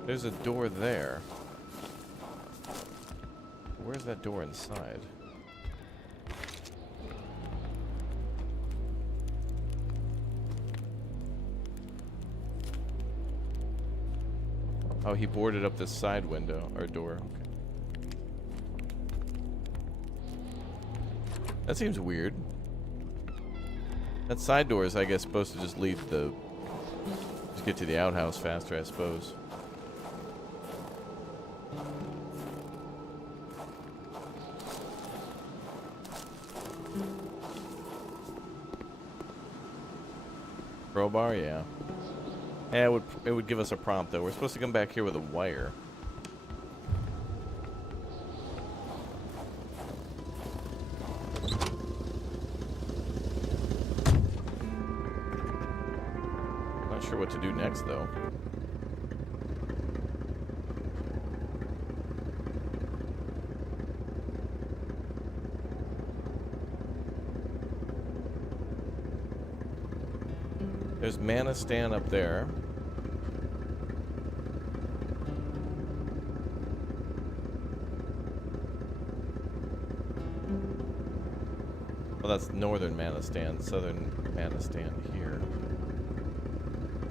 There's a door there. Where's that door inside? Oh, he boarded up this side window or door. Okay. That seems weird. That side door is, I guess, supposed to just lead the... Just get to the outhouse faster, I suppose. Crowbar, yeah. Yeah, it would give us a prompt, though. We're supposed to come back here with a wire. Not sure what to do next, though. There's Manistan up there. Well, that's northern Manistan, southern Manistan here.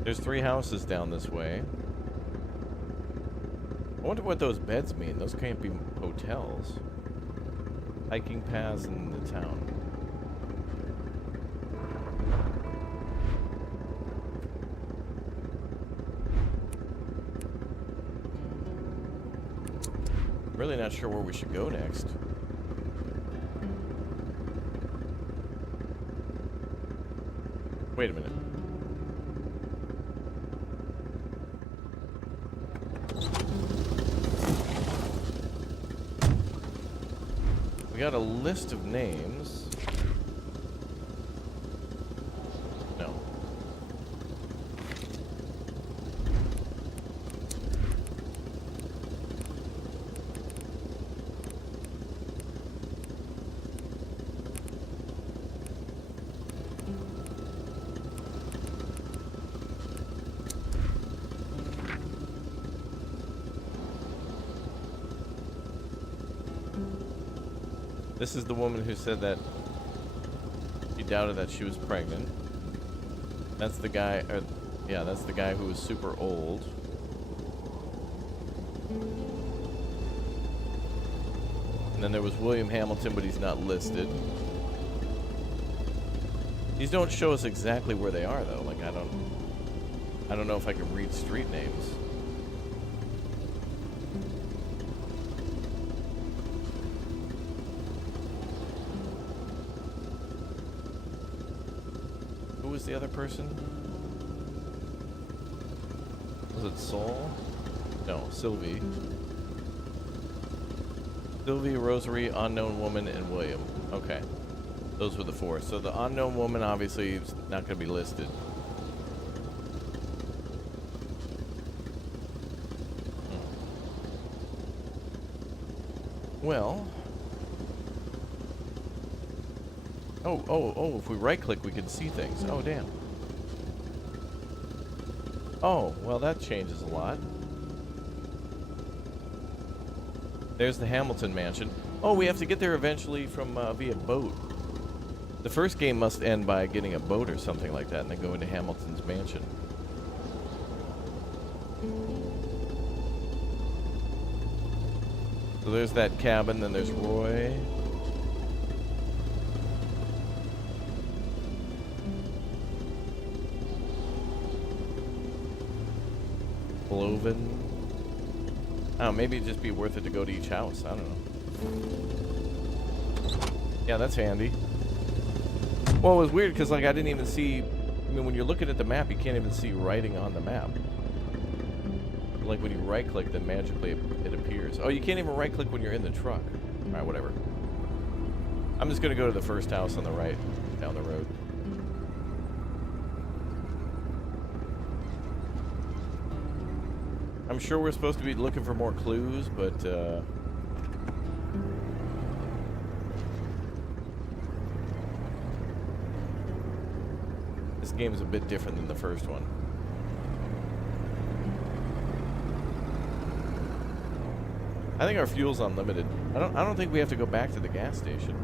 There's 3 houses down this way. I wonder what those beds mean. Those can't be hotels. Hiking paths in the town. Really not sure where we should go next. Wait a minute. We got a list of names. No. This is the woman who said that she doubted that she was pregnant. That's the guy, yeah, that's the guy who was super old. And then there was William Hamilton, but he's not listed. These don't show us exactly where they are, though. Like, I don't know if I can read street names. Who was the other person? Was it Sol? No, Sylvie. Sylvie, Rosary, Unknown Woman, and William. Okay. Those were the 4. So the Unknown Woman obviously is not going to be listed. Well. Oh, if we right click we can see things. Oh, damn. Oh, well that changes a lot. There's the Hamilton mansion. Oh, we have to get there eventually from via boat. The first game must end by getting a boat or something like that and then go into Hamilton's mansion. So there's that cabin, then there's Roy. Bloven. Oh, maybe it'd just be worth it to go to each house. I don't know. Yeah, that's handy. Well, it was weird because like I didn't even see. I mean, when you're looking at the map, you can't even see writing on the map. Like when you right-click, then magically it appears. Oh, you can't even right-click when you're in the truck. All right, whatever. I'm just gonna go to the first house on the right, down the road. I'm sure we're supposed to be looking for more clues, but this game is a bit different than the first one. I think our fuel's unlimited. I don't think we have to go back to the gas station.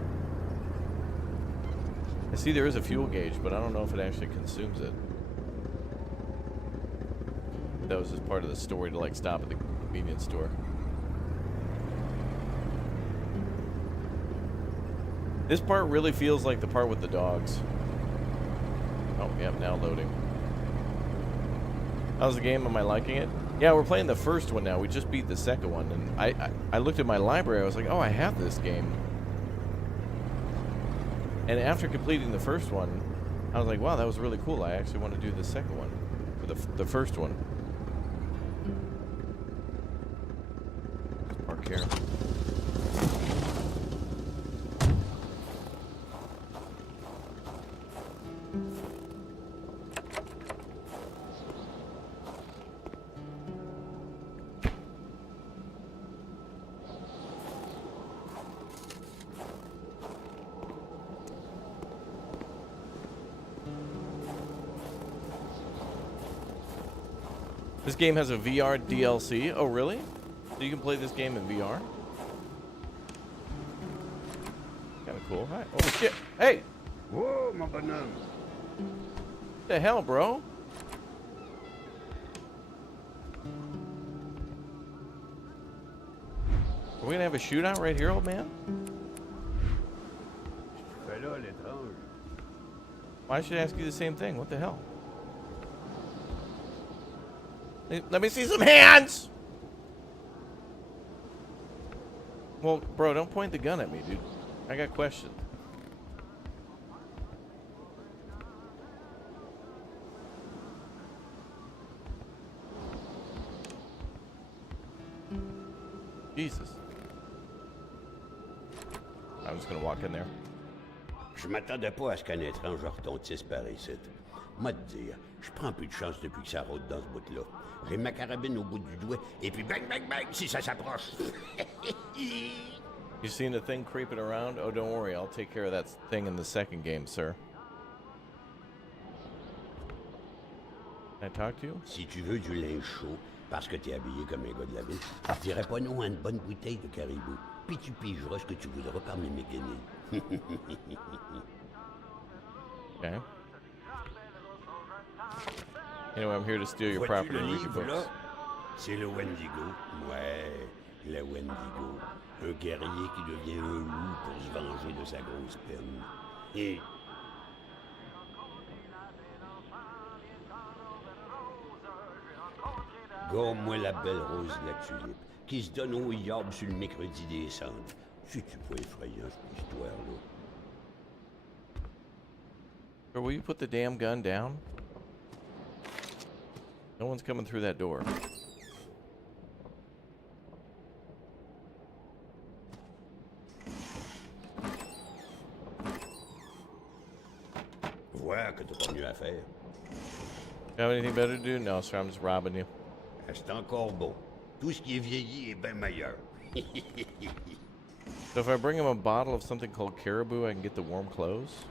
I see there is a fuel gauge, but I don't know if it actually consumes it. That was just part of the story to like stop at the convenience store. This part really feels like the part with the dogs. Oh, yeah, now loading. How's the game? Am I liking it? Yeah, we're playing the first one now. We just beat the second one, and I looked at my library. I was like, oh, I have this game. And after completing the first one, I was like, wow, that was really cool. I actually want to do the second one, or the first one. Let's park here. This game has a VR DLC. Oh, really? So you can play this game in VR? Kind of cool. Hi. Oh, shit. Hey! Whoa, mon bonhomme. What the hell, bro? Are we gonna have a shootout right here, old man? Fais là l'étrange. Why should I ask you the same thing? What the hell? Let me see some hands! Well, bro, don't point the gun at me, dude. I got questions. Jesus. I'm just gonna walk in there. Je m'attendais pas à ce qu'un étrange retontisse par ici. Moi te dire, je prends plus de chance depuis que ça rôde dans ce bout-là. J'ai ma carabine au bout du doigt, et puis bang, bang, bang, si ça s'approche. You seen a thing creeping around? Oh, don't worry. I'll take care of that thing in the second game, sir. Can I talk to you? Si tu veux du linge chaud, parce que t'es habillé comme un gars de la ville, je dirais pas non à une bonne bouteille de caribou. Puis tu pigeras ce que tu voudras parmi mes guenilles. Okay. Anyway, I'm here to steal your Vois-tu property le and read your livre, là? books. C'est le Wendigo. Ouais, le Wendigo. Un guerrier qui devient un loup pour se venger de sa grosse peine. Et... Gomme-moi la belle rose de la tulipe, qui se donne au yab sur le mercredi des cendres. C'est-tu pas effrayant, cette histoire-là? Sir, will you put the damn gun down? No one's coming through that door. Vois que t'as pas mieux à faire. You have anything better to do? No, sir, I'm just robbing you. C'est encore bon. Tout ce qui est vieilli est bien meilleur. So if I bring him a bottle of something called caribou, I can get the warm clothes?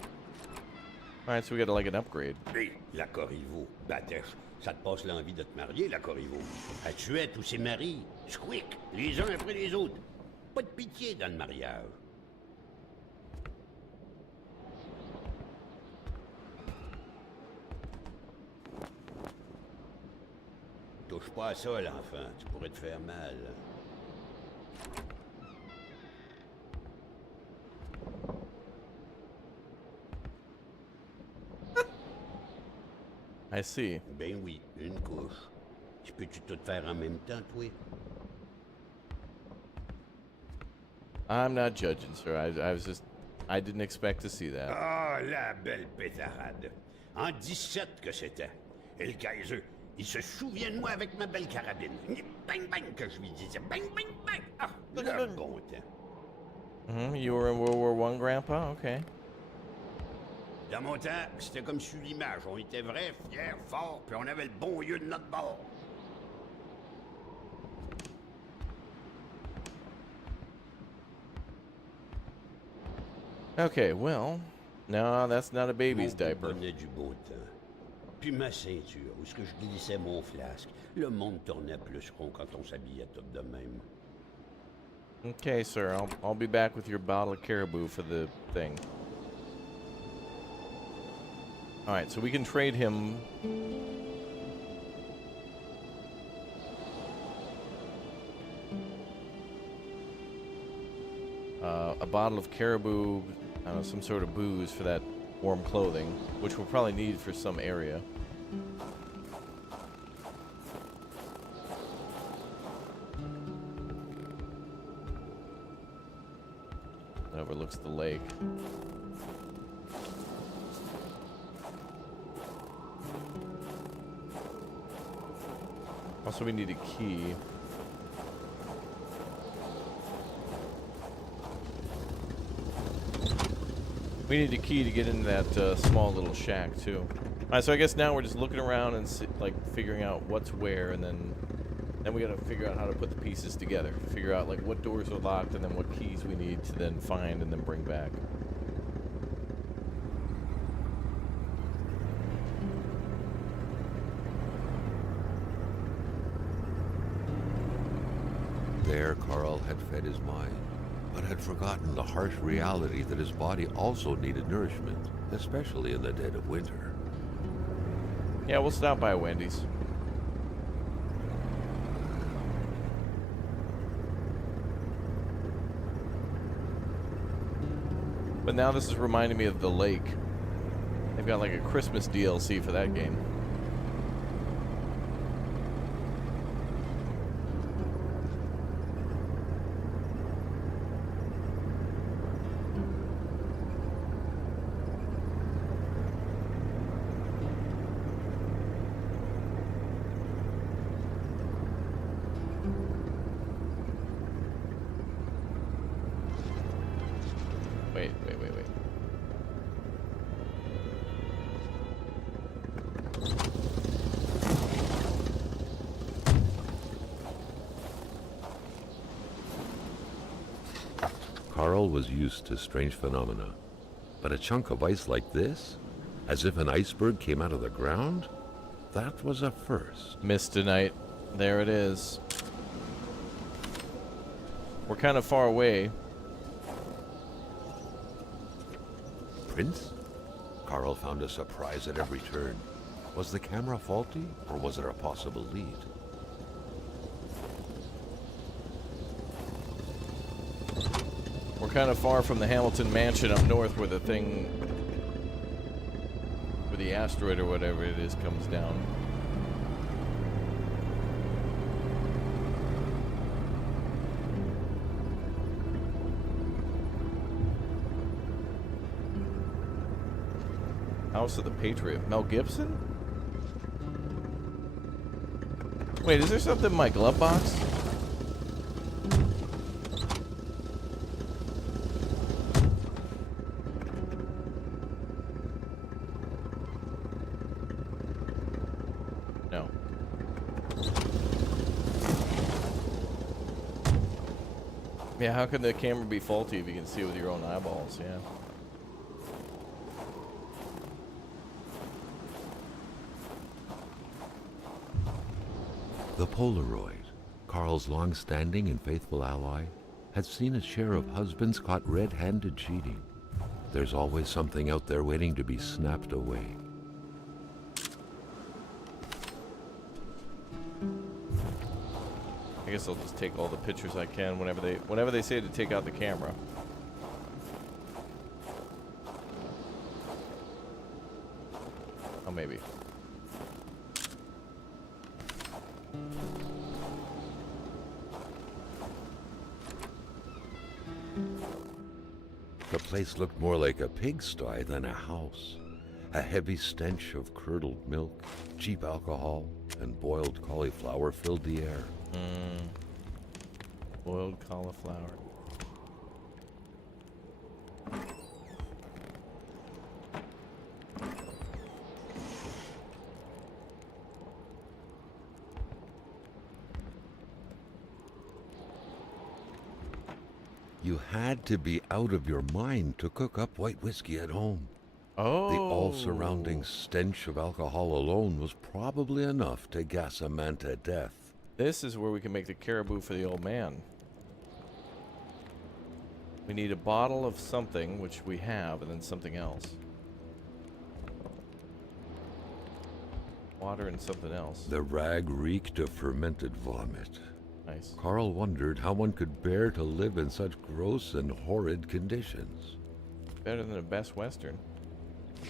Alright, so we got like an upgrade. Hé, la Corriveau, Batèche, ça te passe l'envie de te marier, la Corriveau. Elle tuait tous ses maris, squick, les uns après les autres. Pas de pitié dans le mariage. Touche pas à ça, l'enfant, tu pourrais te faire mal. I see. Ben oui, une couche. Tu peux-tu tout faire en même temps, toi? I'm not judging, sir. I was just I didn't expect to see that. Ah, la belle pétarade. En 17 que c'était. Et le Kaiser, il se souvient de moi avec ma belle carabine. Bang, bang, que je lui disais. Bang, bang, bang. Ah, le bon temps. You were in World War I, Grandpa? Okay. Dans mon temps, c'était comme sur l'image. On était vrais, fiers, forts, puis on avait le bon lieu de notre bord. Okay, well, no, that's not a baby's Mon diaper. bonnet du beau temps. Puis ma ceinture, où ce que je glissais mon flasque. Le monde tournait plus rond quand on s'habillait tout de même. Okay, sir, I'll be back with your bottle of caribou for the thing. Alright, so we can trade him. A bottle of caribou, I don't know, some sort of booze for that warm clothing, which we'll probably need for some area. That overlooks the lake. Also, we need a key. We need a key to get into that small little shack, too. Alright, so I guess now we're just looking around and figuring out what's where, and then we gotta figure out how to put the pieces together. Figure out, like, what doors are locked, and then what keys we need to then find and then bring back. There, Carl had fed his mind, but had forgotten the harsh reality that his body also needed nourishment, especially in the dead of winter. Yeah, we'll stop by Wendy's. But now this is reminding me of the lake. They've got like a Christmas DLC for that game. Wait. Carl was used to strange phenomena, but a chunk of ice like this, as if an iceberg came out of the ground, that was a first. Mistonite. There it is. We're kind of far away. Prince? Carl found a surprise at every turn. Was the camera faulty, or was it a possible lead? We're kind of far from the Hamilton mansion up north where the thing, where the asteroid or whatever it is comes down. House of the Patriot. Mel Gibson? Wait, is there something in my glove box? No. Yeah, how can the camera be faulty if you can see it with your own eyeballs? Yeah. The Polaroid, Carl's long-standing and faithful ally, had seen its share of husbands caught red-handed cheating. There's always something out there waiting to be snapped away. I guess I'll just take all the pictures I can whenever they say to take out the camera. Oh, maybe. The place looked more like a pigsty than a house. A heavy stench of curdled milk, cheap alcohol, and boiled cauliflower filled the air. Boiled cauliflower. You had to be out of your mind to cook up white whiskey at home. Oh. The all-surrounding stench of alcohol alone was probably enough to gas a man to death. This is where we can make the caribou for the old man. We need a bottle of something, which we have, and then something else. Water and something else. The rag reeked of fermented vomit. Nice. Carl wondered how one could bear to live in such gross and horrid conditions. Better than the best Western.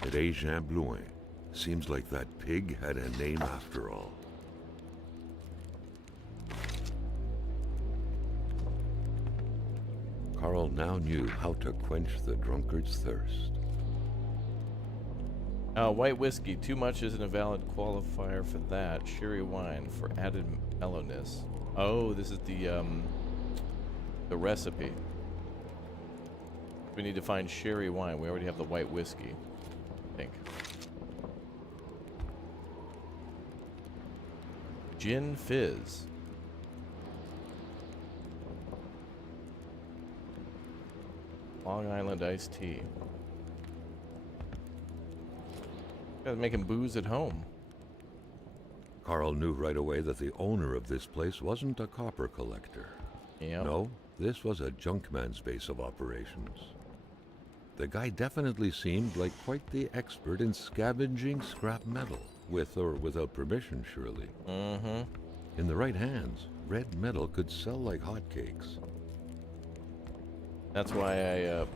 At Jean Brume, seems like that pig had a name after all. Carl now knew how to quench the drunkard's thirst. White whiskey. Too much isn't a valid qualifier for that. Sherry wine for added mellowness. Oh, this is the recipe. We need to find sherry wine. We already have the white whiskey, I think. Gin fizz. Long Island iced tea. Guys making booze at home. Carl knew right away that the owner of this place wasn't a copper collector. Yep. No, this was a junkman's base of operations. The guy definitely seemed like quite the expert in scavenging scrap metal, with or without permission, surely. Mm-hmm. In the right hands, red metal could sell like hotcakes. That's why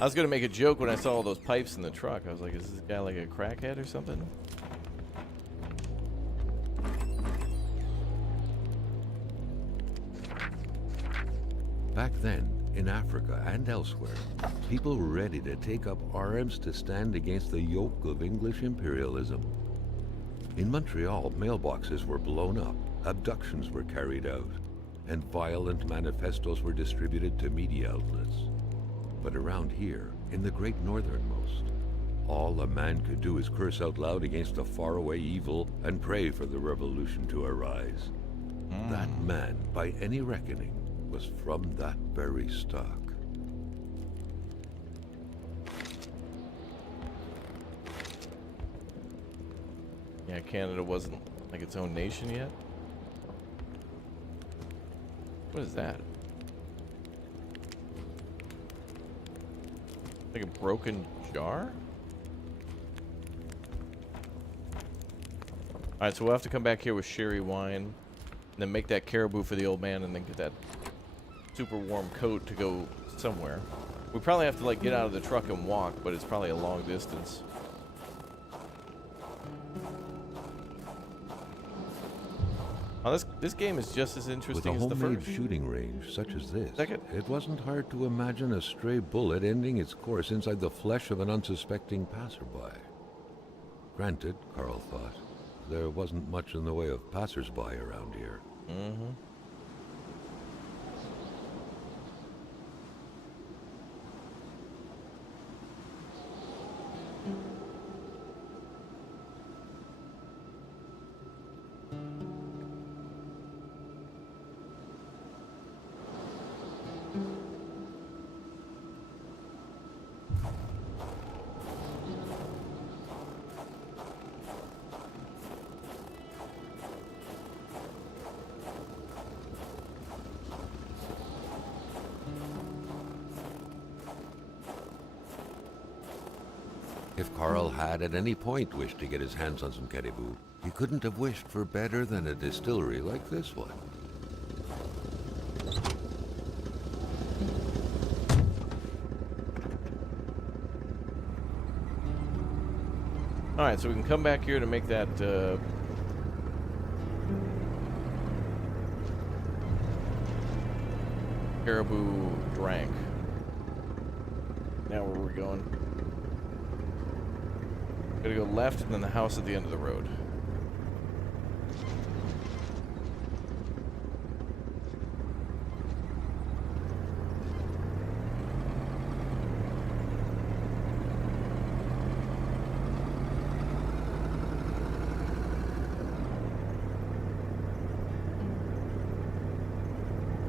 I was gonna make a joke when I saw all those pipes in the truck. I was like, is this guy like a crackhead or something? Back then, in Africa and elsewhere, people were ready to take up arms to stand against the yoke of English imperialism. In Montreal, mailboxes were blown up, abductions were carried out, and violent manifestos were distributed to media outlets. But around here, in the great northernmost, all a man could do is curse out loud against a faraway evil and pray for the revolution to arise. That man, by any reckoning, was from that very stock. Yeah, Canada wasn't like its own nation yet. What is that? Like a broken jar? Alright, so we'll have to come back here with sherry wine, and then make that caribou for the old man, and then get that super warm coat to go somewhere. We probably have to like get out of the truck and walk, but it's probably a long distance. Oh, this game is just as With a interesting as the homemade first. shooting range such as this, Second. it wasn't hard to imagine a stray bullet ending its course inside the flesh of an unsuspecting passerby. Granted, Carl thought, there wasn't much in the way of passersby around here. Mm-hmm. If Carl had at any point wished to get his hands on some caribou, he couldn't have wished for better than a distillery like this one. Alright, so we can come back here to make that caribou drank. Now where are we going? Gotta go left and then the house at the end of the road.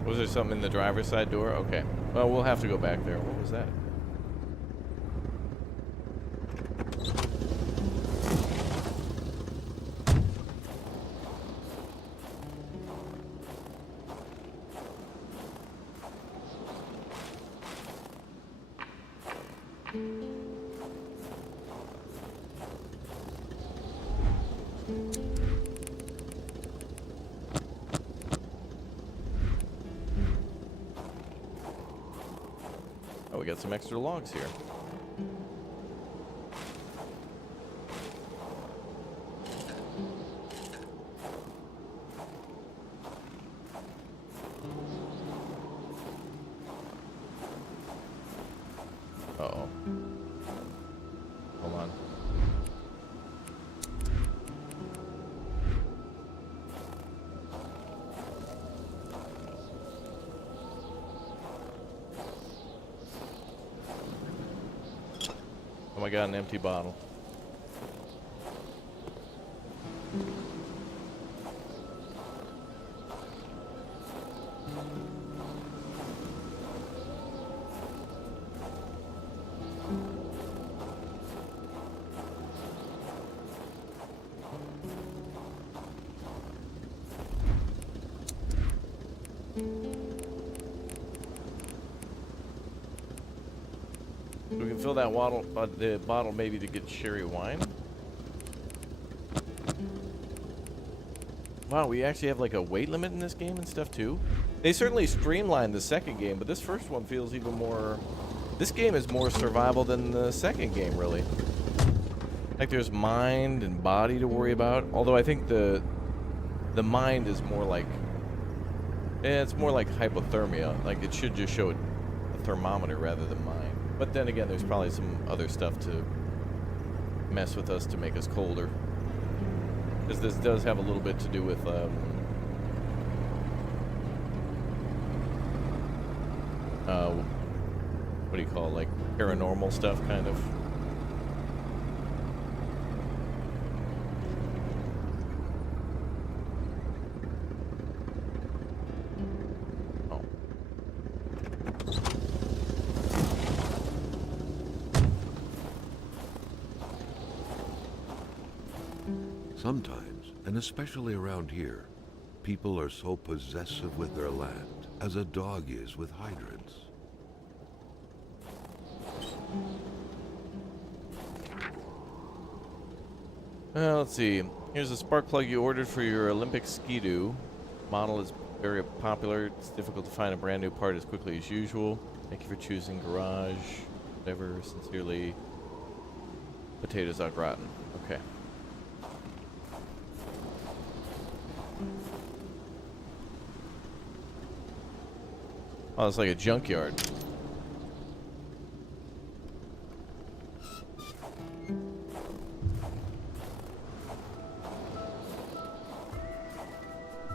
Was there something in the driver's side door? Okay. Well, we'll have to go back there. What was that? Oh, we got some extra logs here. Uh-oh. Hold on. Oh my god, an empty bottle. We can fill that the bottle maybe to get sherry wine. Wow, we actually have like a weight limit in this game and stuff too. They certainly streamlined the second game, but this first one feels even more... This game is more survival than the second game, really. Like there's mind and body to worry about. Although I think the mind is more like... it's more like hypothermia. Like it should just show a thermometer rather than mind. But then again, there's probably some other stuff to mess with us to make us colder. Because this does have a little bit to do with, what do you call it, like paranormal stuff, kind of. Oh. Sometimes, and especially around here, people are so possessive with their land, as a dog is with hydrants. Let's see. Here's a spark plug you ordered for your Olympic Ski-Doo. Model is very popular. It's difficult to find a brand new part as quickly as usual. Thank you for choosing Garage. Whatever. Sincerely, potatoes au gratin. Okay. Oh, it's like a junkyard.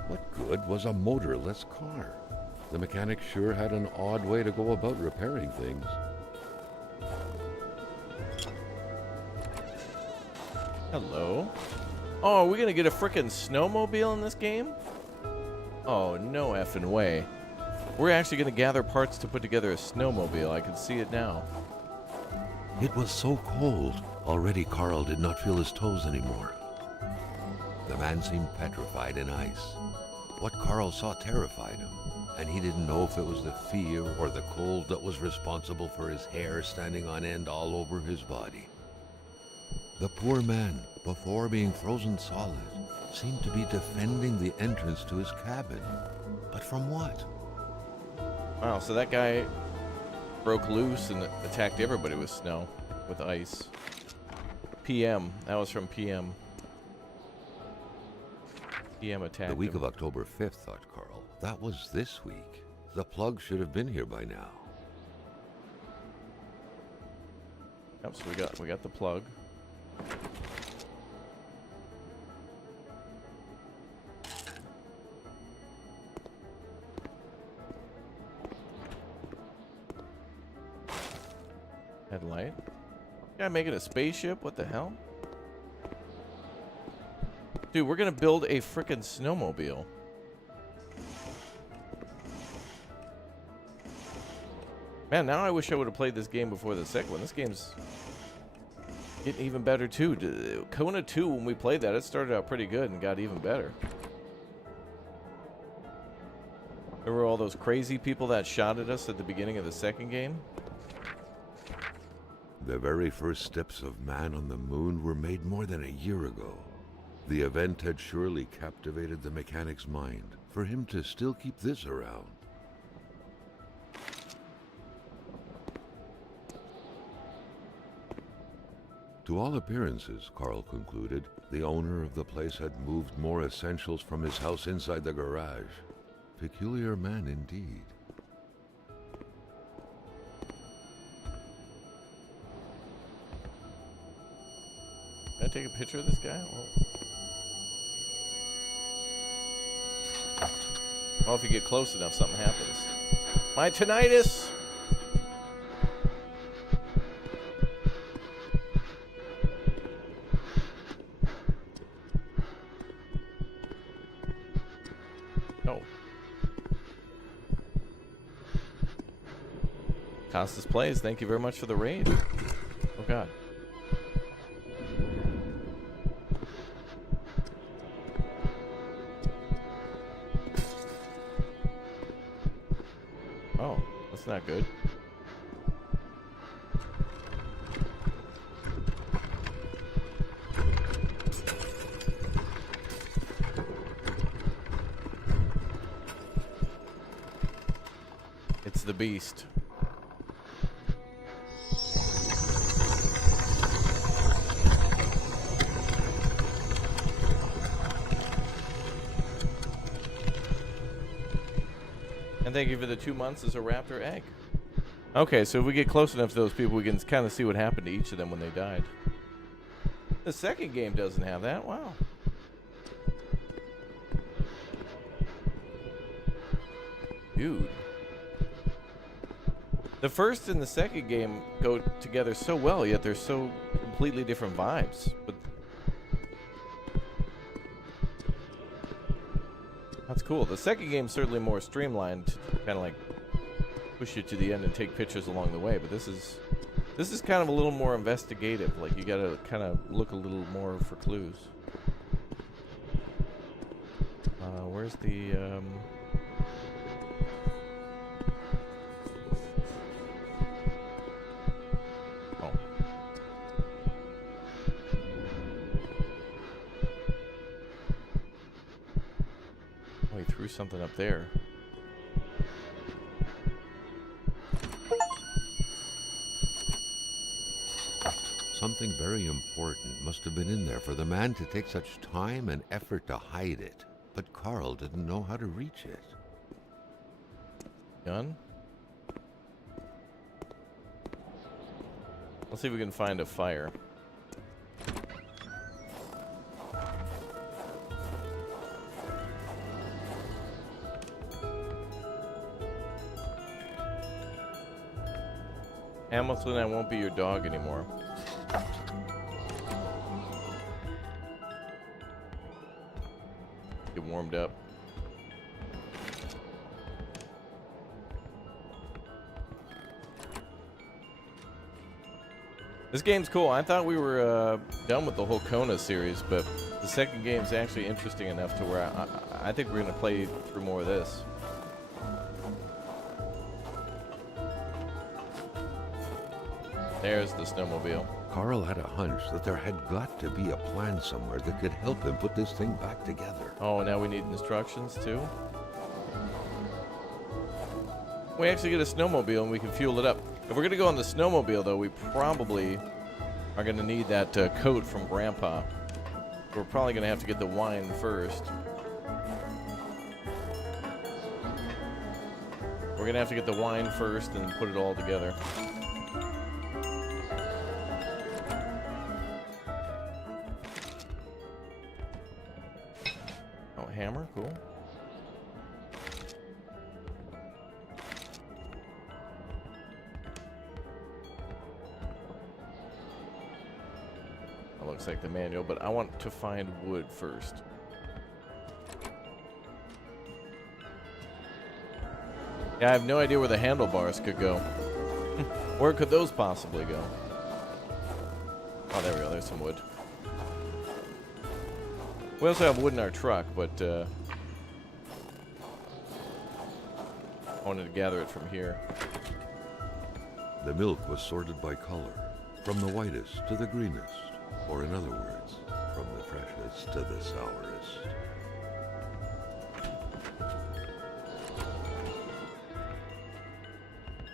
What good was a motorless car? The mechanic sure had an odd way to go about repairing things. Hello. Oh, are we gonna get a frickin' snowmobile in this game? Oh, no effing way. We're actually gonna gather parts to put together a snowmobile. I can see it now. It was so cold. Already Carl did not feel his toes anymore. The man seemed petrified in ice. What Carl saw terrified him, and he didn't know if it was the fear or the cold that was responsible for his hair standing on end all over his body. The poor man, before being frozen solid, seemed to be defending the entrance to his cabin. But from what? Wow, so that guy broke loose and attacked everybody with snow, with ice. PM. That was from PM. PM attacked The week him. of October 5th, thought Carl. That was this week. The plug should have been here by now. Yep, so we got the plug. Headlight. Guy making a spaceship? What the hell? Dude, we're gonna build a frickin' snowmobile. Man, now I wish I would have played this game before the second one. This game's getting even better too. Kona 2, when we played that, it started out pretty good and got even better. Remember all those crazy people that shot at us at the beginning of the second game? The very first steps of man on the moon were made more than a year ago. The event had surely captivated the mechanic's mind for him to still keep this around. To all appearances, Carl concluded, the owner of the place had moved more essentials from his house inside the garage. Peculiar man indeed. Can I take a picture of this guy? Oh, if you get close enough, something happens. My tinnitus! Oh. Costas Plays, thank you very much for the raid. Oh, God. Oh, that's not good. It's the beast. And thank you for the 2 months as a raptor egg. Okay, so if we get close enough to those people, we can kind of see what happened to each of them when they died. The second game doesn't have that. Wow. Dude. The first and the second game go together so well, yet they're so completely different vibes. But that's cool. The second game's certainly more streamlined, kind of like push you to the end and take pictures along the way. But this is kind of a little more investigative. Like you gotta kind of look a little more for clues. Where's the oh. Oh, he threw something up there. Something very important must have been in there for the man to take such time and effort to hide it. But Carl didn't know how to reach it. Gun? Let's see if we can find a fire. Hamilton, I won't be your dog anymore. Get warmed up. This game's cool. I thought we were done with the whole Kona series, but the second game's actually interesting enough to where I think we're going to play through more of this. There's the snowmobile. Carl had a hunch that there had got to be a plan somewhere that could help him put this thing back together. Oh, now we need instructions too? We actually get a snowmobile and we can fuel it up. If we're going to go on the snowmobile, though, we probably are going to need that coat from Grandpa. We're probably going to have to get the wine first. We're going to have to get the wine first and put it all together. looks like the manual, but I want to find wood first. Yeah, I have no idea where the handlebars could go. Where could those possibly go? Oh, there we go. There's some wood. We also have wood in our truck, but I wanted to gather it from here. The milk was sorted by color, from the whitest to the greenest, or in other words, from the freshest to the sourest.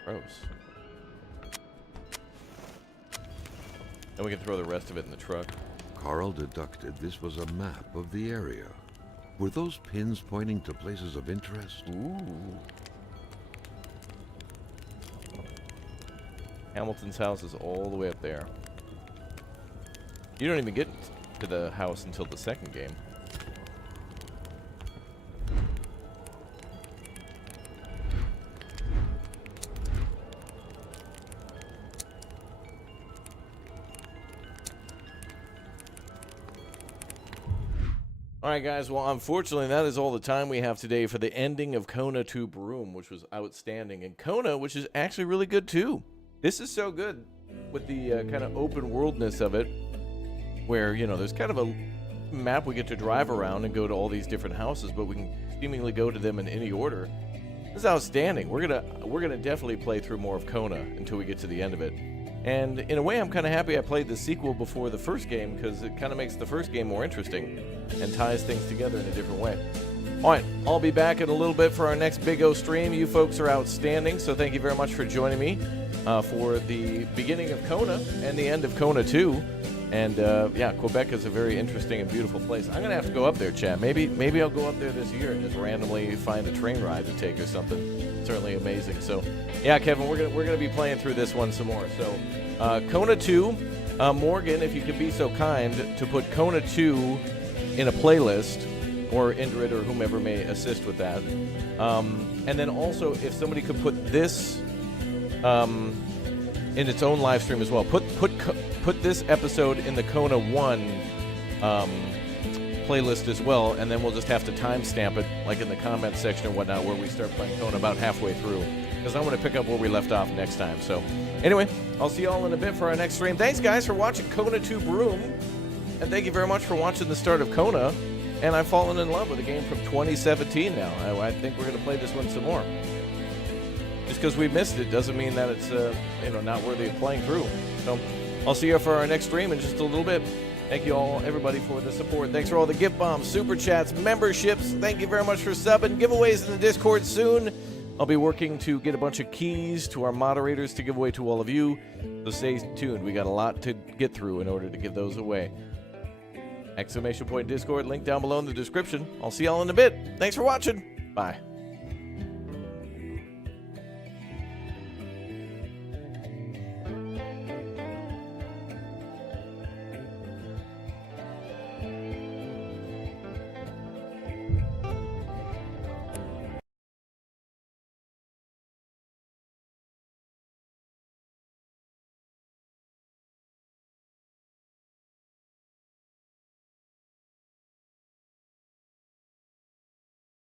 Gross. And we can throw the rest of it in the truck. Carl deducted this was a map of the area. Were those pins pointing to places of interest? Ooh. Hamilton's house is all the way up there. You don't even get to the house until the second game. All right, guys. Well, unfortunately, that is all the time we have today for the ending of Kona II Brume, which was outstanding. And Kona, which is actually really good, too. This is so good with the kind of open worldness of it, where, you know, there's kind of a map we get to drive around and go to all these different houses, but we can seemingly go to them in any order. This is outstanding. We're gonna definitely play through more of Kona until we get to the end of it. And in a way, I'm kind of happy I played the sequel before the first game, because it kind of makes the first game more interesting and ties things together in a different way. All right, I'll be back in a little bit for our next Big O stream. You folks are outstanding, so thank you very much for joining me for the beginning of Kona and the end of Kona 2. And yeah, Quebec is a very interesting and beautiful place. I'm gonna have to go up there, Chad. Maybe I'll go up there this year and just randomly find a train ride to take or something. Certainly amazing. So yeah, Kevin, we're gonna be playing through this one some more. So Kona 2, Morgan, if you could be so kind to put Kona 2 in a playlist, or Indrid or whomever may assist with that. And then also, if somebody could put this in its own live stream as well. Put this episode in the Kona 1 playlist as well, and then we'll just have to timestamp it, like in the comments section or whatnot, where we start playing Kona about halfway through, because I want to pick up where we left off next time. So anyway, I'll see you all in a bit for our next stream. Thanks, guys, for watching Kona II Brume, and thank you very much for watching the start of Kona. And I've fallen in love with a game from 2017 now. I think we're going to play this one some more. Just because we missed it doesn't mean that it's not worthy of playing through. So I'll see you for our next stream in just a little bit. Thank you all, everybody, for the support. Thanks for all the gift bombs, super chats, memberships. Thank you very much for subbing. Giveaways in the Discord soon. I'll be working to get a bunch of keys to our moderators to give away to all of you. So stay tuned. We got a lot to get through in order to give those away. ! Discord, link down below in the description. I'll see y'all in a bit. Thanks for watching. Bye.